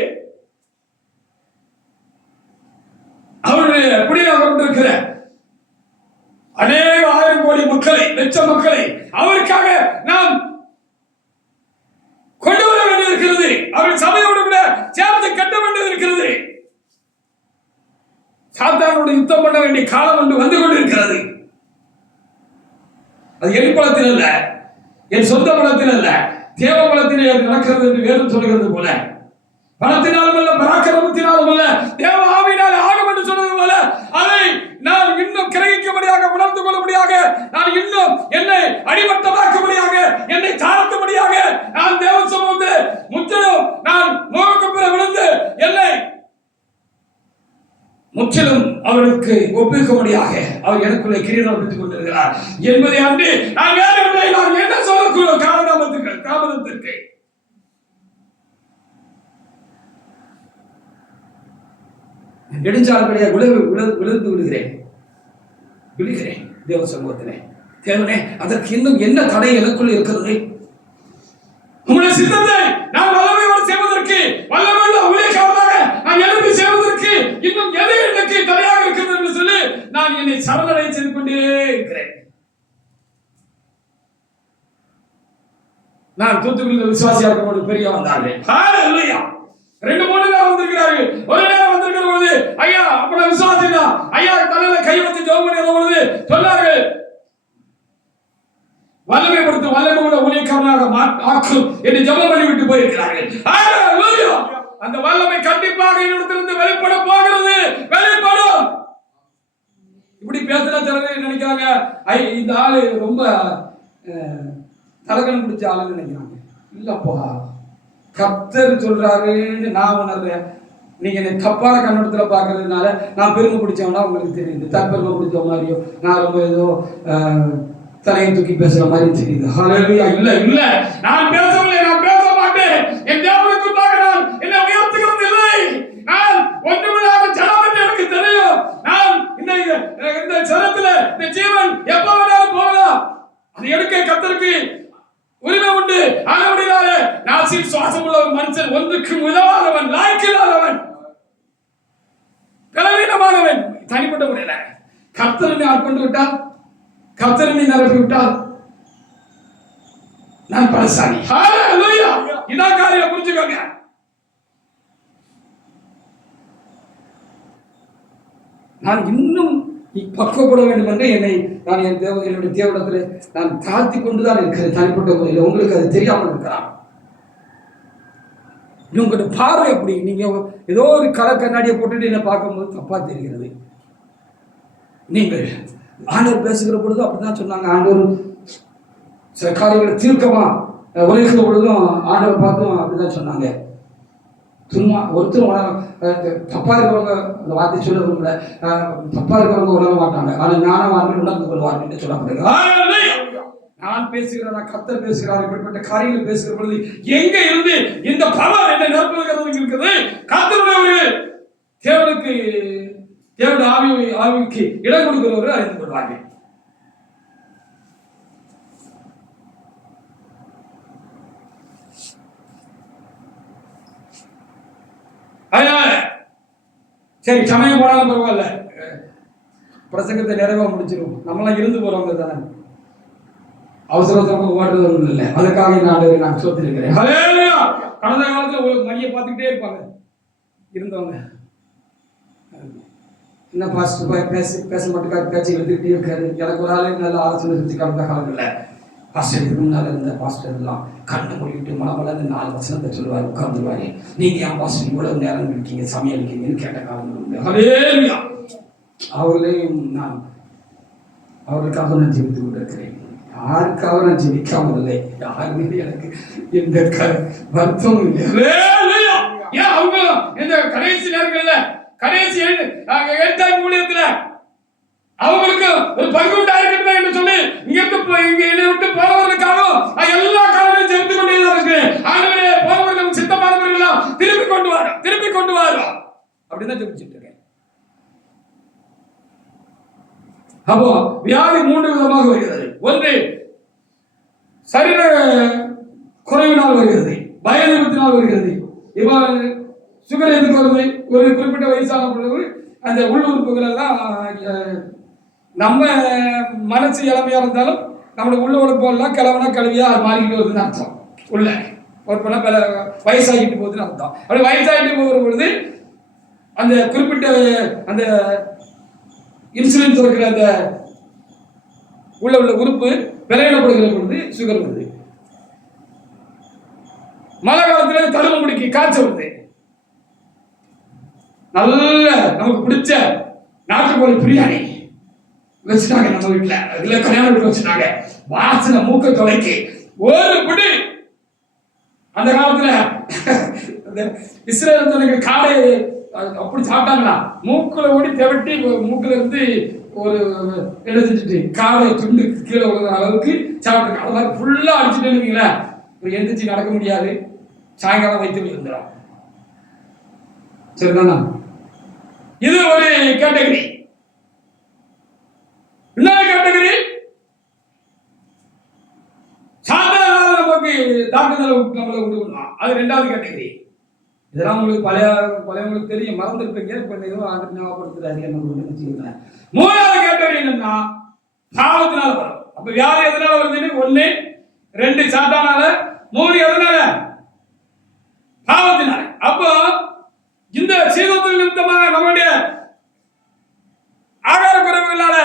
அவருடைய பிடியாக கொண்டிருக்கிற அநேக ஆயிரம் கோடி மக்களை, லட்சம் மக்களை அவருக்காக நாம் கொண்டு வர வேண்டியிருக்கிறது. அவர்கள் சபையோடு கூட சேர்த்து கட்ட வேண்டியிருக்கிறது. சாத்தானோடு யுத்தம் பண்ண வேண்டிய காலம் வந்து கொண்டிருக்கிறது. அது என் பலத்தில் அல்ல, என் சொந்த பலத்தில் அல்ல, தேவ பலத்திலே நடக்கிறது என்று வேதம் சொல்கிறது போல, பலத்தினாலும் அல்ல, பராக்கிரமத்தினாலும் அல்ல, தேவ ஆவியினால் ஆகும் என்று சொன்னது போல, அதை நான் இன்னும் கிரகிக்கும்படியாக, உணர்ந்து கொள்ளும்படியாக, நான் இன்னும் என்னை அடிமட்டமாக்கும்படியாக, என்னை தாழ்த்தும்படியாக நான் தேவ சமூகத்தில் முற்றிலும் நான் நோக்கப்புற விழுந்து என்னை முற்றிலும் அவருக்கு ஒப்புக்கும்படியாக அவர் எனக்குள்ளே கிரீடம் வைத்துக் கொண்டிருக்கிறார் என்பதை அன்று நான் வேற ஒன்றை நான் என்ன சொல்லக்கூட காரணத்திற்கு நெடுஞ்சாலையாக விழுந்து விழுகிறேன் தேவ சமூகத்திலே. தேவனே, அதற்கு இன்னும் என்ன தடை எனக்குள் இருக்கிறது? உங்களுடைய சித்தத்தை நான் வல்லமையோடு செய்வதற்கு, வல்லமையுள்ள ஊழியக்காரராக நான் எழுப்பி செய்வதற்கு இன்னும் எது எனக்கு தடையாக இருக்கிறது என்று சொல்லி நான் என்னை சரணடை செய்து கொண்டே இருக்கிறேன். நான் தூத்துக்குடியில் விசுவாசியாக இருக்கும்போது பெரிய வந்தார்கள். ஹல்லேலூயா. 2-3 பேர் வந்திருக்கிறார்கள். ஒரு நேரம் வந்திருக்கிற பொழுது, ஐயா அப்ப விசுவாசினா ஐயா தலையில கை வச்சு ஜெபம் பண்ணுகிற பொழுது சொன்னார்கள், வல்லமைப்படுத்தும் வல்லமையுள்ள ஊழியக்காரனாக ஆக்கும் என்று ஜெபம் பண்ணி விட்டு போயிருக்கிறார்கள். ஹல்லேலூயா. அந்த வல்லமை கண்டிப்பாக என்னிடத்திலிருந்து வெளிப்பட போகிறது, வெளிப்படும். இப்படி பேசுற சிலர் நினைக்கிறாங்க, இந்த ஆளு ரொம்ப தலகணம் பிடிச்ச ஆளுன்னு நினைக்கிறாங்க. இல்லப்பா, கர்த்தர் சொல்றாருன்னு நான் உணர்றேன். நீங்க என்னை தப்பான கண்ணோட்டத்துல பாக்குறதுனால நான் பெருமை பிடிச்சவனா உங்களுக்கு தெரியுது, தற்பெருமை பிடிச்ச மாதிரியோ, நான் ரொம்ப ஏதோ தலையை தூக்கி பேசுற மாதிரி தெரியுது. ஹல்லேலூயா. இல்ல, நான் பேசவில்லை, நான் பேச மாட்டேன். என் தேவனுக்குள்ளாக நான் என்னை உயர்த்துகிறது இல்லை. நான் ஒன்றுமில்லாத ஜனம் என்று எனக்கு தெரியும். நான் இந்த ஜனத்துல இந்த ஜீவன் எப்ப வேணாலும் போகலாம், அது எடுக்க கர்த்தருக்கு உரிமை உண்டு. ஆனபடினால நாசில் சுவாசம் உள்ள ஒரு மனுஷன் ஒன்றுக்கு உதவாதவன், லாய்க்கில்லாதவன், பலவீனமானவன், தனிப்பட்ட முறையில கர்த்தரை ஆட்கொண்டு விட்டால், கர்த்தரை நிரப்பி விட்டால் நான் பலசாலி. ஹல்லேலூயா. இதான் காரியம், புரிஞ்சுக்கோங்க. நான் இன்னும் பக்குவப்பட வேண்டும் என்று நான் என்னுடைய தேவனிடத்தில் நான் தாழ்த்தி கொண்டுதான் இருக்கிறேன். தனிப்பட்ட முறையில் உங்களுக்கு அது தெரியாமல் இருக்கலாம். உங்களோட பார்வை எப்படி? நீங்க ஏதோ ஒரு கலர் கண்ணாடியை போட்டுட்டு என்ன பார்க்கும்போது தப்பா தெரிகிறது. நீங்கள் ஆண்டவர் பேசுகிற பொழுதும் அப்படிதான் சொன்னாங்க. ஆண்டவர் சில காரியங்களை தீர்க்கமா உரைக்கிற பொழுதும் ஆண்டவர் பார்த்தும் அப்படிதான் சொன்னாங்க. சும்மா ஒருத்தரும் தப்பா இருக்கிறவங்க அந்த வார்த்தை சொல்ல விரும்பல. தப்பா இருக்கிறவங்க உணர மாட்டாங்க, ஆனால் ஞானவான்கள் உணர்ந்து கொள்வார்கள் என்று சொல்லப்படுகிறது. நான் பேசுகிறேன், கர்த்தர் பேசுகிறார். இப்படிப்பட்ட காரியங்கள் பேசுகிற பொழுது எங்க இருந்து இந்த பவர் என்ன நிரப்புகிறது இருக்குது? கர்த்தருடைய தேவனுக்கு தேவனுடைய ஆவிக்கு இடம் கொடுக்கிறவர்கள் அறிந்து கொள்வார்கள். சரி, சமயம் போனாலும் பரவாயில்ல, பிரசங்கத்தை நிறைவா முடிச்சிடும். நம்மளாம் இருந்து போறவங்க தானே, அவசரமாக ஓடுறது இல்லை. அதுக்காக நான் சோத்திருக்கிறேன். கடந்த காலத்துல மணியை பார்த்துக்கிட்டே இருப்பாங்க இருந்தவங்க. என்ன பாஸ்டர் பேச மாட்டேக்காரு, பேச்சு எடுத்துக்கிட்டே இருக்காரு. எனக்கு ஒரு ஆளு நல்ல ஆலோசனை செஞ்சு கடந்த காலம் இல்லை. பாஸ்டர் இதுக்கு முன்னால் இருந்த பாஸ்டர் எல்லாம் கண்ணு மூடிட்டு மலமலன்னு 4 வசனத்தை சொல்லுவார், உட்கார்ந்துருவாரு. நீங்க என் பாஸ்டர் இவ்வளவு நேரம் இருக்கீங்க, சமையல் இருக்கீங்கன்னு கேட்ட காலம் உண்டு. அவர்களையும் நான் அவர்களுக்காக நான் ஜெபித்துக் கொண்டிருக்கிறேன். யாருக்காக நான் ஜெபிக்காமல் இல்லை. யாருமே எனக்கு எந்த வருத்தமும் இல்லை. அவங்க இந்த கடைசி நேரங்கள்ல கடைசி எழுத்தாய் ஊழியத்துல அவங்களுக்கு ஒரு பங்கு உண்டாயிருக்கணும் என்று சொல்லி இங்க என்னை விட்டு போனவர்களுக்காக எல்லா காலங்களும் ஜெபித்துக் கொண்டே தான் இருக்கிறேன். ஆண்டவரே, போனவர்களும் சித்தமானவர்களெல்லாம் திருப்பி கொண்டு வாரும் அப்படின்னு தான் ஜெபிச்சுட்டு இருக்கேன். அப்போ வியாதி 3 விதமாக வருகிறது. ஒன்று சரீர குறைவினால் வருகிறது, பயநிறுத்தினால் வருகிறது. இப்போ சுகர் எதுக்கு வருது? ஒரு குறிப்பிட்ட வயசான பொழுது அந்த உள்ளுறுப்புகள் எல்லாம் நம்ம மனசு இளமையா இருந்தாலும் நம்மளுக்கு உள்ள உறுப்புகள்லாம் கிழவனா கழுவியா மாறிக்கிட்டு வருதுன்னு அர்த்தம். உள்ள ஒரு வயசாகிட்டு போகுதுன்னு அர்த்தம். அப்படி வயசாகிட்டு போகிற பொழுது அந்த குறிப்பிட்ட அந்த இன்சுலின் சுரக்கிற அந்த உள்ள உறுப்பு விரையிடப்படுகிற பொழுது சுகர் வருது. மழை காலத்துல தடுப்பு முடிக்கி காய்ச்சல் வருது. நல்ல நமக்கு பிடிச்ச நாட்டுக்கோழி பிரியாணி வச்சுட்டாங்க நம்ம வீட்டுல, அதுல கல்யாண வீட்டுல வச்சுட்டாங்க. வாசனை மூக்க தொலைக்கு ஒரு பிடி. அந்த காலத்துல அந்த இஸ்ரேல் காடை அப்படி சாப்பிட்டாங்களா, மூக்குல ஓடி தெவட்டி மூக்குல இருந்து ஒரு எழுதிட்டு காடை துண்டு கீழே விழுற அளவுக்கு சாப்பிட்டுருக்காங்க. அது மாதிரி ஃபுல்லா அடிச்சுட்டு இருக்கீங்களா, எந்திரிச்சு நடக்க முடியாது, சாயங்காலம் வைத்து வந்துடும். சரிதானா? இது ஒரு கேட்டகரி. இன்னொரு கேட்டகரி சாதாரண நமக்கு தாக்குதல் நம்மளை உண்டு பண்ணுவான். அது 2வது கேட்டகரி. இதெல்லாம் உங்களுக்கு பழையவங்களுக்கு தெரியும், மறந்துருப்பீங்க. இப்ப ஏதோ ஞாபகப்படுத்துறாரு என்ன வச்சுக்கோங்க. 3வது கேட்டகரி என்னன்னா பாவத்தினால வரும். அப்ப வியாதி எதனால வருதுன்னு 1 2 சாத்தானால, 3 எதனால? பாவத்தினால. அப்போ இந்த சீதத்தில் நிமித்தமாக நம்முடைய ஆகார குறைவுகளால,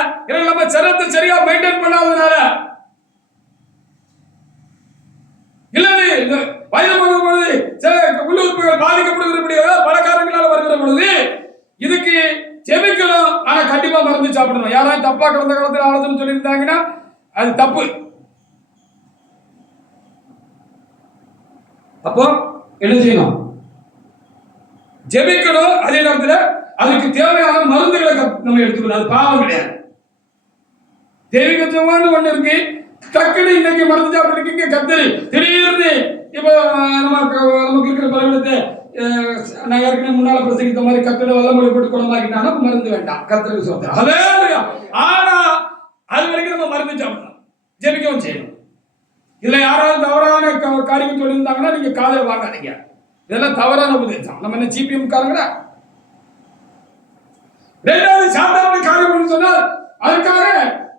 நம்ம சரத்தை சரியா மெயின்டைன் பண்ணாததுனால, இல்லது வயது போகும் பொழுது உள்ளுறுப்புகள் பாதிக்கப்படுகிற பல காரணங்களால வருகிற பொழுது இதுக்கு ஜெபிக்கணும். ஆனா கண்டிப்பா மருந்து சாப்பிடணும். யாராவது தப்பா கடந்த காலத்தில் ஆலோசனை சொல்லியிருந்தாங்கன்னா அது தப்பு. அப்போ என்ன செய்யணும்? ஜெபிக்கணும். அதே நேரத்தில் அதுக்கு தேவையான மருந்துகளை நம்ம எடுத்துக்கணும். அது பாவம் கிடையாது. தெய்வீகத்துவமான ஒண்ணு இருக்கு. டக்குனு இன்னைக்கு மருந்து சாப்பிட்டு கத்தரி திடீர்னு இப்போ நமக்கு இருக்கிற பலவீனத்தை நான் ஏற்கனவே முன்னால பிரசங்கித்த மாதிரி கத்திர வல்லமொழி போட்டு குணமாக்கிட்டானா மருந்து வேண்டாம். கத்தருக்கு சோத்திரம். அதே ஆனா அது வரைக்கும் நம்ம மருந்து சாப்பிடணும், ஜெபிக்கவும் செய்யணும். இதுல யாராவது தவறான காரியம் சொல்லியிருந்தாங்கன்னா நீங்க காதல வாங்காதீங்க. இதெல்லாம் தவறான உபதேசம். நம்ம என்ன ஜிபிஎம் காரங்களா? 2வது சாதாரண காரியம் சொன்னால் அதுக்காக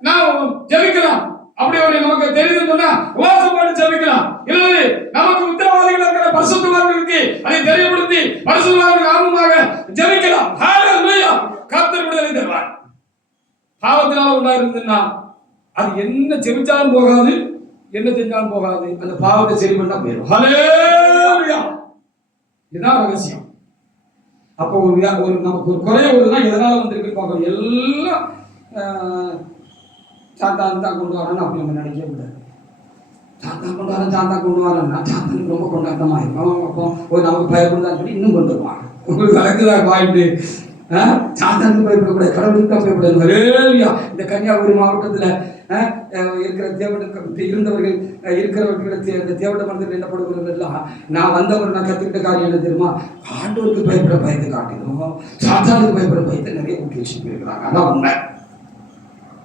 நான் ஜெபிக்கலாம். அப்படி ஒரு நமக்கு தெரியுதுன்னு சொன்னா உபவாசம் போட்டு ஜெபிக்கலாம். இல்லது நமக்கு உத்தரவாதிகள் இருக்கிற பரிசுத்தவான்களுக்கு அதை தெரியப்படுத்தி பரிசுத்தவான்கள் ஆர்வமாக ஜெபிக்கலாம். ஹalleluya. கர்த்தர் விடுதலை தருவார். பாவத்தினால உண்டாயிருந்ததுன்னா அது என்ன செவிச்சாலும் போகாது, என்ன செஞ்சாலும் போகாது. அந்த பாவத்தை சரி பண்ணா போயிடும். ஹல்லேலூயா. இதுதான் ரகசியம். அப்போ ஒரு நமக்கு ஒரு குறைய வருதுன்னா எதனால வந்திருக்கு பார்க்கணும். எல்லாம் சாத்தான் தான் கொண்டு வரான்னு அப்படி நம்ம நினைக்கவே கூடாது. சாத்தான் கொண்டு வரேன்னா சாத்தானுக்கு ரொம்ப கொண்டாட்டமா இருக்கும். அப்போ ஒரு நமக்கு பயப்படுதான்னு சொல்லி இன்னும் கொண்டு வருவான். உங்களுக்கு கலக்குதான் வாயிட்டு சாத்தானுக்கு பயப்படக்கூடாது, கடவுளுக்கு தான் பயப்படாது. ஹல்லேலூயா. இந்த கன்னியாகுமரி மாவட்டத்தில் இருக்கிற இருந்தவர்கள் இருக்கிறவர்கள் இந்த தேவட மனத்தில் என்ன படுகிறவர்கள்லாம் நான் வந்தவர் நான் கற்றுக்கிட்ட காரியம் என்ன தெரியுமா? ஆண்டவருக்கு பயப்பட பயத்தை காட்டிடும், சாத்தானுக்கு பயப்பட பயத்தை நிறைய ஊட்டி வச்சுட்டு இருக்கிறாங்க. அதான் உண்மை.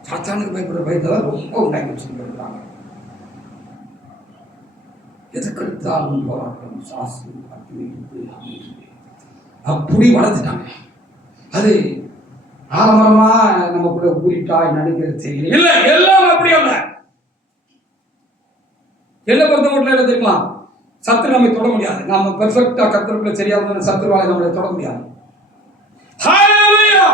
சாத்தானுக்கு பயப்படுற பயத்தை தான் ரொம்ப உண்டாக்கி வச்சுட்டு இருக்கிறாங்க. எதுக்கெடுத்தாலும் போராட்டம், சாசு அப்படி வளர்த்துட்டாங்க. அது ஆரம்பமா நமக்குள்ள ஊறிட்டா நடுக்கிறது தெரியல. இல்ல, எல்லாம் அப்படி அல்ல. என்ன பொறுத்த மட்டும் என்ன தெரியுமா? சத்துரு நம்மை தொட முடியாது. நாம பெர்ஃபெக்டா கர்த்தருக்குள்ள சரியா இருந்தா சத்துருவாலை நம்மளை தொட முடியாது. ஹல்லேலூயா.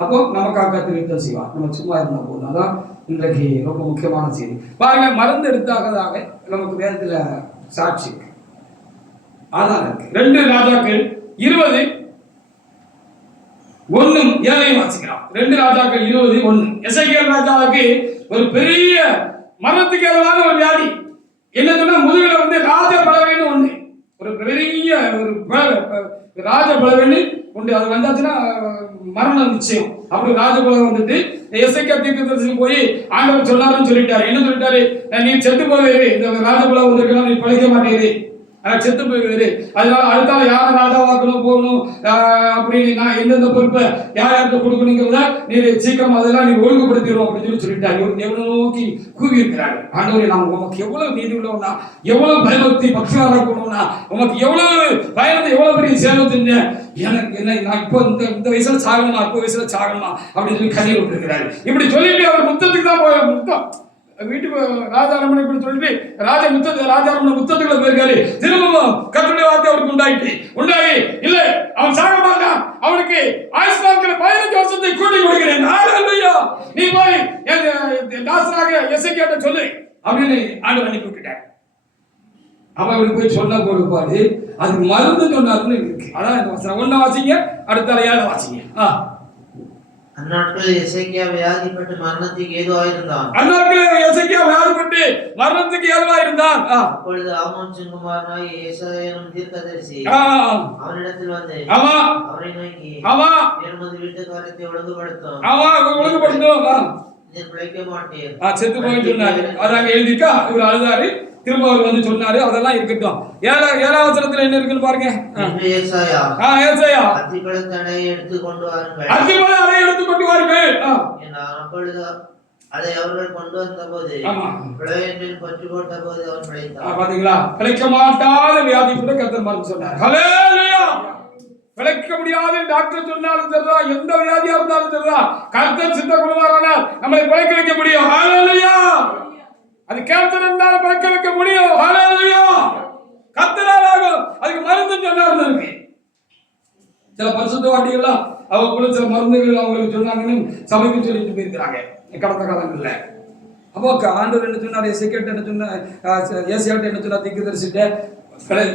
அப்போ நமக்காக கர்த்தர் யுத்தம் செய்வார். நம்ம சும்மா இருந்த போது அதான் இன்றைக்கு ரொம்ப முக்கியமான செய்தி. பாருங்க, மருந்து எடுத்தாகதாக நமக்கு வேதத்துல சாட்சி ஆதாரம் இருக்கு. 2 ராஜாக்கள் 20:1 வாசிக்கலாம். 2 ராஜாக்கள் 20:1. எசேக்கியேல் ராஜாவுக்கு ஒரு பெரிய மரணத்துக்கு ஏதுவான ஒரு வியாதி. என்னதுன்னா முதுகுல ராஜ பலவேன்னு ஒண்ணு, ஒரு பெரிய ஒரு ராஜ பலவேன்னு உண்டு. அது வந்தாச்சுன்னா மரணம் நிச்சயம். அப்படி ராஜபலம் வந்துட்டு எசேக்கியா தீர்க்கதரிசி போய் ஆண்டவர் சொன்னாருன்னு சொல்லிட்டாரு. என்ன சொல்லிட்டாரு? நீ செத்து போவேரு, இந்த ராஜபலம் வந்திருக்கலாம், நீ பழைக்க மாட்டேது, செத்து போயிடுவாரு. அதனால அடுத்தால யாரை ராஜாவாக்கணும் போகணும் அப்படின்னு நான் எந்தெந்த பொறுப்பை யார் யாருக்கு கொடுக்கணுங்கிறத நீ சீக்கிரம் அதெல்லாம் நீ ஒழுங்குபடுத்திடும் அப்படின்னு சொல்லிட்டாரு. எவ்வளவு நோக்கி கூவி இருக்கிறாரு. ஆண்டவரே, நாம் உமக்கு எவ்வளவு நீதி உள்ளவனா, எவ்வளவு பயபக்தி பக்தியாக இருக்கணும்னா, உமக்கு எவ்வளவு பயணத்தை எவ்வளவு பெரிய சேவை செஞ்சேன். எனக்கு என்ன, நான் இப்போ இந்த வயசுல சாகணுமா, 40 வயசுல சாகணுமா அப்படின்னு சொல்லி கண்ணீர் விட்டுருக்கிறாரு. இப்படி சொல்லிட்டு அவர் முத்தத்துக்கு தான் போய் முத்தம் வீட்டுக்கு ராஜாரமனை சொல்லிட்டு ராஜாரமனை முத்தத்துக்குள்ள போயிருக்காரு. திரும்பவும் கர்த்தருடைய வார்த்தை அவருக்கு உண்டாகி இல்லை, அவன் சாக மாட்டான், அவனுக்கு ஆயுஷ்மான்கிற 15 வருஷத்தை கூட்டி கொடுக்கிறேன். ஹல்லேலூயா. நீ போய் தாசனாக எசேக்கியாட்ட சொல்லு அப்படின்னு ஆண்டவர் அனுப்பி விட்டுட்டார். அவன் போய் சொன்ன போடுப்பாடு அதுக்கு மருந்து சொன்னாருன்னு இருக்கு. அதான் 1 வாசிங்க, அடுத்த 7 வாசிங்க. அந்நாட்களில் எசேக்கியா வியாதிப்பட்டு மரணத்துக்கு ஏதுவாயிருந்தான். அப்பொழுது ஆமோத்சின் குமாரனாகிய ஏசாயா எனும் தீர்க்கதரிசி அவனிடத்தில் வந்து அவரை நோக்கி, எனது வீட்டு காரியத்தை ஒழுங்குபடுத்தும், நீர் பிழைக்க மாட்டீர், செத்து போய் சொன்னாரு. அதாங்க எழுதிக்கா. இவர் அழுதாரு. திரும்ப அவர் வந்து சொன்னாரு. அதெல்லாம் இருக்கட்டும். 7ஆம் வசனத்துல என்ன இருக்குன்னு பாருங்க. ஏசாயா அத்திப்பழத்தை அணையை எடுத்து கொண்டு வாருங்கள். அப்பொழுது அதை அவர்கள் கொண்டு வந்த போது பிழையென்றில் பற்று போட்ட போது அவர் பிழைத்தார். பாத்தீங்களா? பிழைக்க மாட்டாத வியாதி கூட கர்த்தர் மருந்து சொன்னார். ஹல்லேலூயா. பிழைக்க முடியாது டாக்டர் சொன்னாலும் சரிதா, எந்த வியாதியா இருந்தாலும் சரிதா, கர்த்தர் சித்த குணமானார் நம்மளை பிழைக்க வைக்க முடியும். ஹல்லேலூயா. அது கேன்சர் இருந்தாலும் பிழைக்க வைக்க முடியும். ஹல்லேலூயா. கர்த்தரால் ஆகும். அதுக்கு மருந்து சொன்னார் இருக்கு. சில பரிசுத்தவான்கள் அவங்க சில மருந்துகள் அவங்களுக்கு சொன்னாங்கன்னு சபைக்கு சொல்லிட்டு போயிருக்கிறாங்க கடந்த காலங்கள்ல. அப்போ ஆண்டவர் என்ன சொன்னார்? எசேக்கியாட்ட என்ன சொன்னார்? ஏசாயாட்ட என்ன சொன்னார்? தீர்க்கதரிசிட்ட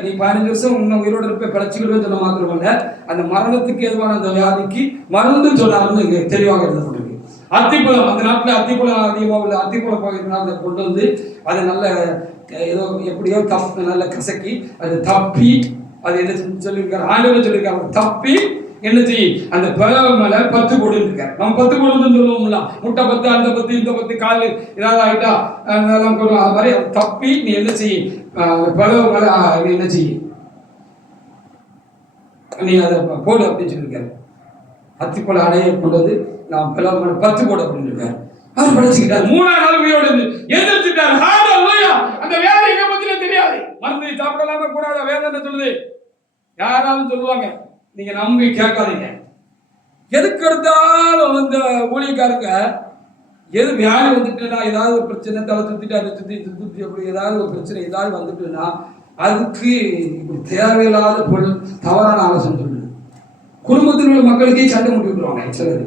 நீ 15 வருஷம் இன்னும் உயிரோடு இருப்ப பிழைச்சிக்கிட்டு சொல்ல மாத்திரமல்ல, அந்த மரணத்துக்கு எதுவான அந்த வியாதிக்கு மருந்து சொன்னாருன்னு இங்க தெளிவாக எழுதப்பட்டிருக்கு. அத்திப்பழம், அந்த நாட்டில் அத்திப்பழம் அதிகமாக உள்ள அத்திப்பழம் பகுதியினால கொண்டு வந்து அதை நல்ல ஏதோ எப்படியோ நல்ல கசக்கி அது தப்பி அது என்ன சொல்லியிருக்காரு? ஆண்டவர் சொல்லியிருக்காரு, தப்பி என்ன செய்ய அந்த பிளவு மேல 10 கோடு இருக்காரு. நம்ம 10 கோடுன்னு சொல்லுவோம்ல, முட்டை 10 அந்த 10 இந்த 10 கால் ஏதாவது ஆயிட்டா அதெல்லாம் போடுவோம். அது மாதிரி தப்பி நீ என்ன செய்ய பிளவு மேல நீ என்ன செய்ய நீ அதை போடு அப்படின்னு சொல்லியிருக்காரு. அத்திப்பழ அடையை கொண்டு வந்து நான் பிளவு மேல 10 கோடு அப்படின்னு இருக்காரு. அவர் படிச்சுக்கிட்டாரு. 3ஆம் நாள் உயிரோடு எதிர்த்துட்டாரு. ஹல்லேலூயா. அந்த வேலை எங்க பத்தினே தெரியாது. மருந்து சாப்பிடலாம கூடாத வேதனை சொல்லுது. யாராலும் சொல்லுவாங்க, நீங்க நம்பி கேட்காதீங்க. எதுக்கு எடுத்தாலும் இந்த ஊழியக்காரங்க எது வியாதி வந்துட்டுனா, ஏதாவது ஒரு பிரச்சனை தலை சுத்திட்டு அதை சுத்தி அப்படி ஏதாவது ஒரு பிரச்சனை ஏதாவது வந்துட்டுன்னா அதுக்கு இப்படி தேவையில்லாத பொருள் தவறான ஆலோசனை சொல்லுது. குடும்பத்தில் உள்ள மக்களுக்கே சண்டை முட்டி விட்டுருவாங்க சிலர்.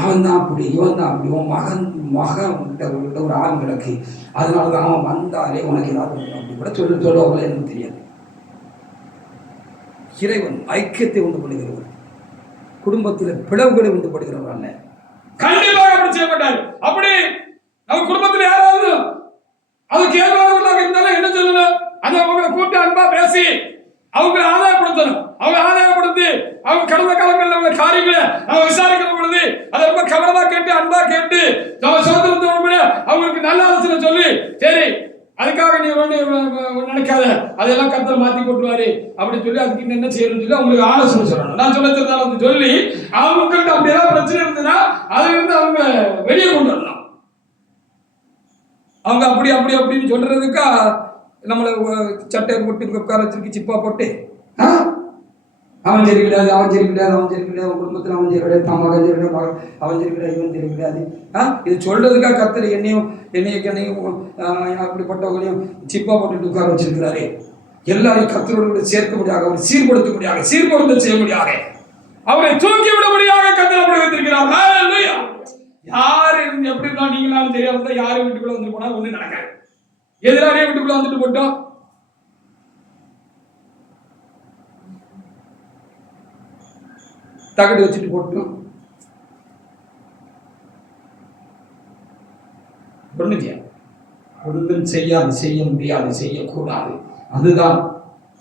அவன் தான் அப்படி, இவன் தான் அப்படி, உன் மகன் ஒரு ஆள் கிடக்கு, அதனால தான் அவன் வந்தாலே உனக்கு ஏதாவது அப்படி கூட சொல்லுவாங்களே எனக்கு தெரியாது. இறைவன் ஐக்கியத்தை உண்டு பண்ணுகிறவர், குடும்பத்தில் பிளவுகளை உண்டு பண்ணுகிறவர் அல்ல. கண்டிப்பாக அப்படி செய்ய மாட்டார். அப்படி நம்ம குடும்பத்தில் யாராவது அதுக்கு ஏற்பாடுகளாக இருந்தாலும் என்ன சொல்லணும்? அந்த அவங்களை கூப்பிட்டு அன்பா பேசி அவங்களை ஆதாயப்படுத்தணும். அவங்க ஆதாயப்படுத்தி அவங்க கடந்த காலங்களில் உள்ள காரியங்களை நம்ம விசாரிக்கிற பொழுது அதை ரொம்ப கவனமா கேட்டு அன்பா கேட்டு நம்ம சோதனத்தோடு கூட அவங்களுக்கு நல்ல ஆலோசனை சொல்லி, சரி அதுக்காக நீ ஒண்ணு நினைக்காத, அதெல்லாம் கருத்தை மாத்தி கொட்டுவாரு அப்படின்னு சொல்லி அதுக்கு என்ன செய்யணும்னு சொல்லி அவங்களுக்கு ஆலோசனை சொல்லணும். நான் சொல்ல சொல்லி அவங்கள்ட்ட அப்படி ஏதாவது பிரச்சனை இருந்ததுன்னா அதுல இருந்து அவங்க வெளியே கொண்டு வரணும். அவங்க அப்படி அப்படி அப்படின்னு சொல்றதுக்கா நம்மளை சட்டையை போட்டு உட்கார வச்சிருக்கு, சிப்பா போட்டு அவன் சரி கிடையாது, அவன் சரி கிடையாது, அவன் சரி கிடையாது, அவன் குடும்பத்தில் அவன் சரி கிடையாது, தான் மகன் சரி கிடையாது, அவன் சரி கிடையாது, இவன் சரி கிடையாது. இது சொல்றதுக்காக கர்த்தர் என்னையும் அப்படிப்பட்டவங்களையும் சிப்பா போட்டுட்டு உட்கார வச்சிருக்கிறாரு. எல்லாரையும் கர்த்தரோடு சேர்க்க முடியாது, அவரை சீர்படுத்த முடியாது, சீர்படுத்த செய்ய முடியாது, அவரை தூக்கி விட முடியாது கர்த்தர் அப்படி வைத்திருக்கிறார். யாரு எப்படி இருந்தா நீங்களாலும் தெரியாம இருந்தா யாரும் வீட்டுக்குள்ள வந்துட்டு போனா ஒண்ணு நடக்காது. எதிராரே வீட்டுக்குள்ள வந்துட்டு போட்டோம், தகடு வச்சுட்டு போட்டோம், ஒன்றும் செய்யாது, செய்ய முடியாது, செய்யக்கூடாது. அதுதான்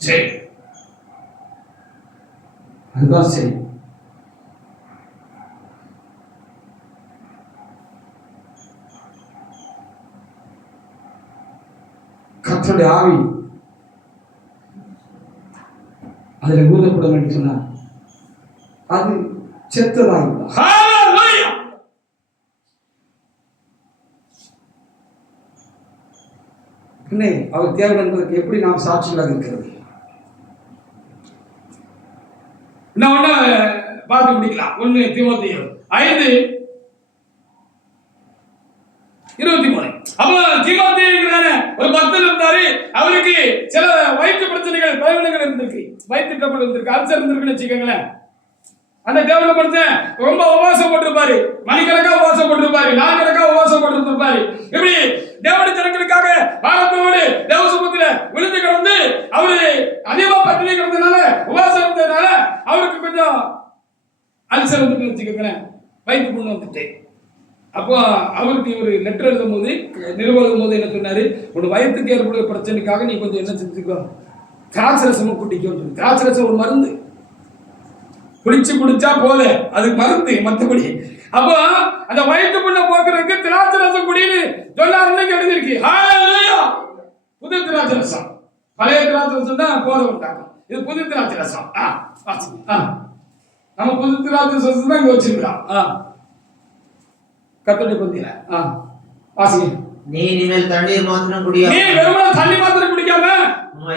சரி, அதுதான் சரி. கர்த்தருடைய ஆவி அதுல ஊதப்படும் என்று சொன்னார். அது செத்ததாகிவிடும். அவர் தேவை என்பதற்கு எப்படி நாம் சாட்சிகளாக இருக்கிறது? பார்த்து முடிக்கலாம். 1 தீமோத்தேயு 5:23. அப்போ தீமோத்தேயுங்கிறானே ஒரு பக்தர் இருந்தாரு, அவருக்கு சில வயிற்று பிரச்சனைகள், பலவீனங்கள் இருந்திருக்கு, வயிற்று கப்பல் இருந்திருக்கு, அல்சர் இருந்திருக்குன்னு வச்சுக்கோங்களேன். அந்த தேவனை பொறுத்த ரொம்ப உபவாசம் போட்டிருப்பாரு, மணிக்கணக்கா உபவாசம் போட்டிருப்பாரு, நாட்கணக்கா உபவாசம் போட்டிருப்பாரு. இப்படி தேவனுடைய ஜனங்களுக்காக பாரத்தோடு தேவசமூகத்துல விழுந்து கிடந்து அவரு அதிகமா பட்டினி கிடந்ததுனால, உபவாசம் இருந்ததுனால அவருக்கு கொஞ்சம் அல்சர் வந்துட்டு வச்சுக்கோங்களேன், வயிற்று புண்ணு வந்துட்டு. அப்போ அவருக்கு ஒரு லெட்டர் எழுதும் போது, நிறுவனம் போது என்ன சொன்னாரு, உன் வயிற்றுக்கு ஏற்படுற பிரச்சனைக்காக நீ கொஞ்சம் என்ன செஞ்சுக்கோ, திராட்சரசமும் குடிக்கும். திராட்சரசம் ஒரு மருந்து, குடிச்சா போல, அதுக்கு மருந்து மத்தபடி. அப்போ அந்த வயிற்று புண்ணை போக்குறதுக்கு திராட்சரசம் குடின்னு சொல்லாருன்னு எழுதிருக்கு. புது திராட்சரசம், பழைய திராட்சரசம் தான் போதை உண்டாகும், இது புது திராட்சரசம். நம்ம புது திராட்சரசம் தான் இங்க வச்சிருக்கிறோம். கத்தோடைய பந்தியில வாசிங்க. நீ இனிமேல் தண்ணீர் மாத்திரம் குடிக்காம, நீ வெறும் தண்ணி மாத்திரம் குடிக்காம, உன்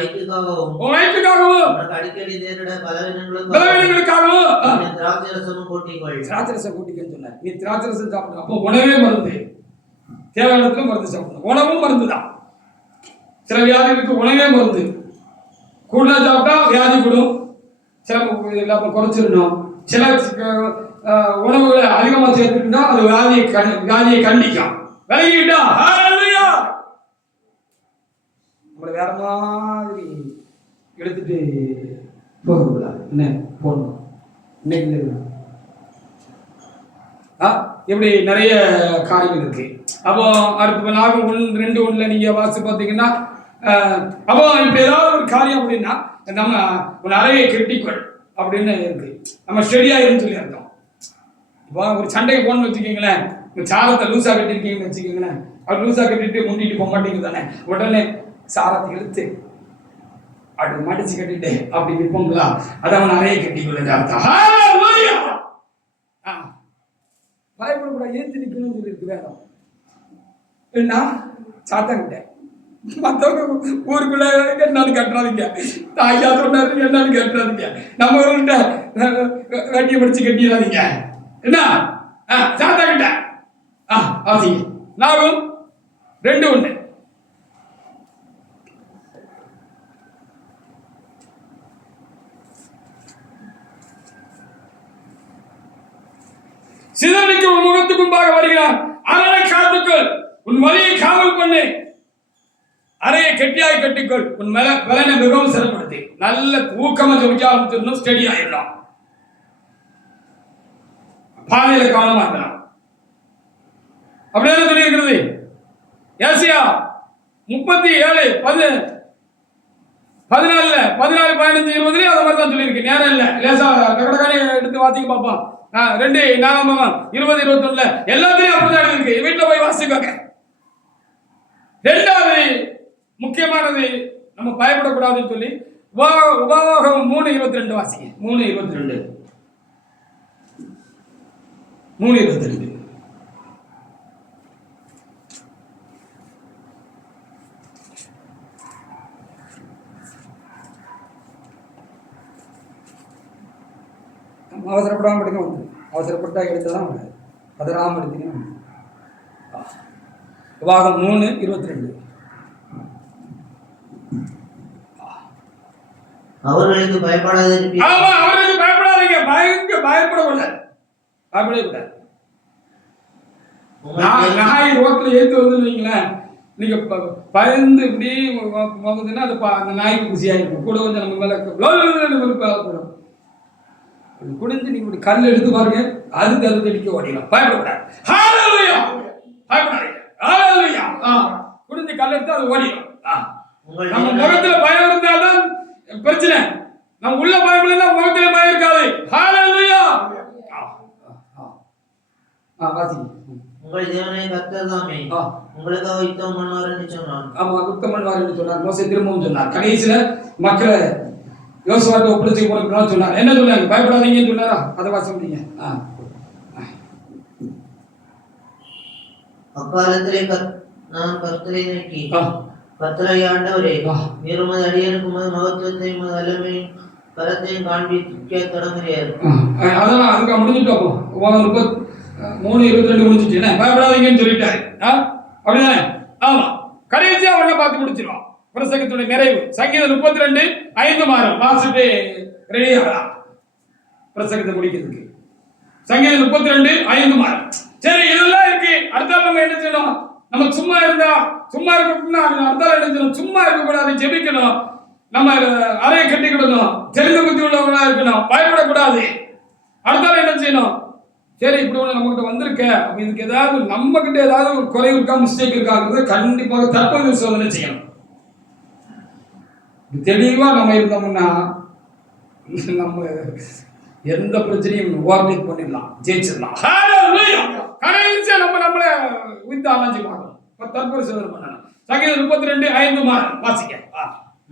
வயிற்றுக்காகவும் உனக்கு அடிக்கடி நேரிட பலவீனங்களுக்காகவும் திராட்சரசமும் கூட்டிக்கொள். திராட்சரசம் கூட்டிக்கன்னு சொன்னார். நீ திராட்சரசம் சாப்பிடணும். அப்போ உணவே மருந்து, தேவையான இடத்துல மருந்து சாப்பிடணும். உணவும் மருந்து தான். சில வியாதிகளுக்கு உணவே மருந்து. கூடுதலா சாப்பிட்டா வியாதி கூடும், சில குறைச்சிடணும். சில உணவுகளை அதிகமாக சேர்த்துக்கிட்டா அது வியாதியை கண்டிக்கும். விலகிட்டா நம்மளை வேற மாதிரி எடுத்துட்டு போகக்கூடாது. என்ன போடணும் இன்னைக்கு இப்படி நிறைய காரியங்கள் இருக்கு. அப்போ அடுத்த நாகம் 1:2 நீங்க வாசி பார்த்தீங்கன்னா, அப்போ இப்ப ஏதாவது ஒரு காரியம் அப்படின்னா நம்ம ஒரு அறையை கெட்டிக்கொள் அப்படின்னு இருக்கு. நம்ம ஸ்டெடியா இருந்து சொல்லி அர்த்தம். இப்போ ஒரு சண்டைக்கு போகணும்னு வச்சுக்கோங்களேன், சாரத்தை லூசா கட்டிருக்கீங்கன்னு வச்சுக்கோங்களேன், அவர் லூசா கட்டிட்டு முண்டிட்டு போக மாட்டேங்குது தானே, உடனே சாரத்தை இழுத்து அப்படி மடிச்சு கட்டிட்டு அப்படி நிற்போங்களா, அதை அவன் அறையை கட்டிக்கொள்ள அர்த்தம். பயப்படக்கூடாது, ஏற்றி நிற்கணும்னு சொல்லியிருக்கு வேதம். என்ன சாத்தாங்கிட்ட மற்றவங்க ஊருக்குள்ள என்னன்னு கட்டுறாதீங்க, தாயா சொன்னாரு என்னன்னு கட்டுறாதீங்க, நம்ம ஊர்கிட்ட வெட்டியை படிச்சு கட்டிடாதீங்க. என்ன சாத்தாங்கிட்ட வாசிங்க. நாகும் 2:1. சிதறடிக்க உன் முகத்துக்கு முன்பாக வருகிறான். அரணை காத்துக்கள், உன் வழியை காவல் பண்ணு, அறையை கெட்டியாய் கட்டிக்கொள், உன் பலனை மிகவும் சிறப்படுத்தி நல்ல ஊக்கமா ஜெபிக்க ஆரம்பிச்சிடணும். ஸ்டெடி ஆயிடலாம், பாதையில கவனமா இருக்கலாம். அப்படியே சொல்லி இருக்கிறது ஏசியா 37:14, 14, 15, 20 அதை மாதிரி தான் சொல்லியிருக்கு. நேரம் இல்லை, லேசா கடற்கானே எடுத்து வாசிக்க பார்ப்போம். 2 4 20 21 எல்லாத்தையும் அப்படிதான் இருக்கு. வீட்டுல போய் வாசிக்காங்க. ரெண்டாவது முக்கியமானது, நம்ம பயப்படக்கூடாதுன்னு சொல்லி உபாகமம் 3:22 வாசிங்க. 3:22 3:22 அவசரப்படாமல் படிக்க வந்து அவசரப்பட்டா எடுத்ததான் வராது. பதறாமல் எடுத்தீங்கன்னா உபாகம் 3:22 அவர்களுக்கு பயப்படாதீங்க. ஆமா, அவர்களுக்கு பயப்படாதீங்க. பயப்படக்கூடாது, பயப்படவே கூடாது. நாய் ரோட்ல ஏத்து வந்து வைங்களேன், நீங்க பயந்து இப்படி முகத்துன்னா அந்த நாய்க்கு குசியாயிருக்கும். கூட கொஞ்சம் நம்ம மேல குடிஞ்சு நீங்க இப்படி கல் எடுத்து பாருங்க, அதுக்கு அடிக்க ஓடிடும். பயப்படக்கூடாது, பயப்படாதீங்க. குடிஞ்சு கல் எடுத்து அது ஓடிடும். நம்ம முகத்துல பயம் இருந்தால்தான் பிரச்சனை. நம்ம உள்ள பயம் இல்லைன்னா முகத்துல பயம் இருக்காது. ஹalleluya. உங்கள் தேவனே கர்த்தர் தாமே உங்களுக்காக யுத்தம் பண்ணுவார் என்று சொன்னார். ஆமா, யுத்தம் பண்ணுவார் என்று சொன்னார். மோசே திரும்பவும் சொன்னார். கடைசியில மக்களை யோசுவாவுக்கு ஒப்படைச்சு போறதுனால சொன்னார். என்ன சொன்னாங்க? பயப்படாதீங்கன்னு சொன்னாரா? அதை வாசி முடியுங்க. அக்காலத்திலே நான் கர்த்தரை நோக்கி, கர்த்தரை ஆண்டவரே, நீர் உமது அடியனுக்கு உமது மகத்துவத்தையும் உமது வல்லமையும் கரத்தையும் காண்பிக்க தொடங்குகிறார். அதெல்லாம் அதுக்கு முடிஞ்சுட்டோம். 3:22 முடிஞ்சிட்டு என்ன பயப்படாதீங்கன்னு சொல்லிட்டாரு. அப்படிதானே? ஆமா, கடைசியா அவனை பார்த்து முடிச்சிருவான். பிரசங்கத்துடைய நிறைவு சங்கீதம் 32:5 மாறும். வாசிட்டு ரெடி ஆகலாம் பிரசங்கத்தை முடிக்கிறதுக்கு. சங்கீதம் 32:5 மாறும். சரி, இதெல்லாம் இருக்கு. அடுத்த நம்ம என்ன செய்யணும்? நம்ம சும்மா இருக்கணும்னா அடுத்த என்ன செய்யணும்? சும்மா இருக்கக்கூடாது, ஜெபிக்கணும். நம்ம அறையை கட்டிக்கிடணும், தெரிந்த புத்தி உள்ளவங்களா இருக்கணும், பயப்படக்கூடாது. அடுத்த என்ன செய்யணும்? சரி, இப்படி ஒன்று நம்ம கிட்ட வந்திருக்க, அப்ப இதுக்கு ஏதாவது நம்ம கிட்ட ஏதாவது ஒரு குறை இருக்கா, மிஸ்டேக் இருக்காங்கிறது கண்டிப்பாக தற்போது சோதனை செய்யணும். தெளிவா நம்ம இருந்தோம்னா நம்ம எந்த பிரச்சனையும் ஓவர்டேக் பண்ணிடலாம், ஜெயிச்சிடலாம். கடைசியா நம்மளை உயிர்த்து ஆராய்ச்சி பார்க்கணும், தற்போது சோதனை பண்ணணும். சங்கீதம் 32:5 மாறும். வாசிக்க.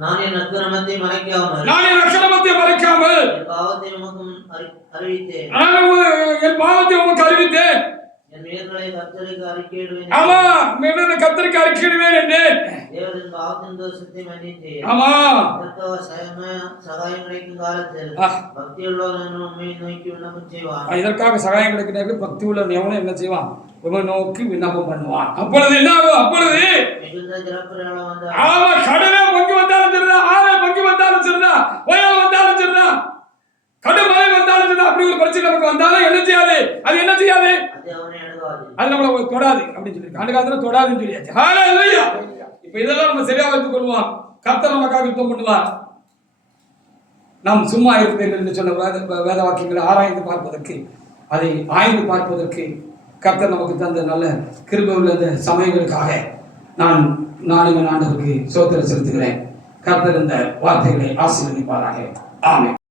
நான் என் அக்கிரமத்தை மறைக்காமல் என் பாவத்தை உமக்கு அறிவித்தேன். என் பாவத்தை உமக்கு அறிவித்தேன். என் மீறல்களை கர்த்தருக்கு அறிக்கையிடுவேன். ஆமா, மீறல்களை கர்த்தருக்கு அறிக்கையிடுவேன் என்று தேவரின் பாவத்தின் தோஷத்தை மன்னித்தேன். ஆமா, சகாயம் கிடைக்கும் காலத்தில் பக்தி உள்ளவன் உண்மையை நோக்கி விண்ணப்பம் செய்வான். இதற்காக சகாயம் கிடைக்கிறது. பக்தி உள்ள எவனும் என்ன செய்வான்? உண்மை நோக்கி விண்ணப்பம் பண்ணுவான். அப்பொழுது என்ன ஆகும்? அப்பொழுது மிகுந்த ஜலப்பிரளயம் வந்தா, ஆமா, கடலே பொங்கி வந்தாலும் சரிதா, ஆறே பொங்கி வந்தாலும் சரிதா, புயல் வந்தாலும் சரிதா, கடுமழை வந்தாலும் சரிதா, அப்படி ஒரு பிரச்சனை நமக்கு வந்தாலும் என்ன செய்யாது? அது என்ன செய்யாது? அது நம்மளை தொடாது அப்படின்னு சொல்லி அந்த காலத்துல தொடாதுன்னு சொல்லியாச்சு. ஹalleluya. இப்ப இதெல்லாம் நம்ம சரியா வைத்துக் கொள்வோம். கர்த்தர் நமக்காக யுத்தம் பண்ணுவார். நாம் சும்மா இருப்பீர்கள் என்று சொன்ன வேத வாக்கியங்களை ஆராய்ந்து பார்ப்பதற்கு, அதை ஆய்ந்து பார்ப்பதற்கு கர்த்தர் நமக்கு தந்த நல்ல கிருபை உள்ள இந்த சமயங்களுக்காக நான் ஆண்டவருக்கு ஸ்தோத்திரம் செலுத்துகிறேன். கர்த்தர் இந்த வார்த்தைகளை ஆசீர்வதிப்பாராக. ஆமென்.